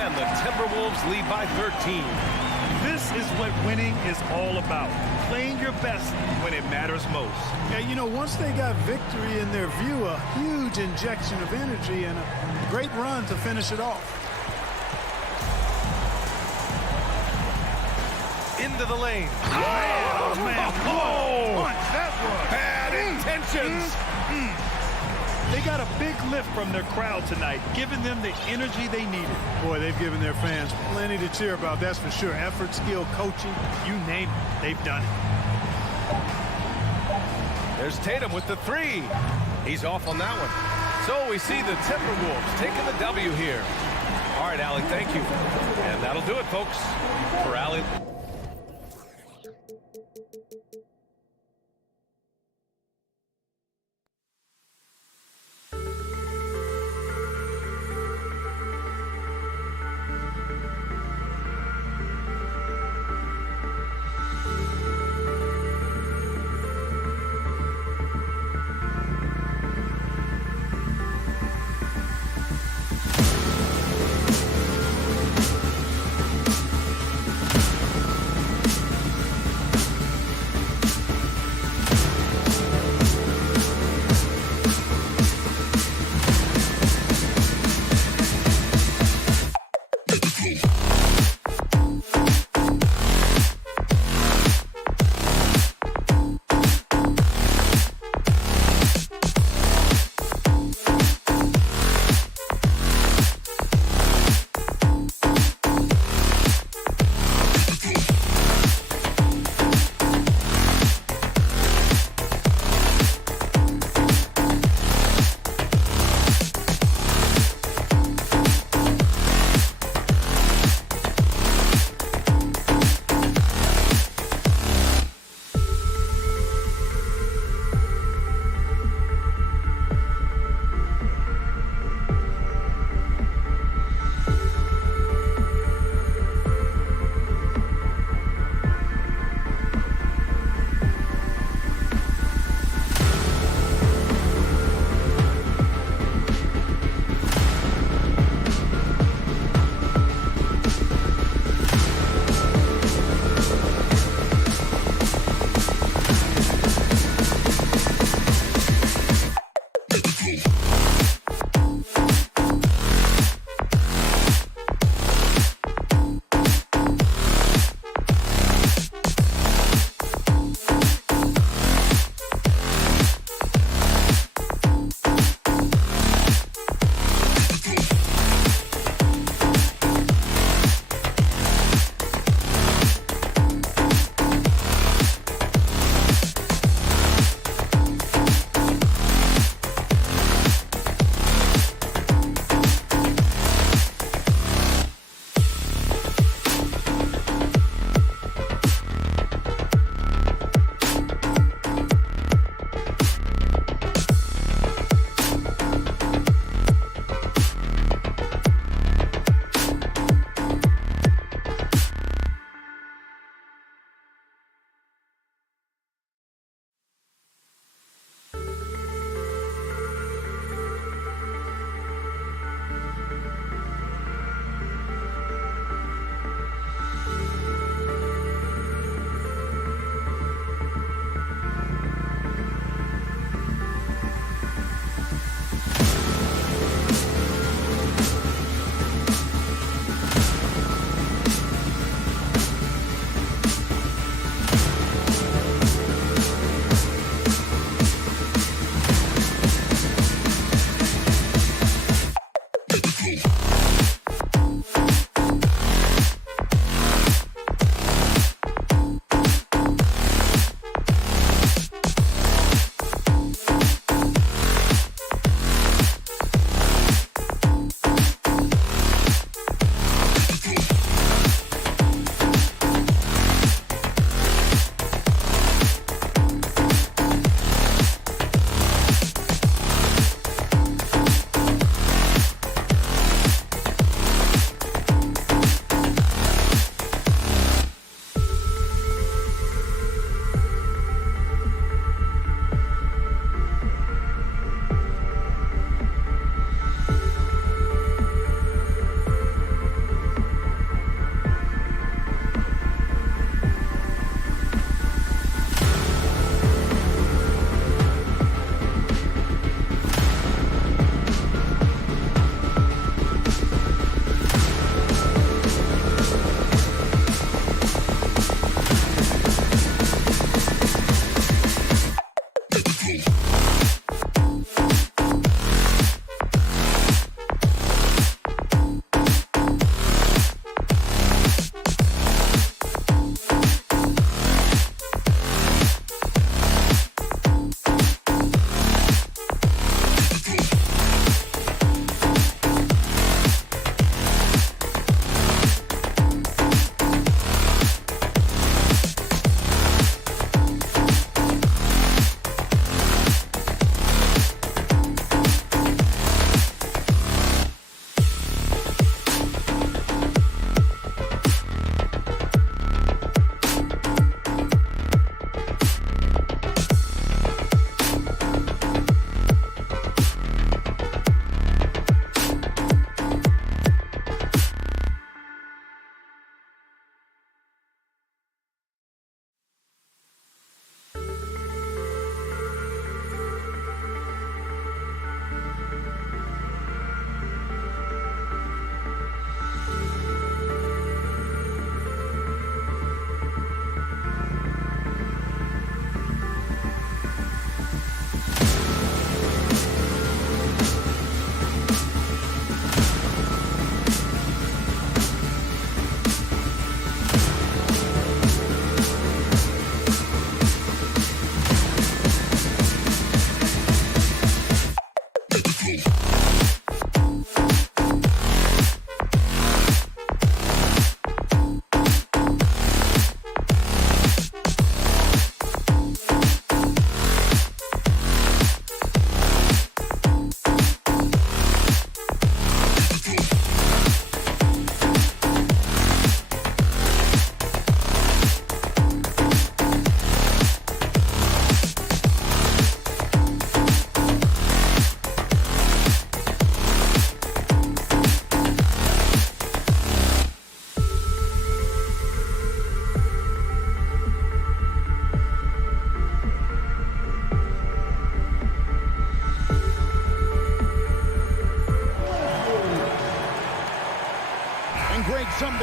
And the Timberwolves lead by 13. This is what winning is all about. Playing your best when it matters most. Yeah, you know, once they got victory in their view, a huge injection of energy and a great run to finish it off. Into the lane. Oh, man. Whoa. Punch, that was. Bad intentions. They got a big lift from their crowd tonight, giving them the energy they needed. Boy, they've given their fans plenty to cheer about, that's for sure. Effort, skill, coaching, you name it, they've done it. There's Tatum with the 3. He's off on that one. So we see the Timberwolves taking the W here. All right, Allie, thank you. And that'll do it, folks. For Allie.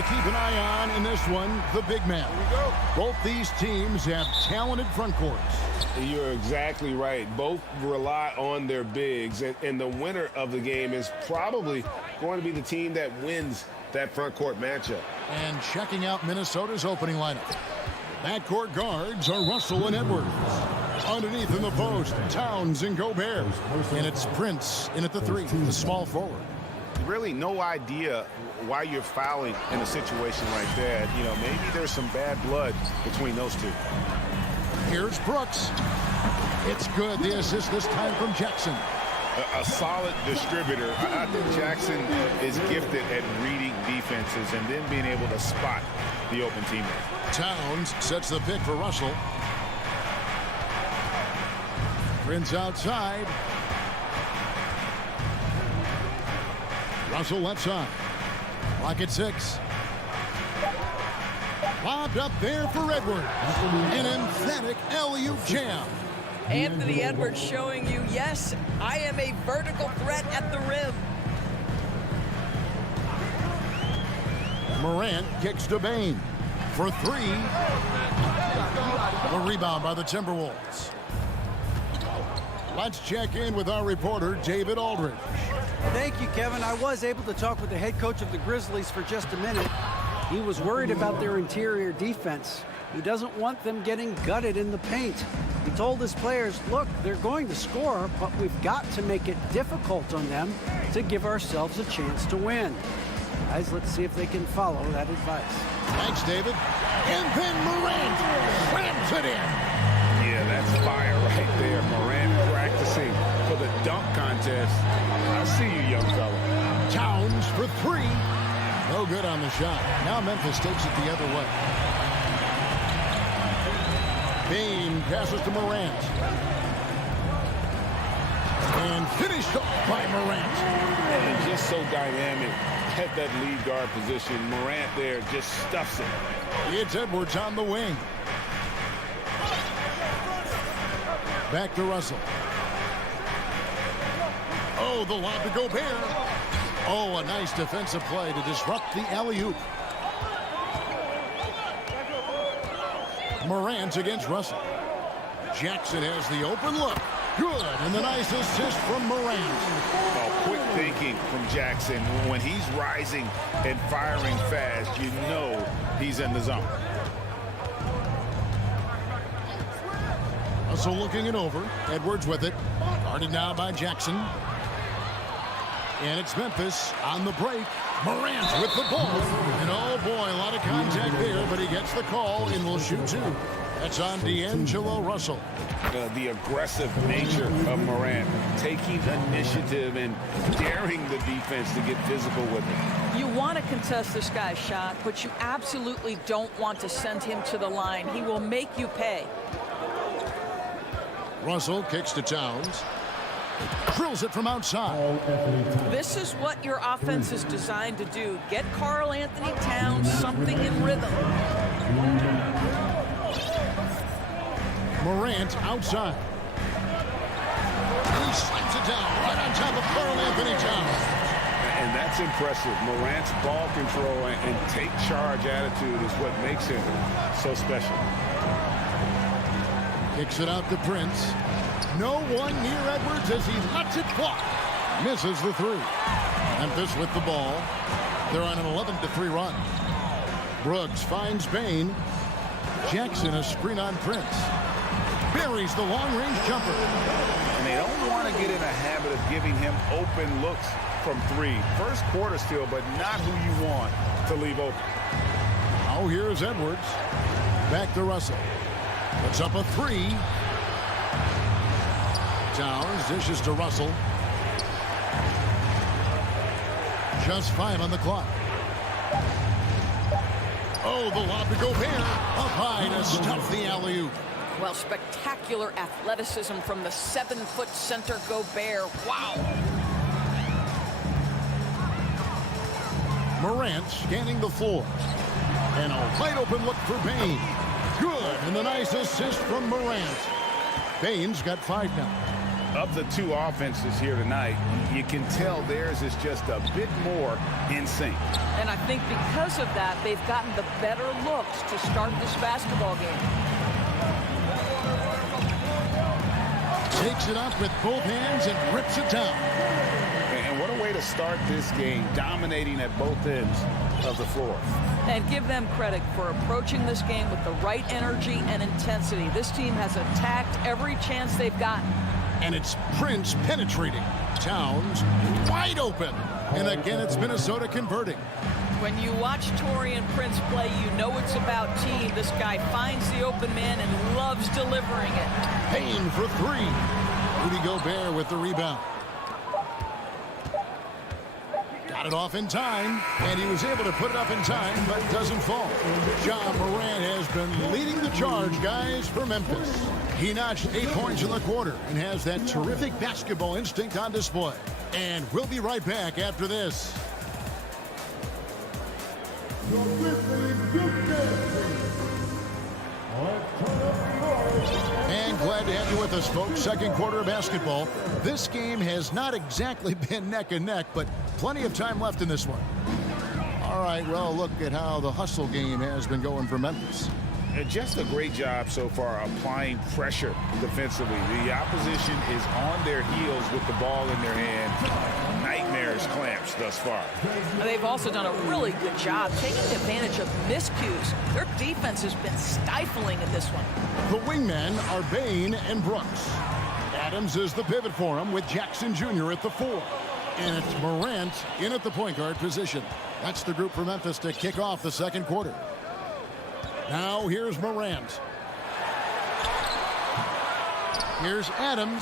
keep an eye on in this one, the big man. Both these teams have talented front courts. You're exactly right. Both rely on their bigs, and the winner of the game is probably going to be the team that wins that front court matchup. And checking out Minnesota's opening lineup. Backcourt guards are Russell and Edwards. Underneath in the post, Towns and Gobert. And it's Prince in at the 3, the small forward. Really no idea why you're fouling in a situation like that. You know, maybe there's some bad blood between those two. Here's Brooks. It's good. The assist this time from Jackson. A solid distributor. I think Jackson is gifted at reading defenses and then being able to spot the open teammate. Towns sets the pick for Russell. Prince outside. Russell left side. Clock at 6. Lobbed up there for Edwards. An emphatic alley-oop jam. Anthony Edwards showing you, yes, I am a vertical threat at the rim. Morant kicks to Bain for 3. The rebound by the Timberwolves. Let's check in with our reporter, David Aldridge. Thank you, Kevin. I was able to talk with the head coach of the Grizzlies for just a minute. He was worried about their interior defense. He doesn't want them getting gutted in the paint. He told his players, look, they're going to score, but we've got to make it difficult on them to give ourselves a chance to win. Guys, let's see if they can follow that advice. Thanks, David. And then Morant slams it in. Yeah, that's fire right there. Morant practicing for the dunk contest. I see you, young fella. Towns for 3. No good on the shot. Now Memphis takes it the other way. Bain passes to Morant. And finished off by Morant. And just so dynamic at that lead guard position. Morant there just stuffs it. It's Edwards on the wing. Back to Russell. Oh, the lob to Gobert. Oh, a nice defensive play to disrupt the alley-oop. Morant against Russell. Jackson has the open look. Good, and the nice assist from Morant. Oh, quick thinking from Jackson. When he's rising and firing fast, you know he's in the zone. Russell looking it over. Edwards with it. Guarded now by Jackson. And it's Memphis on the break. Morant with the ball. And oh boy, a lot of contact there, but he gets the call and will shoot 2. That's on D'Angelo Russell. The aggressive nature of Morant, taking initiative and daring the defense to get physical with it. You want to contest this guy's shot, but you absolutely don't want to send him to the line. He will make you pay. Russell kicks to Towns. Drills it from outside. This is what your offense is designed to do. Get Karl Anthony Towns something in rhythm. Morant outside. He slams it down right on top of Karl Anthony Towns. And that's impressive. Morant's ball control and take charge attitude is what makes him so special. Kicks it out to Prince. No one near Edwards as he lets it fly. Misses the 3. Memphis with the ball. They're on an 11-3 run. Brooks finds Bain. Jackson a screen on Prince. Buries the long-range jumper. And they don't want to get in a habit of giving him open looks from 3. First quarter still, but not who you want to leave open. Oh, here's Edwards. Back to Russell. Puts up a 3. Towns dishes to Russell. Just 5 on the clock. Oh, the lob to Gobert. Up high to stuff the alley-oop. Well, spectacular athleticism from the 7-foot center Gobert. Wow. Morant scanning the floor. And a wide open look for Bain. Good, and the nice assist from Morant. Bain's got 5 now. of the two offenses here tonight, you can tell theirs is just a bit more in sync. And I think because of that, they've gotten the better looks to start this basketball game. Takes it up with both hands and rips it down. And what a way to start this game, dominating at both ends of the floor. And give them credit for approaching this game with the right energy and intensity. This team has attacked every chance they've gotten. And it's Prince penetrating. Towns wide open. And again, it's Minnesota converting. When you watch Taurean Prince play, you know it's about team. This guy finds the open man and loves delivering it. Payne for three. Rudy Gobert with the rebound. Got it off in time, and he was able to put it up in time, but doesn't fall. Ja Morant has been leading the charge, guys, for Memphis. He notched 8 points in the quarter and has that terrific basketball instinct on display. And we'll be right back after this. And glad to have you with us, folks. Second quarter of basketball. This game has not exactly been neck and neck, but plenty of time left in this one. All right, well, look at how the hustle game has been going for Memphis. Just a great job so far applying pressure defensively. The opposition is on their heels with the ball in their hand. Nightmares clamps thus far. They've also done a really good job taking advantage of miscues. Their defense has been stifling in this one. The wingmen are Bane and Brooks. Adams is the pivot for him with Jackson Jr. at the 4. And it's Morant in at the point guard position. That's the group for Memphis to kick off the second quarter. Now here's Morant. Here's Adams.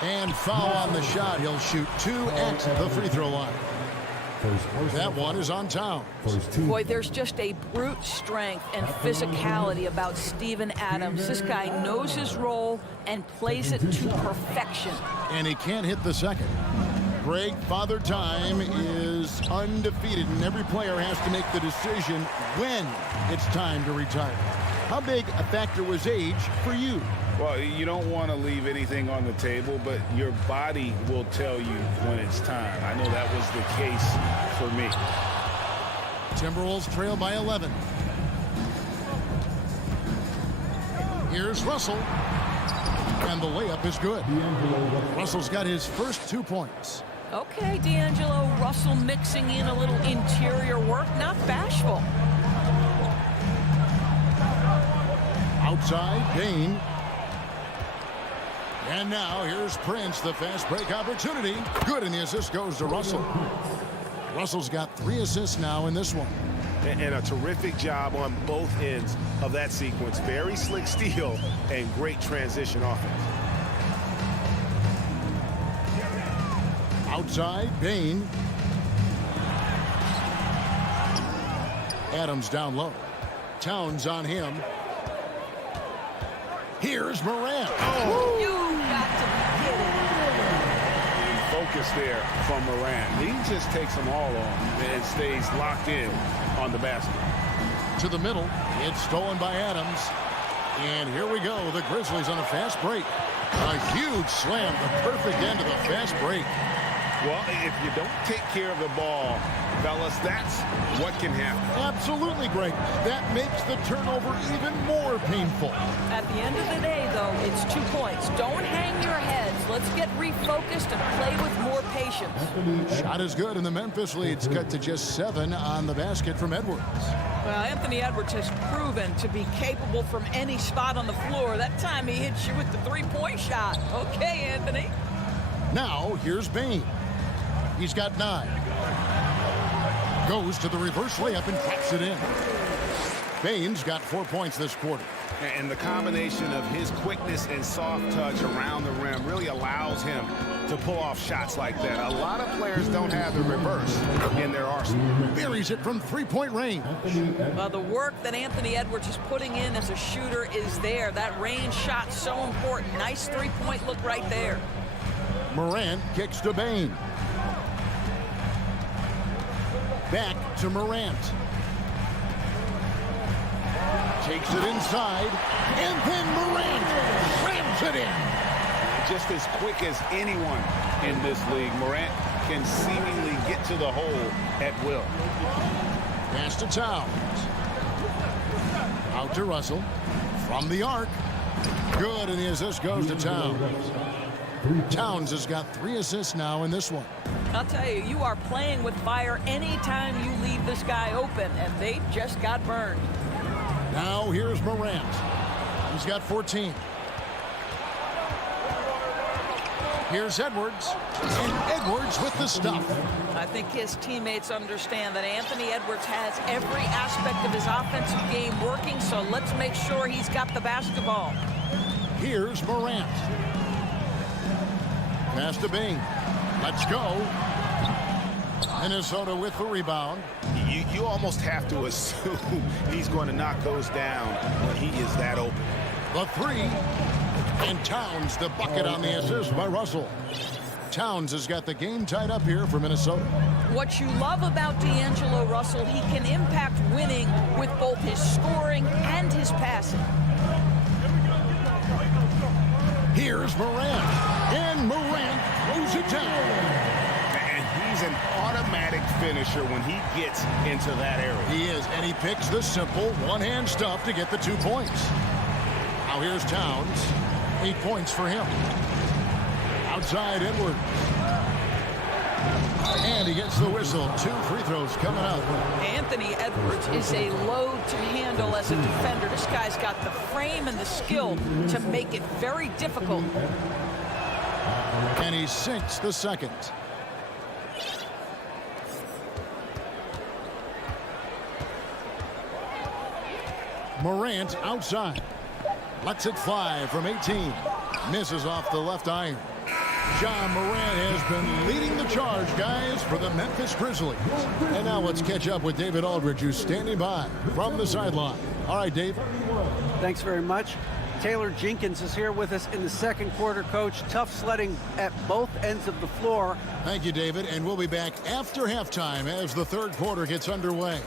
And foul on the shot. He'll shoot 2 at the free throw line. That one is on Towns. Boy, there's just a brute strength and physicality about Steven Adams. This guy knows his role and plays it to perfection. And he can't hit the second. Greg, Father Time is undefeated, and every player has to make the decision when it's time to retire. How big a factor was age for you? Well, you don't want to leave anything on the table, but your body will tell you when it's time. I know that was the case for me. Timberwolves trail by 11. Here's Russell. And the layup is good. Russell's got his first 2 points. Okay, D'Angelo Russell mixing in a little interior work, not bashful. Outside, Bane. And now here's Prince, the fast break opportunity. Good, and the assist goes to Russell. Russell's got 3 assists now in this one. And a terrific job on both ends of that sequence. Very slick steal and great transition offense. Outside, Bane. Adams down low. Towns on him. Here's Morant. Oh. You got to be kidding. Focus there from Morant. He just takes them all on and stays locked in on the basket. To the middle. It's stolen by Adams. And here we go. The Grizzlies on a fast break. A huge slam. The perfect end of the fast break. Well, if you don't take care of the ball, fellas, that's what can happen. Absolutely, Greg. That makes the turnover even more painful. At the end of the day, though, it's 2 points. Don't hang your heads. Let's get refocused and play with more patience. Shot is good, and the Memphis lead's cut to just 7 on the basket from Edwards. Well, Anthony Edwards has proven to be capable from any spot on the floor. That time he hits you with the 3-point shot. Okay, Anthony. Now, here's Bane. He's got 9. Goes to the reverse layup and claps it in. Bane's got 4 points this quarter. And the combination of his quickness and soft touch around the rim really allows him to pull off shots like that. A lot of players don't have the reverse in their arsenal. Buries it from 3-point range. Well, the work that Anthony Edwards is putting in as a shooter is there. That range shot so important. Nice 3-point look right there. Morant kicks to Bane. Back to Morant. Takes it inside, and then Morant rams it in. just as quick as anyone in this league. Morant can seemingly get to the hole at will. Pass to Towns. Out to Russell. From the arc. Good, and the assist goes to Towns. Towns has got 3 assists now in this one. I'll tell you, you are playing with fire anytime you leave this guy open, and they just got burned. Now here's Morant. He's got 14. Here's Edwards. And Edwards with the stuff. I think his teammates understand that Anthony Edwards has every aspect of his offensive game working, so let's make sure he's got the basketball. Here's Morant. Pass to Bing. Let's go. Minnesota with the rebound. You almost have to assume he's going to knock those down when he is that open. The 3. And Towns the bucket on the assist by Russell. Towns has got the game tied up here for Minnesota. What you love about D'Angelo Russell, he can impact winning with both his scoring and his passing. Here's Morant. And Morant throws it down. And he's an automatic finisher when he gets into that area. He is, and he picks the simple one-hand stuff to get the 2 points. Now here's Towns. 8 points for him. Outside Edwards. And he gets the whistle. 2 free throws coming out. Anthony Edwards is a load to handle as a defender. This guy's got the frame and the skill to make it very difficult. And he sinks the second. Morant outside. Lets it fly from 18. Misses off the left iron. Ja Morant has been leading the charge, guys, for the Memphis Grizzlies. And now let's catch up with David Aldridge, who's standing by from the sideline. All right, Dave. Thanks very much. Taylor Jenkins is here with us in the second quarter, Coach. Tough sledding at both ends of the floor. Thank you, David. And we'll be back after halftime as the third quarter gets underway.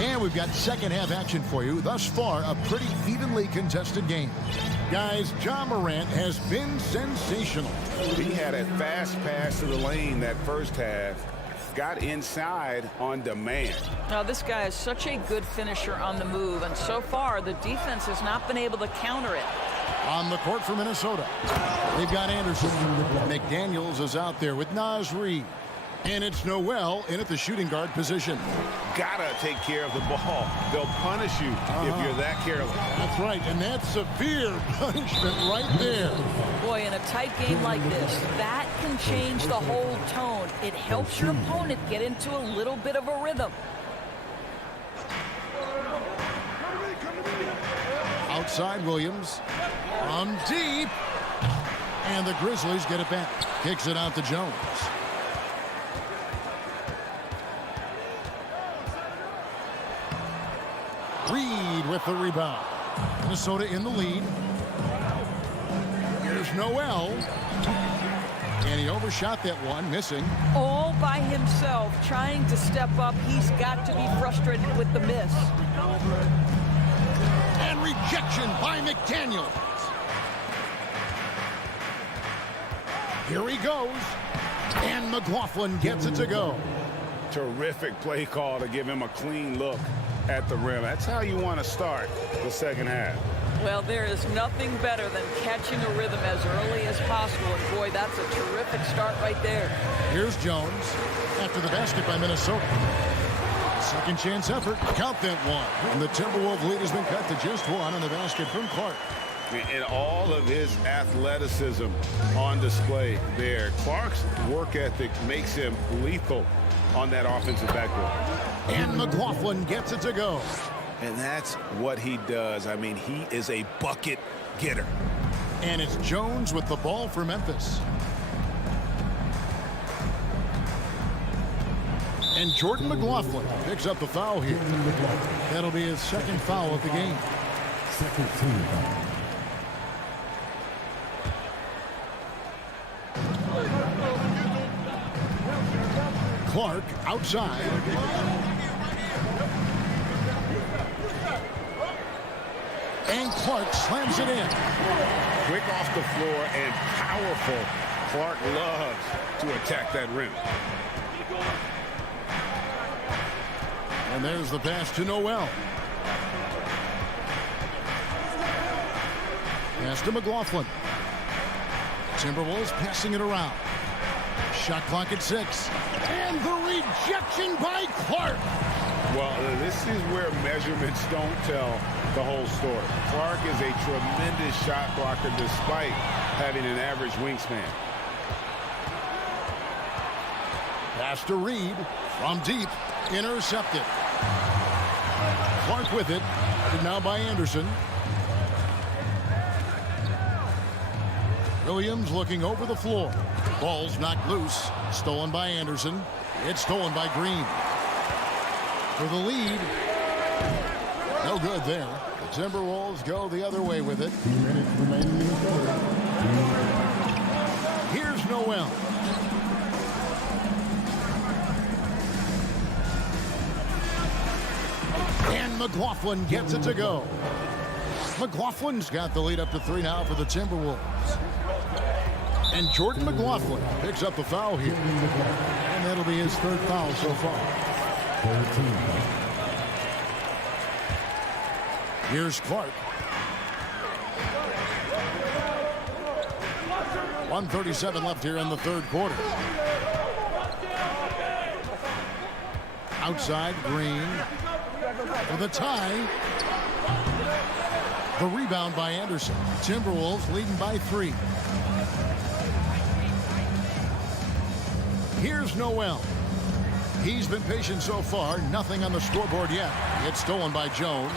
And we've got second half action for you. Thus far, a pretty evenly contested game. Guys, Ja Morant has been sensational. He had a fast pass to the lane that first half. Got inside on demand. Now, this guy is such a good finisher on the move, and so far, the defense has not been able to counter it. On the court for Minnesota, they've got Anderson. McDaniels is out there with Naz Reid. And it's Noel in at the shooting guard position. Gotta take care of the ball. They'll punish you if you're that careless. That's right, and that's severe punishment right there. Boy, in a tight game like this, that can change the whole tone. It helps your opponent get into a little bit of a rhythm. Outside Williams. From deep. And the Grizzlies get it back. Kicks it out to Jones. Reed with the rebound. Minnesota in the lead. Here's Noel. And he overshot that one, missing. All by himself, trying to step up. He's got to be frustrated with the miss. And rejection by McDaniels. Here he goes. And McLaughlin gets it to go. Terrific play call to give him a clean look at the rim. That's how you want to start the second half. Well, there is nothing better than catching a rhythm as early as possible. And boy, that's a terrific start right there. Here's Jones after the basket by Minnesota. Second chance effort. Count that one. And the Timberwolves lead has been cut to just one on the basket from Clark. And all of his athleticism on display there. Clark's work ethic makes him lethal on that offensive backboard. And McLaughlin gets it to go. And that's what he does. I mean, he is a bucket getter. And it's Jones with the ball for Memphis. And Jordan McLaughlin picks up the foul here. That'll be his second foul of the game. Second team foul. outside. And Clark slams it in. Quick off the floor and powerful. Clark loves to attack that rim. And there's the pass to Noel. Pass to McLaughlin. Timberwolves passing it around. Shot clock at 6. And the rejection by Clark. Well, this is where measurements don't tell the whole story. Clark is a tremendous shot blocker despite having an average wingspan. Pass to Reed from deep. Intercepted. Clark with it. Guarded now by Anderson. Williams looking over the floor. Ball's knocked loose. Stolen by Anderson. It's stolen by Green. For the lead. No good there. The Timberwolves go the other way with it. Here's Noel. And McLaughlin gets it to go. McLaughlin's got the lead up to 3 now for the Timberwolves. And Jordan McLaughlin picks up the foul here. And that'll be his 3rd foul so far. Here's Clark. 1:37 left here in the 3rd quarter. Outside, Green. For the tie. The rebound by Anderson. Timberwolves leading by 3. Here's Noel. He's been patient so far. Nothing on the scoreboard yet. It's stolen by Jones.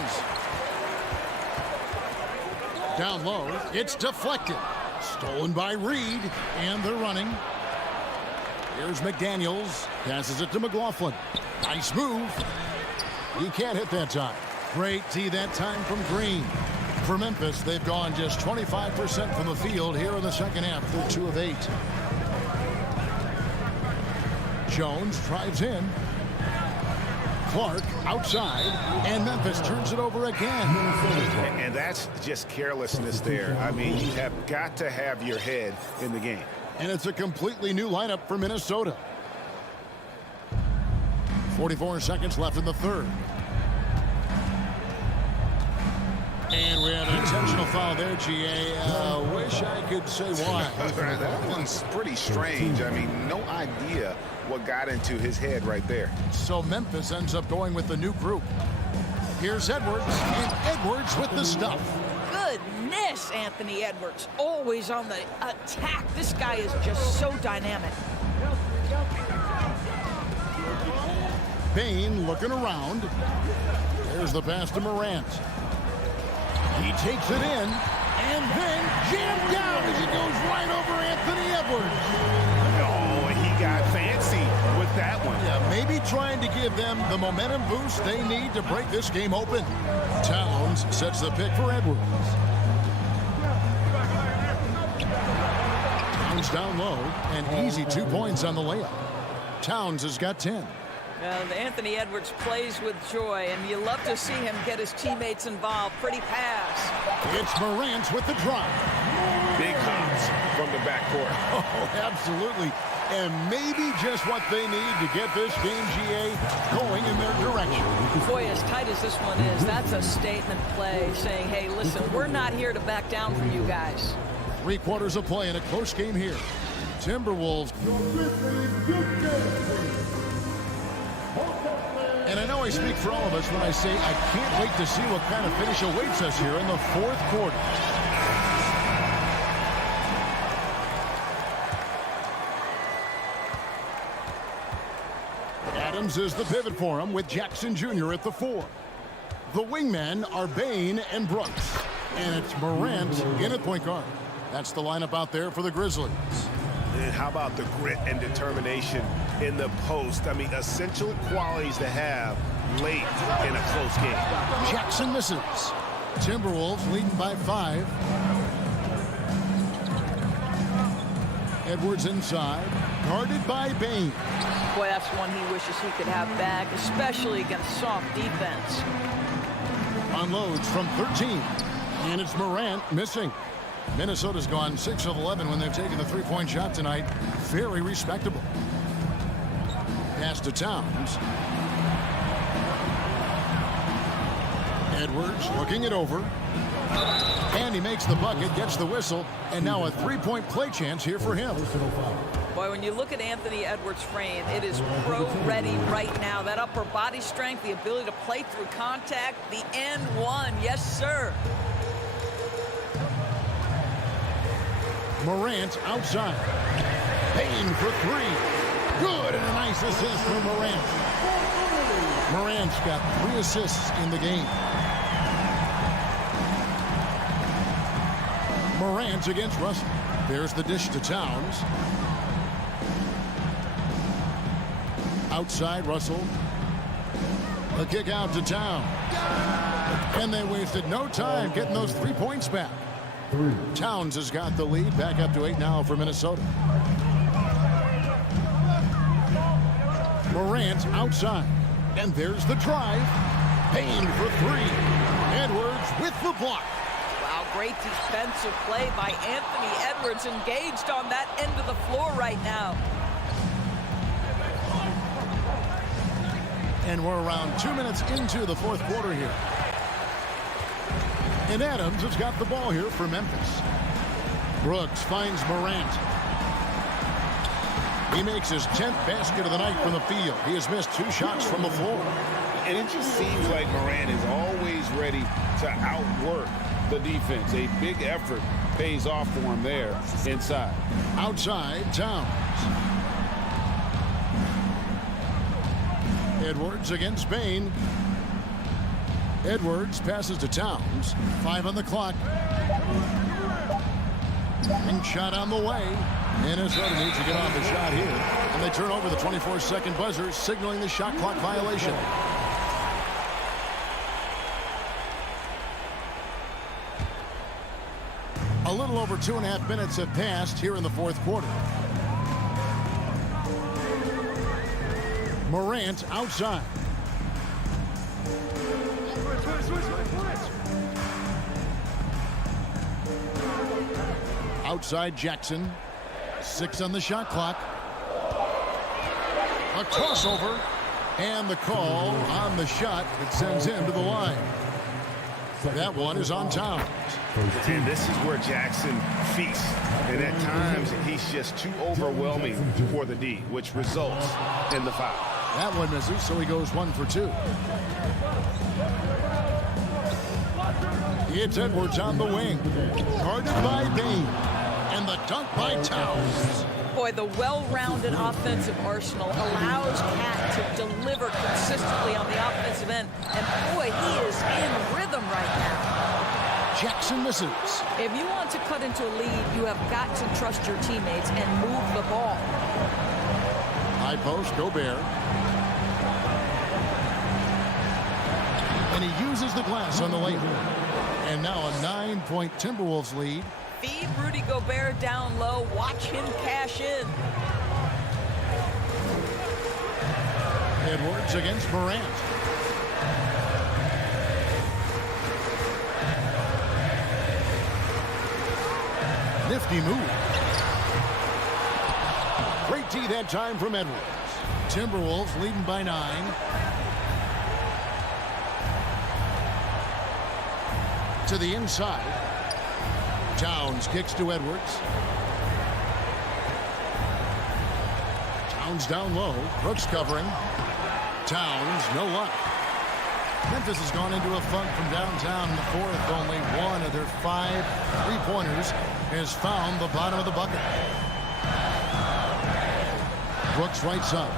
Down low. It's deflected. Stolen by Reed. And they're running. Here's McDaniels. Passes it to McLaughlin. Nice move. He can't hit that time. Great D that time from Green. For Memphis, they've gone just 25% from the field here in the second half. They're 2 of 8. Jones drives in. Clark outside. And Memphis turns it over again. And that's just carelessness there. I mean, you have got to have your head in the game. And it's a completely new lineup for Minnesota. 44 seconds left in the 3rd. And we had an intentional foul there, GA. Wish I could say why. That one's pretty strange. I mean, no idea what got into his head right there. So Memphis ends up going with the new group. Here's Edwards, and Edwards with the stuff. Goodness, Anthony Edwards, always on the attack. This guy is just so dynamic. Bain looking around. There's the pass to Morant. He takes it in, and then jammed down as he goes right over Anthony Edwards. Oh, he got fancy with that one. Yeah, maybe trying to give them the momentum boost they need to break this game open. Towns sets the pick for Edwards. Towns down low, and easy 2 points on the layup. Towns has got 10. Anthony Edwards plays with joy, and you love to see him get his teammates involved. Pretty pass. It's Morant with the drop. Big hops from the backcourt. Oh, absolutely. And maybe just what they need to get this game, GA, going in their direction. Boy, as tight as this one is, that's a statement play saying, hey, listen, we're not here to back down from you guys. 3 quarters of play in a close game here. Timberwolves. And I know I speak for all of us when I say I can't wait to see what kind of finish awaits us here in the 4th quarter. Adams is the pivot for him with Jackson Jr. at the 4. The wingmen are Bain and Brooks. And it's Morant in at point guard. That's the lineup out there for the Grizzlies. And how about the grit and determination in the post? I mean, essential qualities to have late in a close game. Jackson misses. Timberwolves leading by 5. Edwards inside, guarded by Bain. Boy, that's one he wishes he could have back, especially against soft defense. Unloads from 13. And it's Morant missing. Minnesota's gone 6 of 11 when they've taken the three-point shot tonight. Very respectable. Pass to Towns. Edwards looking it over. And he makes the bucket, gets the whistle, and now a three-point play chance here for him. Boy, when you look at Anthony Edwards' frame, it is pro-ready right now. That upper body strength, the ability to play through contact, the and one. Yes, sir. Morant outside. Payne for three. Good, and a nice assist from Morant. Morant's got 3 assists in the game. Morant against Russell. There's the dish to Towns. Outside Russell. The kick out to Towns. And they wasted no time getting those 3 points back. Towns has got the lead, back up to 8 now for Minnesota. Morant outside. And there's the drive. Payne for 3. Edwards with the block. Wow, great defensive play by Anthony Edwards, engaged on that end of the floor right now. And we're around 2 minutes into the fourth quarter here. And Adams has got the ball here for Memphis. Brooks finds Morant. He makes his 10th basket of the night from the field. He has missed 2 shots from the floor. And it just seems like Morant is always ready to outwork the defense. A big effort pays off for him there inside. Outside, Towns. Edwards against Payne. Edwards passes to Towns. 5 on the clock. And shot on the way. Minnesota needs to get off the shot here. And they turn over the 24-second buzzer, signaling the shot clock violation. A little over 2.5 minutes have passed here in the fourth quarter. Morant outside. Outside Jackson. 6 on the shot clock. A crossover. And the call on the shot that sends him to the line. That one is on Towns. And this is where Jackson feasts. And at times, he's just too overwhelming for the D, which results in the foul. That one misses, so he goes 1 for 2. It's Edwards on the wing. Guarded by Payne. And the dunk by Towns. Boy, the well-rounded offensive arsenal allows Cat to deliver consistently on the offensive end. And boy, he is in rhythm right now. Jackson misses. If you want to cut into a lead, you have got to trust your teammates and move the ball. High post, Gobert. And he uses the glass on the layup. And now a 9-point Timberwolves lead. Feed Rudy Gobert down low. Watch him cash in. Edwards against Morant. Nifty move. Great D that time from Edwards. Timberwolves leading by 9. To the inside. Towns kicks to Edwards. Towns down low. Brooks covering. Towns, no luck. Memphis has gone into a funk from downtown in the fourth. Only one of their 5 3-pointers has found the bottom of the bucket. Brooks right side.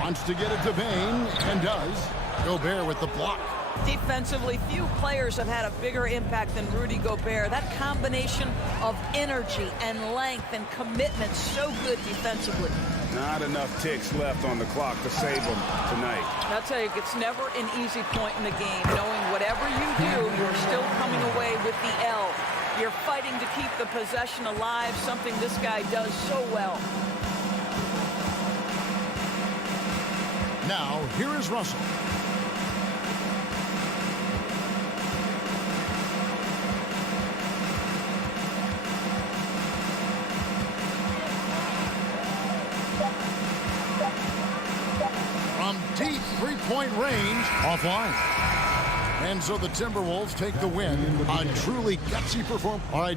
Wants to get it to Payne, and does. Gobert with the block. Defensively, few players have had a bigger impact than Rudy Gobert. That combination of energy and length and commitment, so good defensively. Not enough ticks left on the clock to save them tonight. I'll tell you, it's never an easy point in the game, knowing whatever you do, you're still coming away with the L. You're fighting to keep the possession alive, something this guy does so well. Now, here is Russell. From deep three-point range, offline. And so the Timberwolves take the win. A truly gutsy performance. All right.